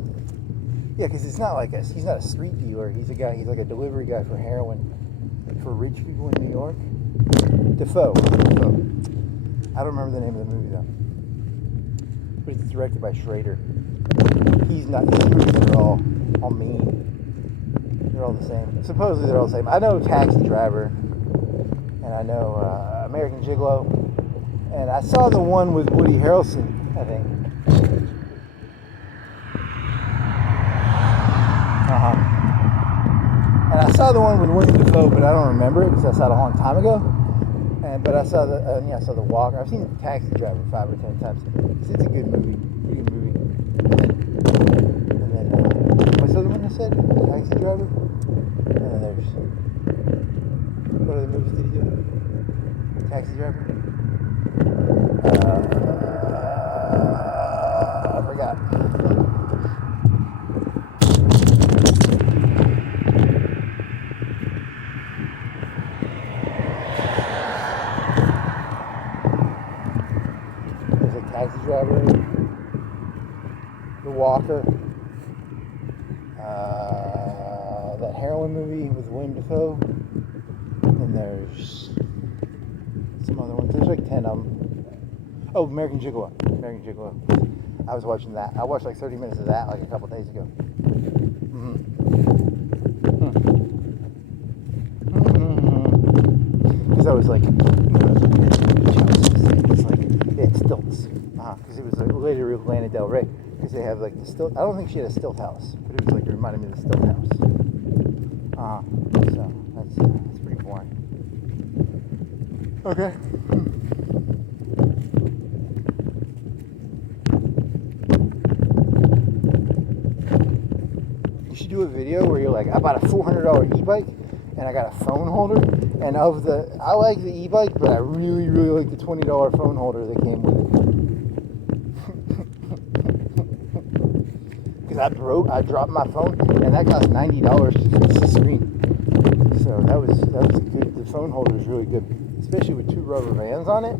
Yeah, because it's not like he's not a street dealer. He's like a delivery guy for heroin, like for rich people in New York. Defoe. I don't remember the name of the movie though, but it's directed by Schrader. He's not. His movies are all mean. They're all the same. Supposedly they're all the same. I know Taxi Driver, and I know American Gigolo, and I saw the one with Woody Harrelson, I think. And I saw the one with William Dafoe, but I don't remember it because I saw it a long time ago. But I saw I saw The Walker. I've seen Taxi Driver 5 or 10 times. It's a good movie. Pretty good movie. And then what's the other one I said? Taxi Driver. And then there's what other movies did he do? Taxi Driver. I forgot. Taxi Driver, The Walker, one movie with William Dafoe. And there's some other ones. There's like 10 of them. Oh, American Gigolo. I was watching that. I watched like 30 minutes of that like a couple days ago. Because I was like, it's like, it stilts. Because it was like later with Lana Del Rey. Because they have like the stilt. I don't think she had a stilt house, but it was like, it reminded me of the stilt house. So that's pretty boring. Okay. You should do a video where you're like, I bought a $400 e-bike and I got a phone holder, and I like the e-bike, but I really, really like the $20 phone holder that came with it. Because I dropped my phone and that cost $90 to fix the screen. So that was good. The phone holder is really good, especially with 2 rubber bands on it.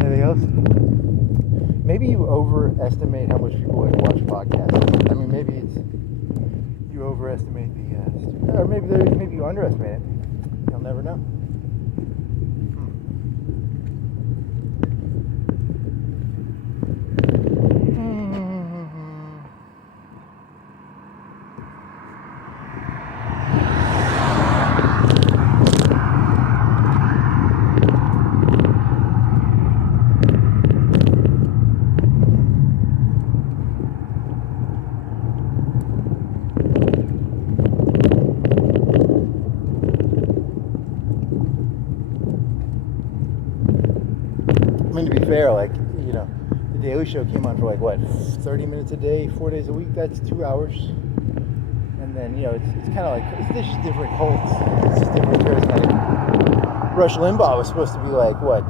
Anything else? Maybe you overestimate how much people like watch podcasts. I mean, maybe you overestimate or maybe you underestimate it. You'll never know. I mean, to be fair, like, you know, the Daily Show came on for like, what, 30 minutes a day, 4 days a week? That's 2 hours. And then, you know, it's kind of like, it's just different cults. It's just different charismatic. Rush Limbaugh was supposed to be like, what,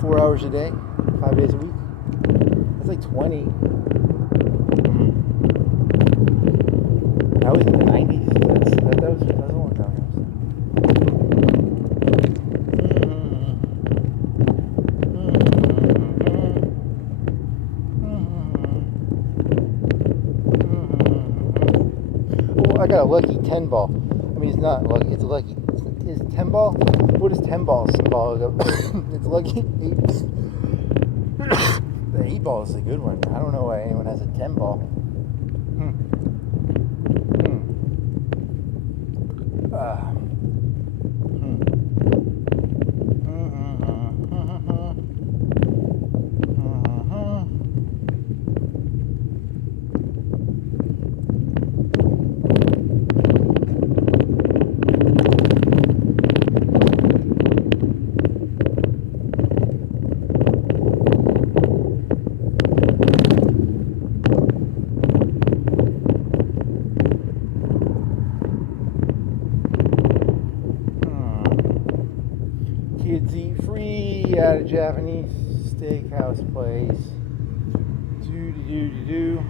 4 hours a day, 5 days a week? That's like 20. That was in the 90s. That was a long time ago. I got a lucky 10 ball. I mean, it's not lucky, it's a lucky. Is 10 ball? What is 10 ball symbolic of? It's lucky 8. The 8 ball is a good one. I don't know why anyone has a 10 ball. Kids eat free at a Japanese steakhouse place. Do.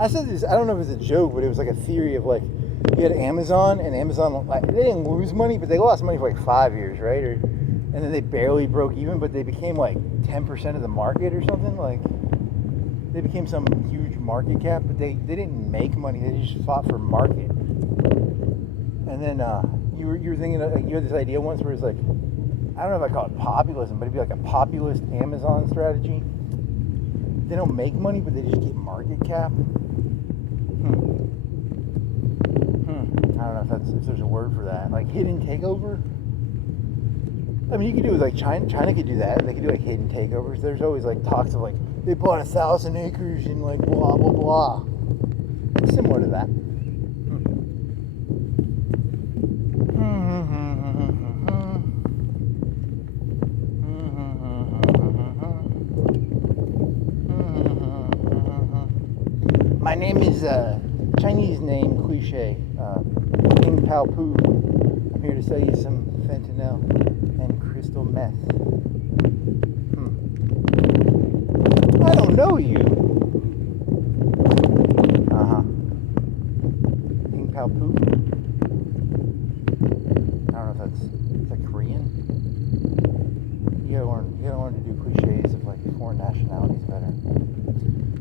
I said this, I don't know if it's a joke, but it was like a theory of like, you had Amazon, and Amazon, like, they didn't lose money, but they lost money for like 5 years, right? And then they barely broke even, but they became like 10% of the market or something. Like, they became some huge market cap, but they didn't make money. They just fought for market. And then you were thinking, you had this idea once where it's like, I don't know if I call it populism, but it'd be like a populist Amazon strategy. They don't make money, but they just get market cap. I don't know if there's a word for that. Like hidden takeover. I mean, you could do it like China. China could do that. They could do like hidden takeovers. There's always like talks of like they bought 1,000 acres and like blah blah blah. It's similar to that. My name is Chinese name cliche. King Pao Pu. I'm here to sell you some fentanyl and crystal meth. know you. Ping Pao Poo. I don't know if that's Korean. You gotta learn to do cliches of like foreign nationalities better.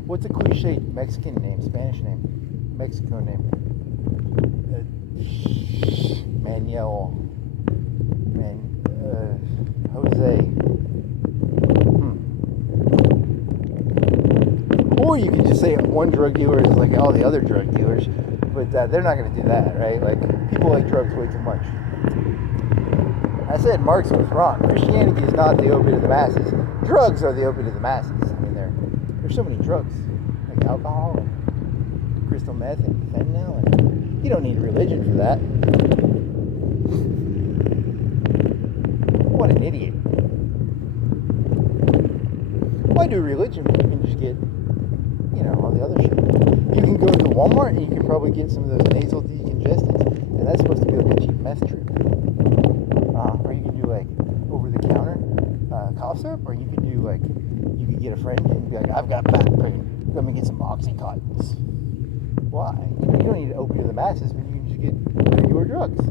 What's a cliche Mexican name, Spanish name, Mexico name? Manuel. Jose. Or you can just say one drug dealer is like all the other drug dealers, but they're not going to do that, right? Like, people like drugs way too much. I said Marx was wrong. Christianity is not the opiate of the masses. Drugs are the opiate of the masses. I mean, there's so many drugs, like alcohol and crystal meth and fentanyl, and you don't need a religion for that. What an idiot. Why do religion when you can just get, all the other shit? You can go to Walmart and you can probably get some of those nasal decongestants, and that's supposed to be like a cheap meth trip. Or you can do like over-the-counter cough syrup, or you could do like, you could get a friend and be like, I've got back pain, let me get some Oxycontins. Why? You don't need opiate of the masses, but you can just get regular drugs.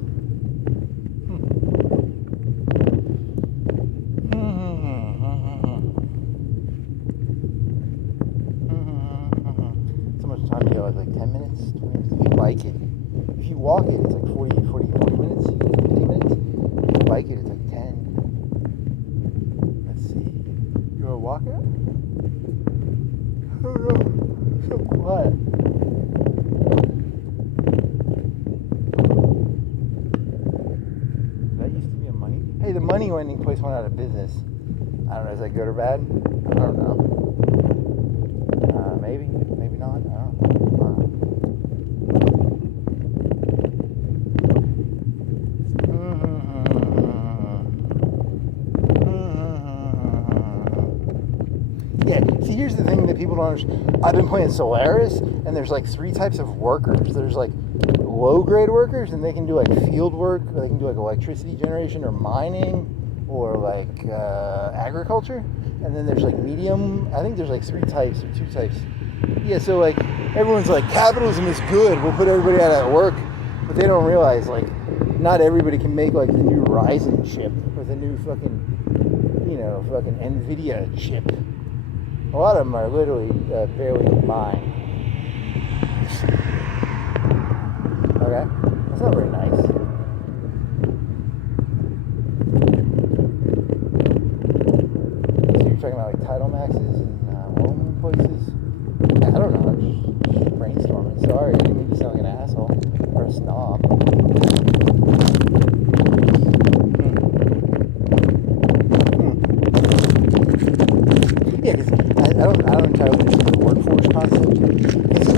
So much time you have, like 10 minutes, 20 minutes. If you bike it, if you walk it, it's like 40 minutes, 15 minutes. If you bike it, it's like 10. Let's see. You want to walk it? I don't know. It's so quiet. That used to be a money. Hey, the money lending place went out of business. I don't know, is that good or bad? I don't know. Maybe not. I don't know. Yeah, see, here's the thing that people don't understand. I've been playing Solaris, and there's like 3 types of workers. There's like low-grade workers, and they can do like field work, or they can do like electricity generation or mining, or like agriculture. And then there's like medium, I think there's like 3 types or 2 types. Yeah, so like everyone's like, capitalism is good, we'll put everybody out at work, but they don't realize like not everybody can make like the new Ryzen chip or the new fucking NVIDIA chip. A lot of them are literally barely mine. Okay, that's not very nice. So you're talking about like title maxes and loan places? I don't know, I'm just brainstorming. Sorry, I didn't mean to sound like an asshole or a snob. Yeah, because I don't entirely understand the workforce concept. Because,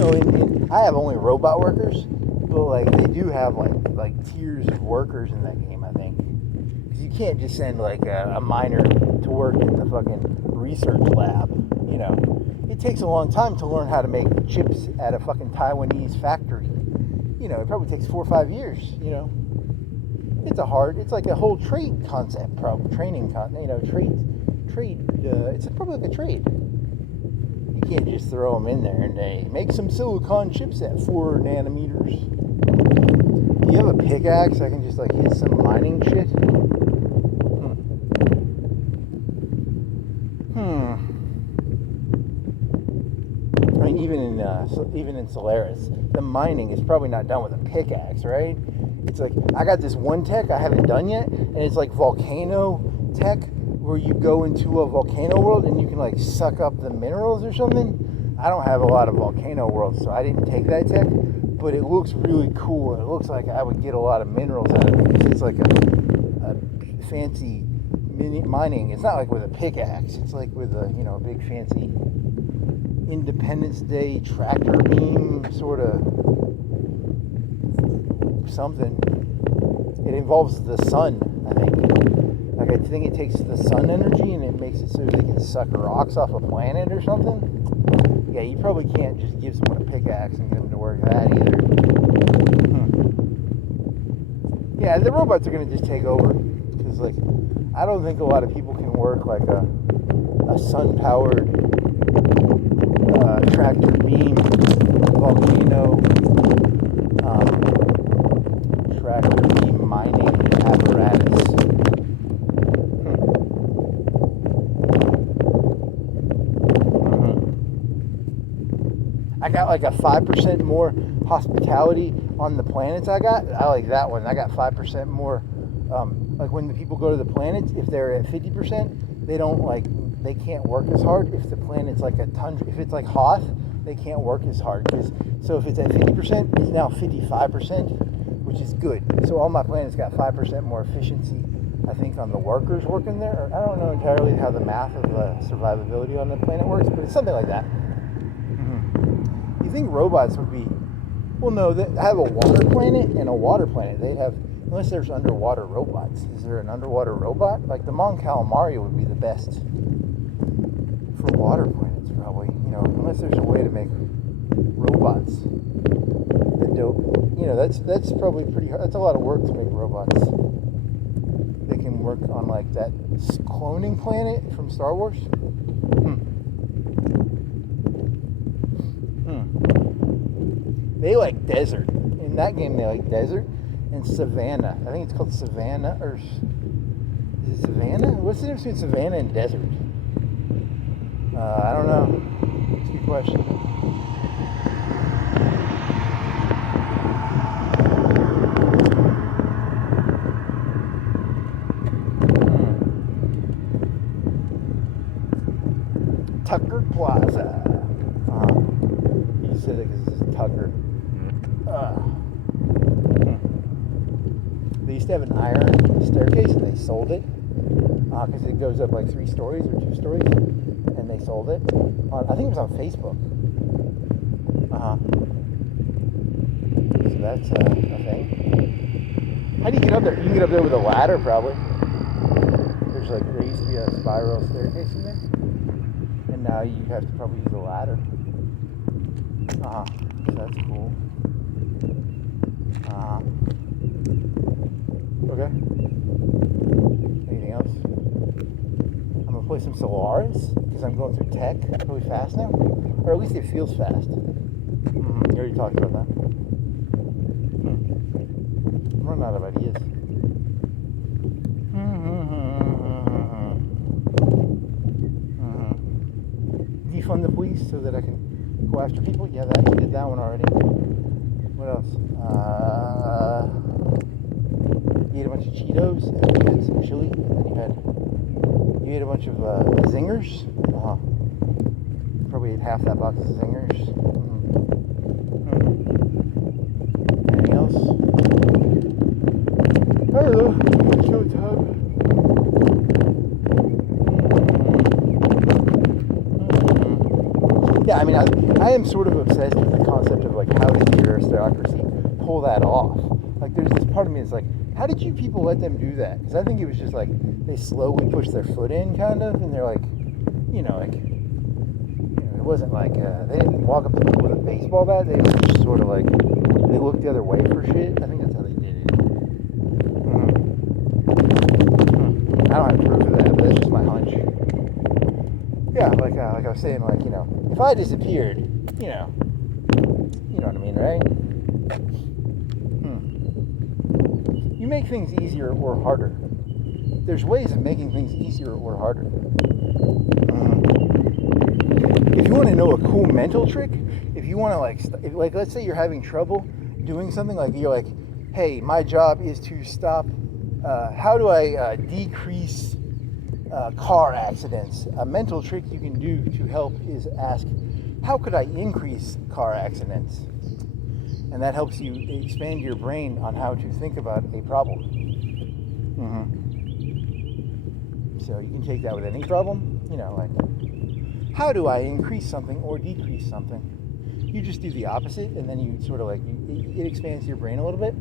I have only robot workers, but like they do have like tiers of workers in that game, I think. Because you can't just send like a miner to work in the fucking research lab, It takes a long time to learn how to make chips at a fucking Taiwanese factory. It probably takes 4 or 5 years, It's like a whole trade concept, it's probably like a trade. You can't just throw them in there and they make some silicon chips at 4 nanometers. Do you have a pickaxe? I can just like hit some mining shit. I mean, even in Solaris, the mining is probably not done with a pickaxe, right? It's like, I got this one tech I haven't done yet, and it's like volcano tech, where you go into a volcano world and you can like suck up the minerals or something. I don't have a lot of volcano worlds, so I didn't take that tech, but it looks really cool. It looks like I would get a lot of minerals out of it, because it's like a fancy mining. It's not like with a pickaxe. It's like with a big fancy Independence Day tractor beam sort of something. It involves the sun, I think. Like, I think it takes the sun energy and it makes it so they can suck rocks off a planet or something. Yeah, you probably can't just give someone a pickaxe and get them to work that either. Yeah, the robots are going to just take over. Because, like, I don't think a lot of people can work like a sun-powered tractor beam, volcano, tractor beam mining apparatus. I got like a 5% more hospitality on the planets I like that one. I got 5% more. Like when the people go to the planets, if they're at 50%, they can't work as hard. If the planet's like a tundra, if it's like Hoth, they can't work as hard. So if it's at 50%, it's now 55%, which is good. So all my planets got 5% more efficiency, I think, on the workers working there. I don't know entirely how the math of the survivability on the planet works, but it's something like that. You think robots would be, well, no, they have a water planet and a water planet. They'd have, unless there's underwater robots. Is there an underwater robot? Like the Mon Calamari would be the best for water planets, probably. Unless there's a way to make robots that don't, that's probably pretty hard. That's a lot of work to make robots. They can work on like that cloning planet from Star Wars. They like desert. In that game, they like desert and savanna. I think it's called savanna, or is it savanna? What's the difference between savanna and desert? I don't know. It's a good question. Tucker Plaza. You said it because it's Tucker. They used to have an iron staircase and they sold it because it goes up like 3 stories or 2 stories, and they sold it. I think it was on Facebook. So that's a thing. How do you get up there? You can get up there with a ladder, probably. There used to be a spiral staircase in there, and now you have to probably use a ladder. So that's cool. Okay. Anything else? I'm gonna play some Solaris because I'm going through tech really fast now, or at least it feels fast. You already talked about that. I'm running out of ideas. Defund the police so that I can go after people. Yeah, I did that one already. What else? You ate a bunch of Cheetos, and then you had some chili, and then you ate a bunch of zingers. Probably ate half that box of zingers. Anything else? I don't know. It's showtime. Yeah, I mean, I am sort of obsessed with the concept of like, how did the aristocracy pull that off? Like, there's this part of me that's like, how did you people let them do that? Because I think it was just like they slowly pushed their foot in, kind of, and they're like, it wasn't like they didn't walk up to people with a baseball bat. They were just sort of like they looked the other way for shit. I think that's how they did it. I don't have proof of that, but that's just my hunch. Yeah, like I was saying, like, if I disappeared, you know what I mean, right? You make things easier or harder. There's ways of making things easier or harder. If you want to know a cool mental trick, if you want to like let's say you're having trouble doing something, like you're like, hey, my job is to stop. How do I decrease car accidents? A mental trick you can do to help is ask, how could I increase car accidents? And that helps you expand your brain on how to think about a problem. So you can take that with any problem, like, how do I increase something or decrease something? You just do the opposite, and then you sort of like, it expands your brain a little bit.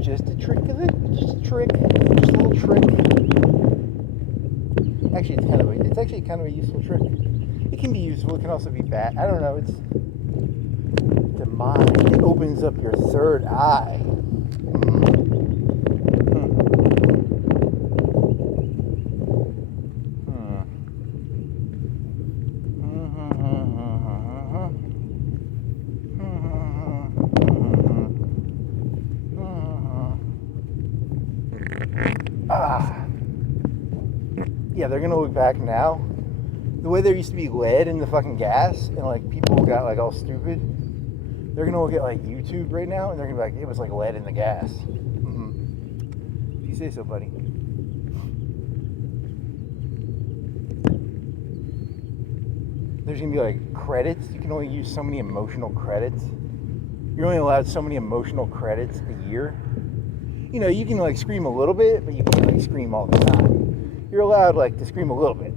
Just a trick of it, just a trick, just a little trick. Actually, it's actually kind of a useful trick. It can be useful, it can also be bad. I don't know, it's the mind. It opens up your third eye. Yeah, they're gonna look back now. The way there used to be lead in the fucking gas, and like people got like all stupid. They're gonna look at like YouTube right now, and they're gonna be like, it was like lead in the gas. If you say so, buddy. There's gonna be like credits. You can only use so many emotional credits. You're only allowed so many emotional credits a year. You know, you can like scream a little bit, but you can't like scream all the time. You're allowed like to scream a little bit.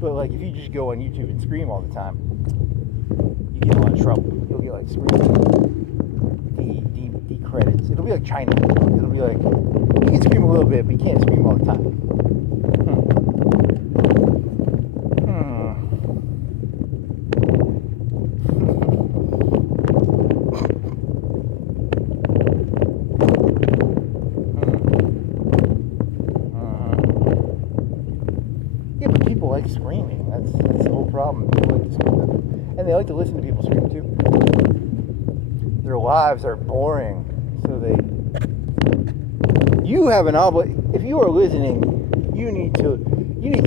But like if you just go on YouTube and scream all the time, you get in a lot of trouble. You'll get like screaming D credits. It'll be like China. It'll be like you can scream a little bit, but you can't scream all the time. Like screaming. That's the whole problem. People like to scream, and they like to listen to people scream too. Their lives are boring, so you have an obligation. If you are listening, you need to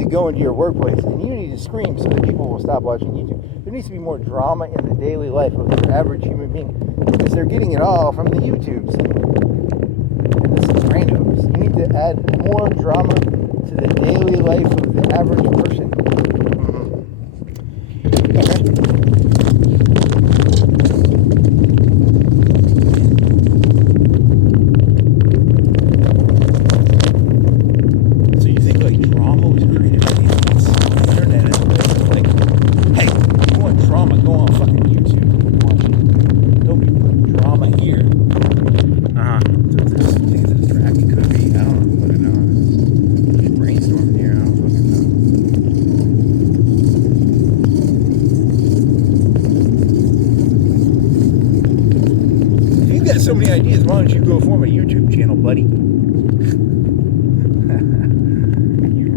go into your workplace and you need to scream so that people will stop watching YouTube. There needs to be more drama in the daily life of the average human being, because they're getting it all from the YouTubes and the Sopranos. You need to add more drama to the daily life of the average person. So you think like drama was created by the internet? Like, hey, you want drama? Go on fucking YouTube and watch it. Don't be putting drama here. So it's a track. It could be. I don't know. Brainstorming here. I don't fucking know. If you got so many ideas, why don't you go form a YouTube channel, buddy? You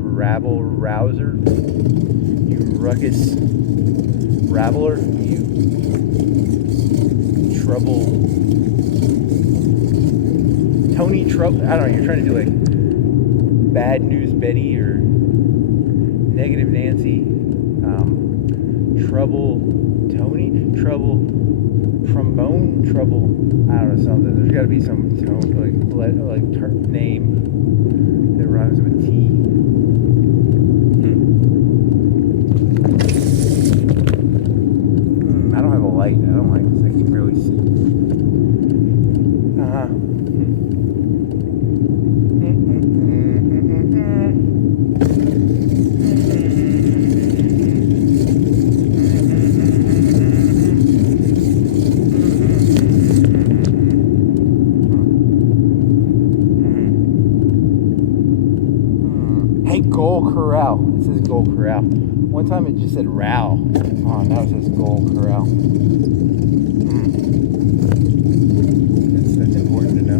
rabble rouser, you ruckus rabbler, you trouble Tony Trouble. I don't know. You're trying to do like Bad News Betty or Negative Nancy, Trouble Tony, Trouble Trombone, Trouble, I don't know, something. There's got to be some tone, like name that rhymes with T. I don't have a light. I don't like this. I can barely see. Gold Corral. It says Gold Corral. One time it just said Row. Oh, now it says Gold Corral. That's important to know.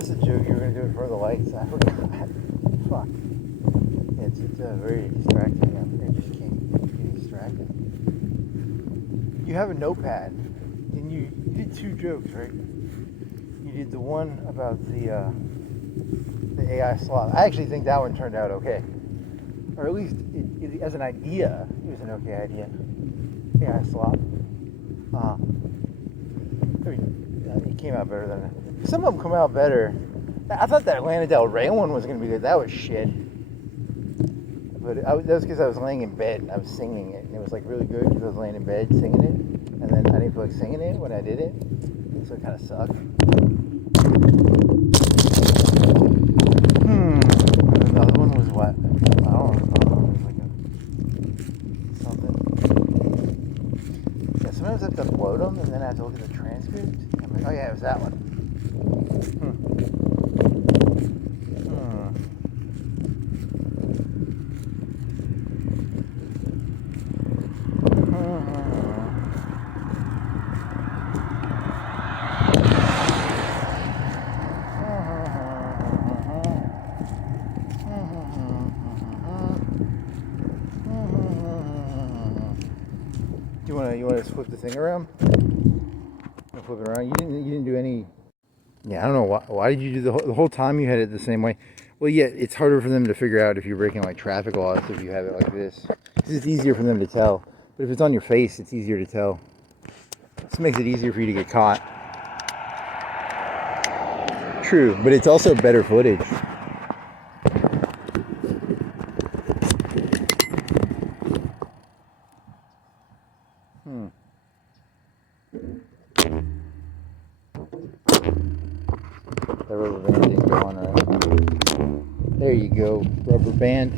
was the joke you were going to do in front of the lights? I forgot. Fuck. It's very distracting. I just can't get distracted. You have a notepad, and you did 2 jokes, right? You did the one about the AI sloth. I actually think that one turned out okay. Or at least, as an idea, it was an okay idea. AI sloth. It came out better than it. Some of them come out better. I thought that Lana Del Rey one was going to be good. That was shit. But that was because I was laying in bed and I was singing it. And it was like really good because I was laying in bed singing it. And then I didn't feel like singing it when I did it. So it kind of sucked. Another one was what? I don't know. It was like something. Yeah, sometimes I have to upload them and then I have to look at the transcript. I'm like, oh yeah, it was that one. You want to flip the thing around? Flip it around. You didn't do any. Yeah, I don't know why did you do the whole time you had it the same way? Well, yeah, it's harder for them to figure out if you're breaking like traffic laws if you have it like this. Because it's easier for them to tell. But if it's on your face, it's easier to tell. This makes it easier for you to get caught. True, but it's also better footage. The rubber band didn't go on right. There you go, rubber band.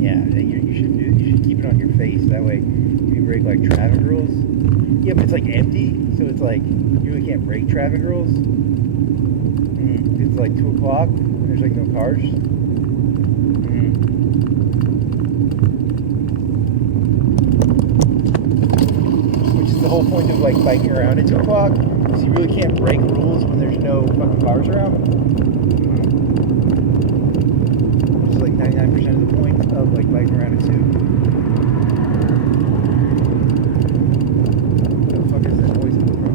Yeah, you should keep it on your face. That way, you can break like traffic rules. Yeah, but it's like empty, so it's like you really can't break traffic rules. It's like 2 o'clock and there's like no cars. Which is the whole point of like biking around at 2 o'clock. So you really can't break rules when there's no fucking cars around. Which is like 99% of the point of like biking around at 2. What the fuck is that noise coming from?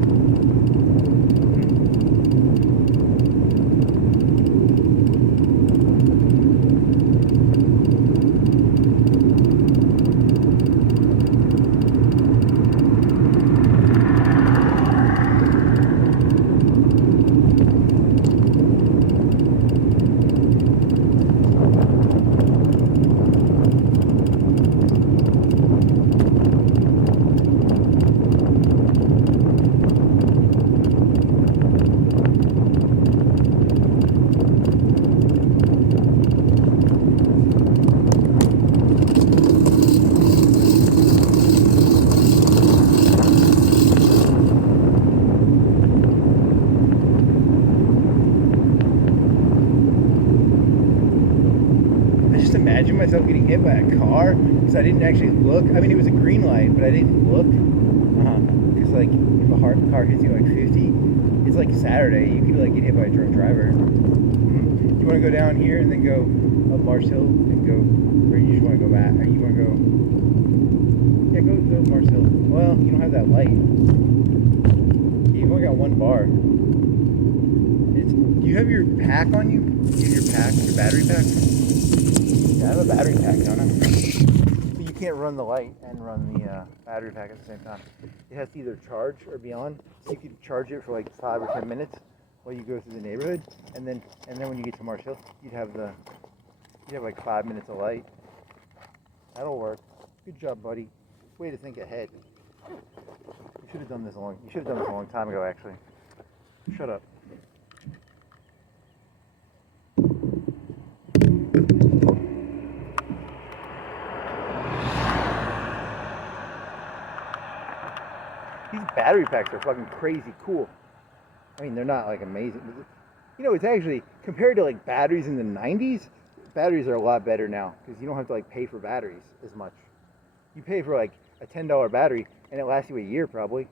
Imagine myself getting hit by a car because I didn't actually look. I mean, it was a green light, but I didn't look. Because like if a car hits you like 50, it's like Saturday. You could like get hit by a drunk driver. You want to go down here and then go up Mars Hill and go, or you just want to go back? Or you want to go? Yeah, go Mars Hill. Well, you don't have that light. You've only got 1 bar. Do you have your pack on you? Do you have your pack, your battery pack? Yeah, I have a battery pack, don't I? But you can't run the light and run the battery pack at the same time. It has to either charge or be on. So you could charge it for like 5 or 10 minutes while you go through the neighborhood, and then when you get to Marsh Hill, you'd have like 5 minutes of light. That'll work. Good job, buddy. Way to think ahead. You should have done this a long time ago, actually. Shut up. These battery packs are fucking crazy cool. I mean, they're not like amazing. You know, it's actually, compared to like batteries in the 90s, batteries are a lot better now because you don't have to like pay for batteries as much. You pay for like a $10 battery and it lasts you a year probably.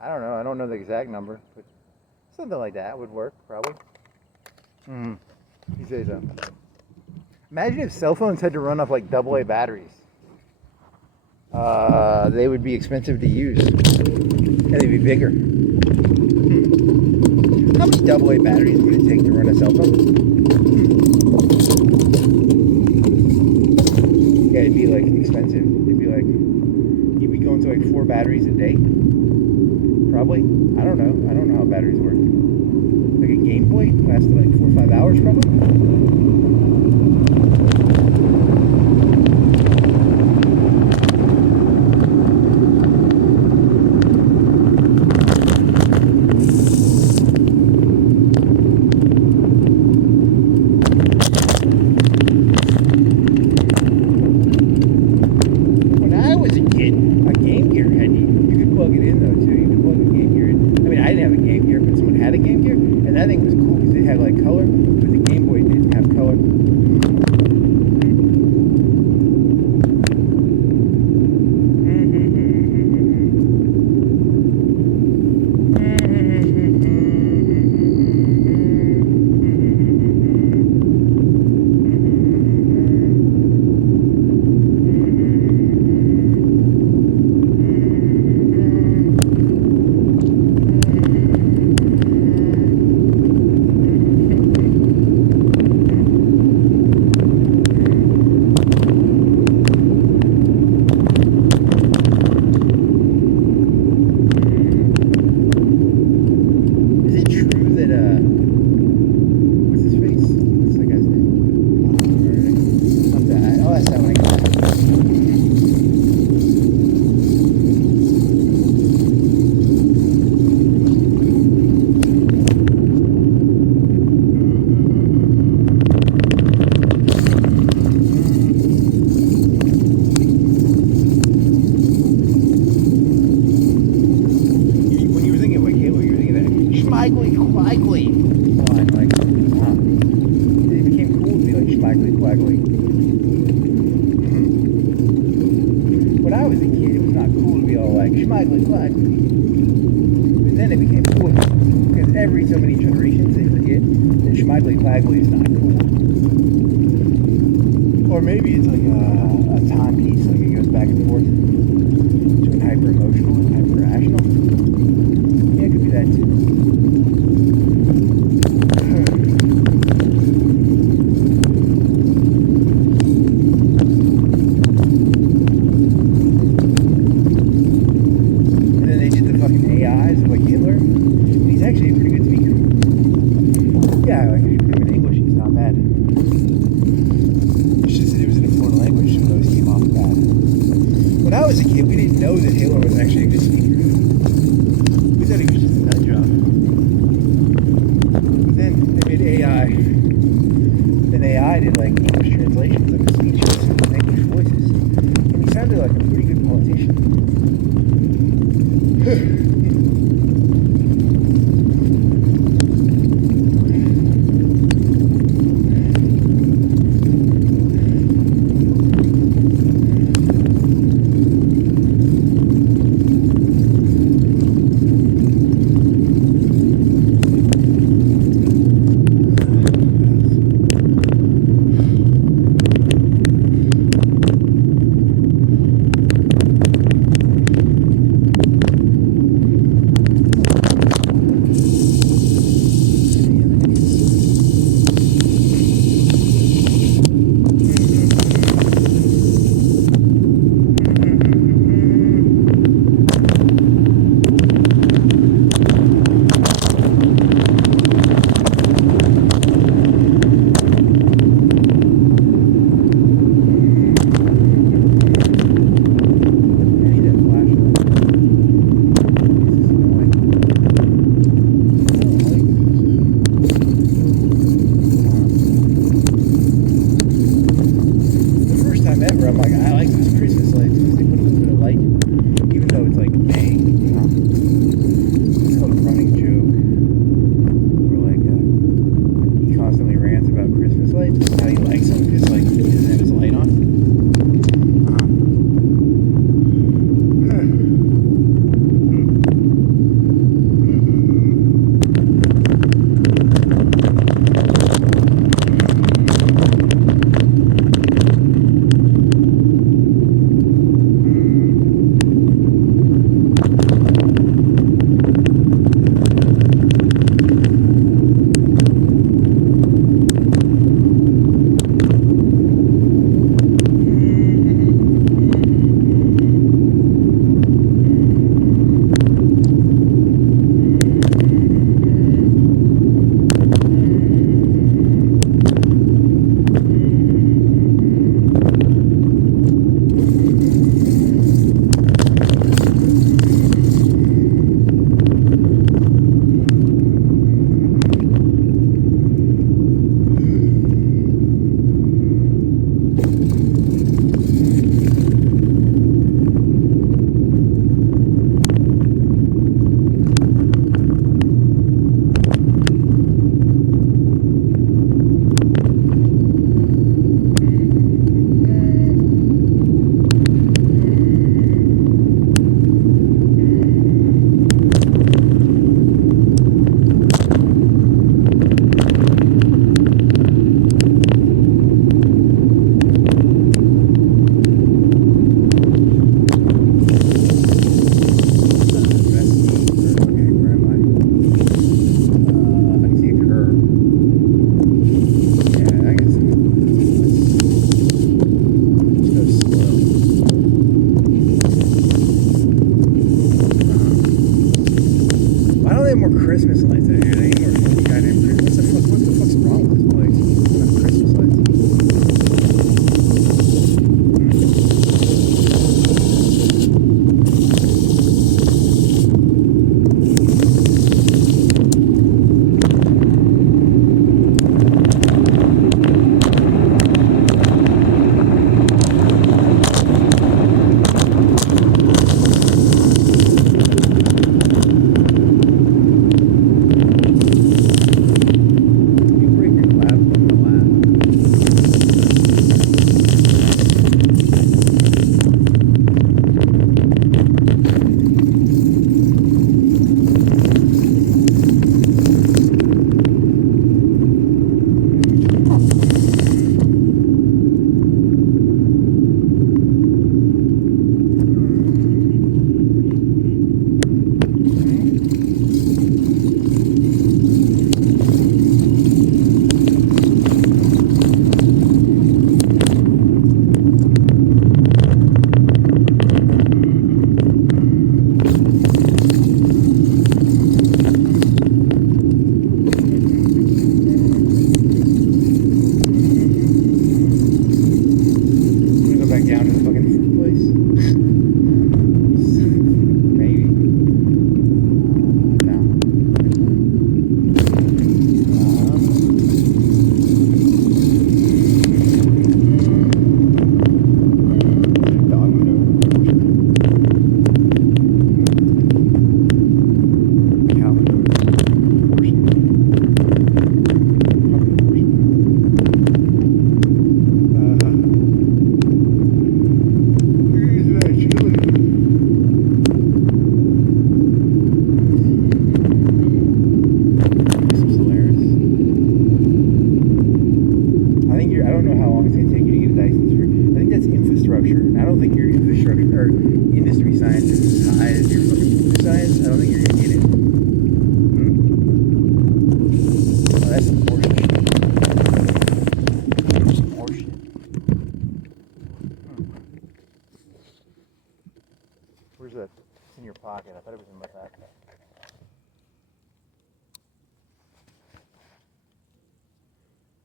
I don't know the exact number, but something like that would work probably. You say so. Imagine if cell phones had to run off like AA batteries. They would be expensive to use and they'd be bigger. How many AA batteries would it take to run a cell phone? Yeah, it'd be like expensive. It'd be like, you'd be going to like 4 batteries a day. Probably. I don't know how batteries work. Like a Game Boy lasts like 4 or 5 hours probably. Or maybe it's like a timepiece, like it goes back and forth between hyper emotional and hyper rational. Yeah, it could be that too. And then they did the fucking AIs of like Hitler. He's actually a pretty good speaker. Yeah, like if you put him in English, he's not bad. When I was a kid, we didn't know that Hitler was actually a good speaker. We thought he was just a nut job. But then they made AI. Then AI did like English translations of his speeches in English voices. And he sounded like a pretty good politician. or industry science is as high as your fucking food science, I don't think you're gonna get it. Oh, that's some horseshit. Some horseshit. Where's that? It's in your pocket. I thought it was in my backpack.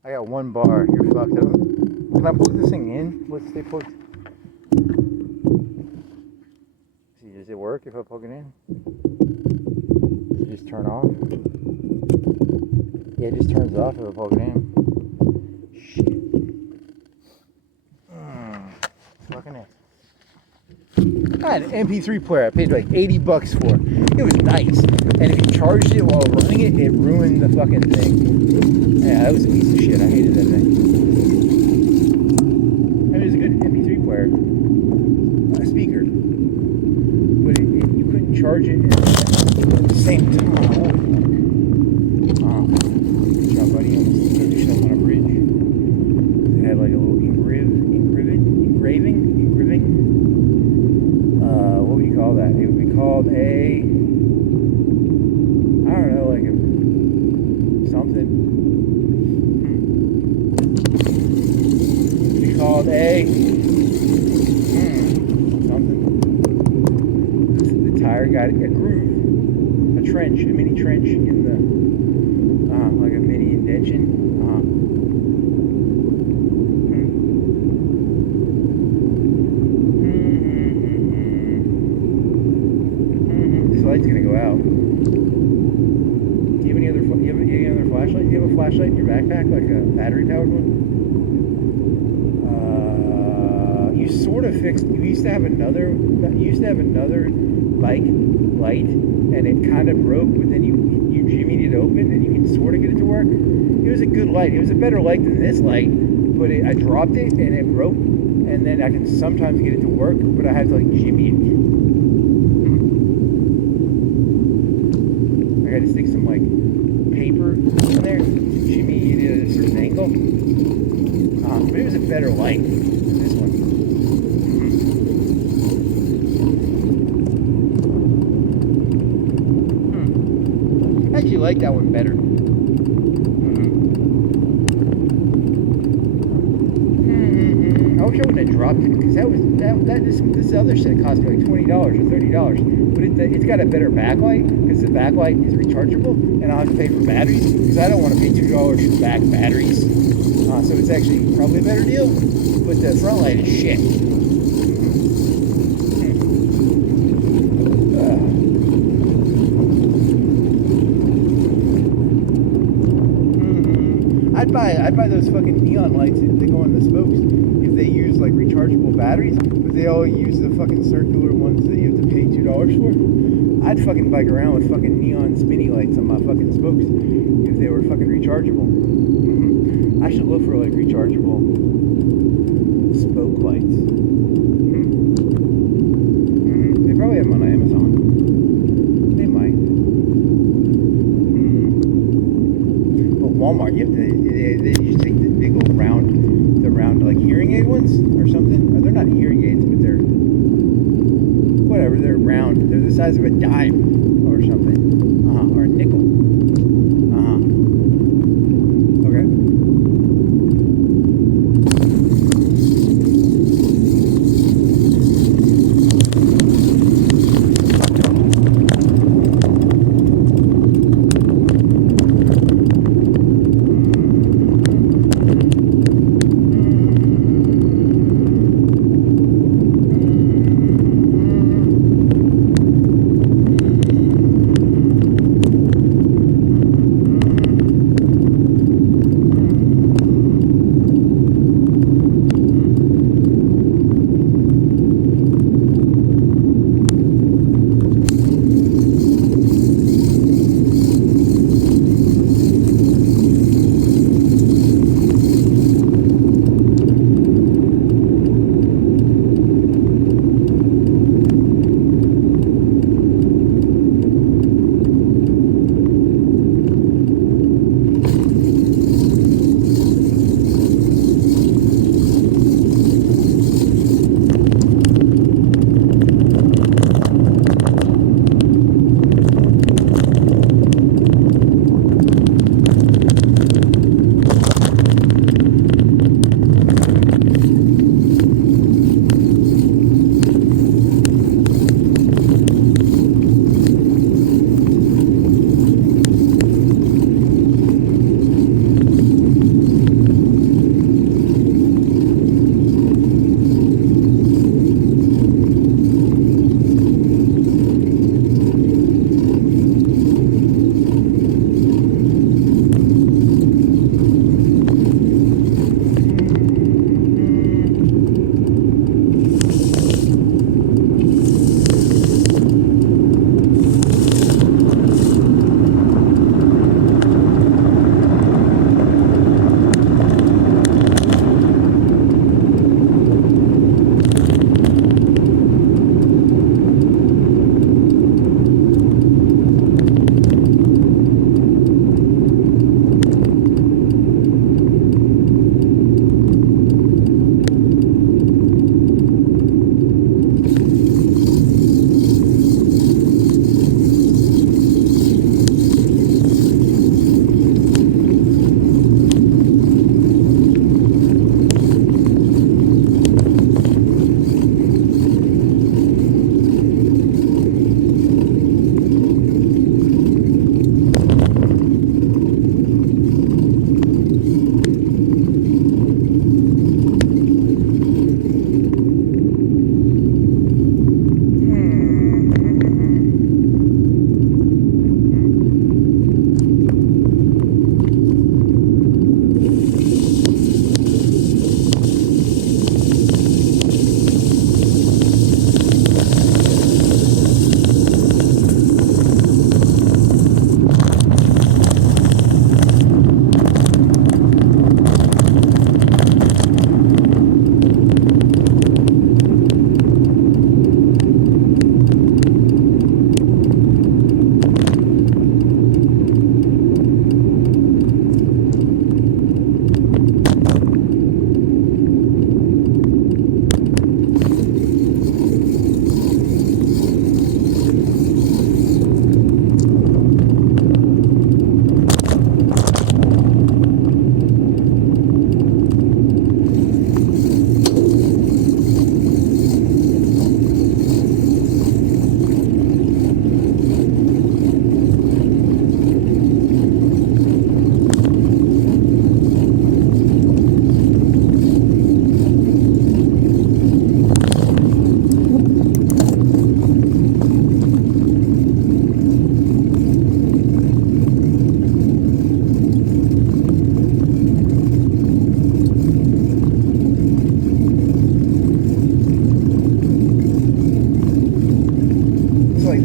I got one bar. You're fucked. Can I plug this thing in? Let's stay plugged. See, does it work if I plug it in? Does it just turn off? Yeah, it just turns off if I plug it in. Shit. Fucking it. I had an MP3 player I paid like $80 for. It was nice. And if you charged it while running it, it ruined the fucking thing. Yeah, that was a piece of shit. I hated that thing. I mean, it was a good MP3 player. A speaker. But you couldn't charge it at the same time. Good job, buddy. I almost finished up on a bridge. It had like a little engraving. What would you call that? It would be called a, I don't know, like a something. It would be called a something. The tire got a groove, a trench, a mini trench in the, like a mini indentation. Light's gonna go out. Do you have any other flashlight? Do you have a flashlight in your backpack, like a battery powered one? You sort of fixed. You used to have another bike light, and it kind of broke. But then you jimmied it open, and you can sort of get it to work. It was a good light. It was a better light than this light, but I dropped it and it broke. And then I can sometimes get it to work, but I have to like jimmy it. I gotta stick some like paper in there, jimmy it at a certain angle. But it was a better light than this one. I actually like that one better. I wish I wouldn't have dropped it, because this other set cost me like $20 or $30. But it's got a better backlight, because the backlight is rechargeable, and I'll have to pay for batteries, because I don't want to pay $2 for back batteries. So it's actually probably a better deal, but the front light is shit. I'd buy those fucking neon lights if they go on the spokes, if they use like rechargeable batteries, but they all use the fucking circular ones that you have to pay $2 for. I'd fucking bike around with fucking neon spinny lights on my fucking spokes if they were fucking rechargeable. I should look for like rechargeable spoke lights. They probably have them on Amazon. They might. But Walmart, you have to. They just take the big old round like hearing aid ones or something. Or they're not hearing aids, but they're whatever. They're round. They're the size of a dime or something, or a nickel. Okay.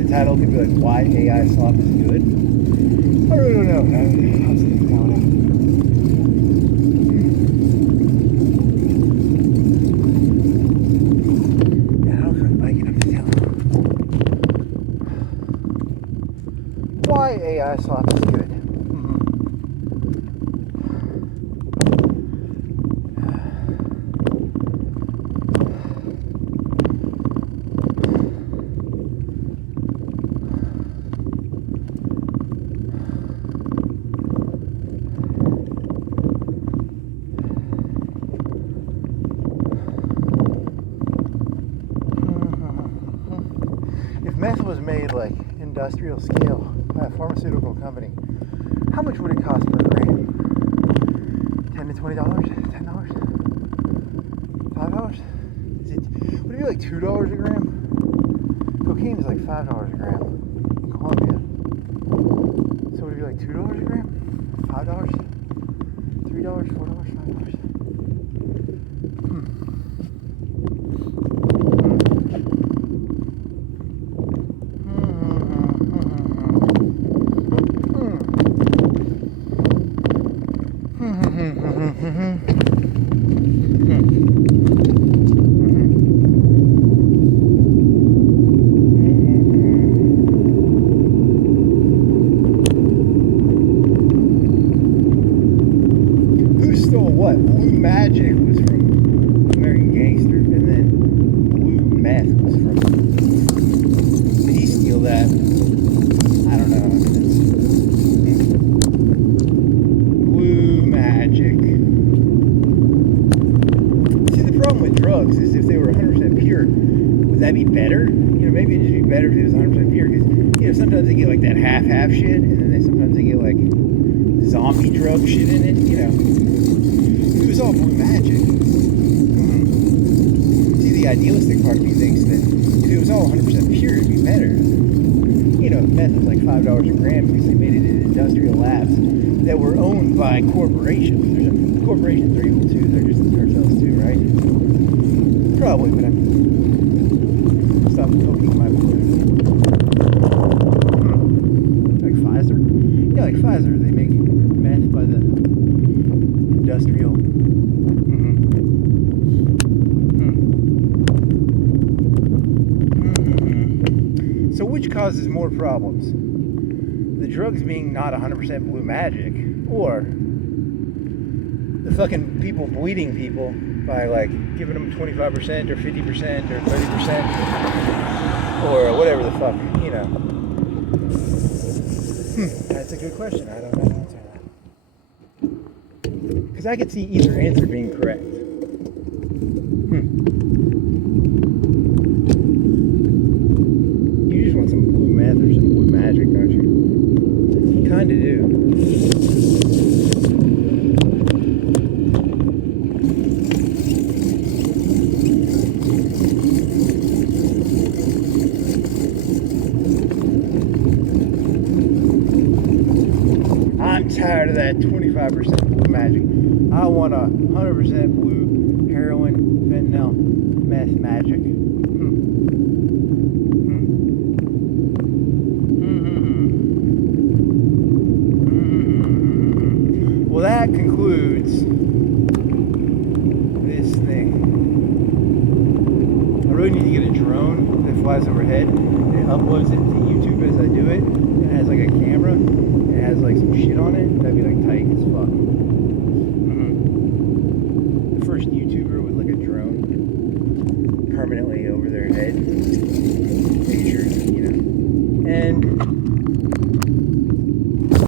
the title could be like, why AI slop is good. I really don't know. How's it going out? Yeah, I don't feel like biking up to town. Why AI slop is good. Meth was made like industrial scale by a pharmaceutical company, how much would it cost per gram? $10 to $20? $10? $5? Would it be like $2 a gram? Cocaine is like $5 a gram in Colombia. So would it be like $2 a gram? $5? $3? $4? $5? What? Blue Magic was from American Gangster, and then Blue Meth was from. Did he steal that? I don't know. Blue Magic. See, the problem with drugs is if they were 100% pure, would that be better? You know, maybe it'd just be better if it was 100% pure, because you know sometimes they get like that half shit, and then sometimes they get like zombie drug shit in it. You know. It was all blue magic. See, the idealistic part of me thinks that if it was all 100% pure, it'd be better. You know, meth is like $5 a gram because they made it in industrial labs that were owned by corporations. Corporations are evil too. They're just cartels too, right? Probably, but I'm stop poking my balloon. Like Pfizer? Yeah, like Pfizer. They make meth by the industrial. So which causes more problems? The drugs being not 100% blue magic, or the fucking people bleeding people by like giving them 25% or 50% or 30% or whatever the fuck, you know. That's a good question. I don't know how to answer that. Because I could see either answer being correct. You just want some blue meth or some blue magic, don't you? You kind of do. I'm tired of that 25% blue magic. I want 100% blue heroin, fentanyl, meth magic. Well, that concludes this thing. I really need to get a drone that flies overhead and uploads it to YouTube as I do it. It has like a camera. It has like some shit on it. That'd be like tight as fuck.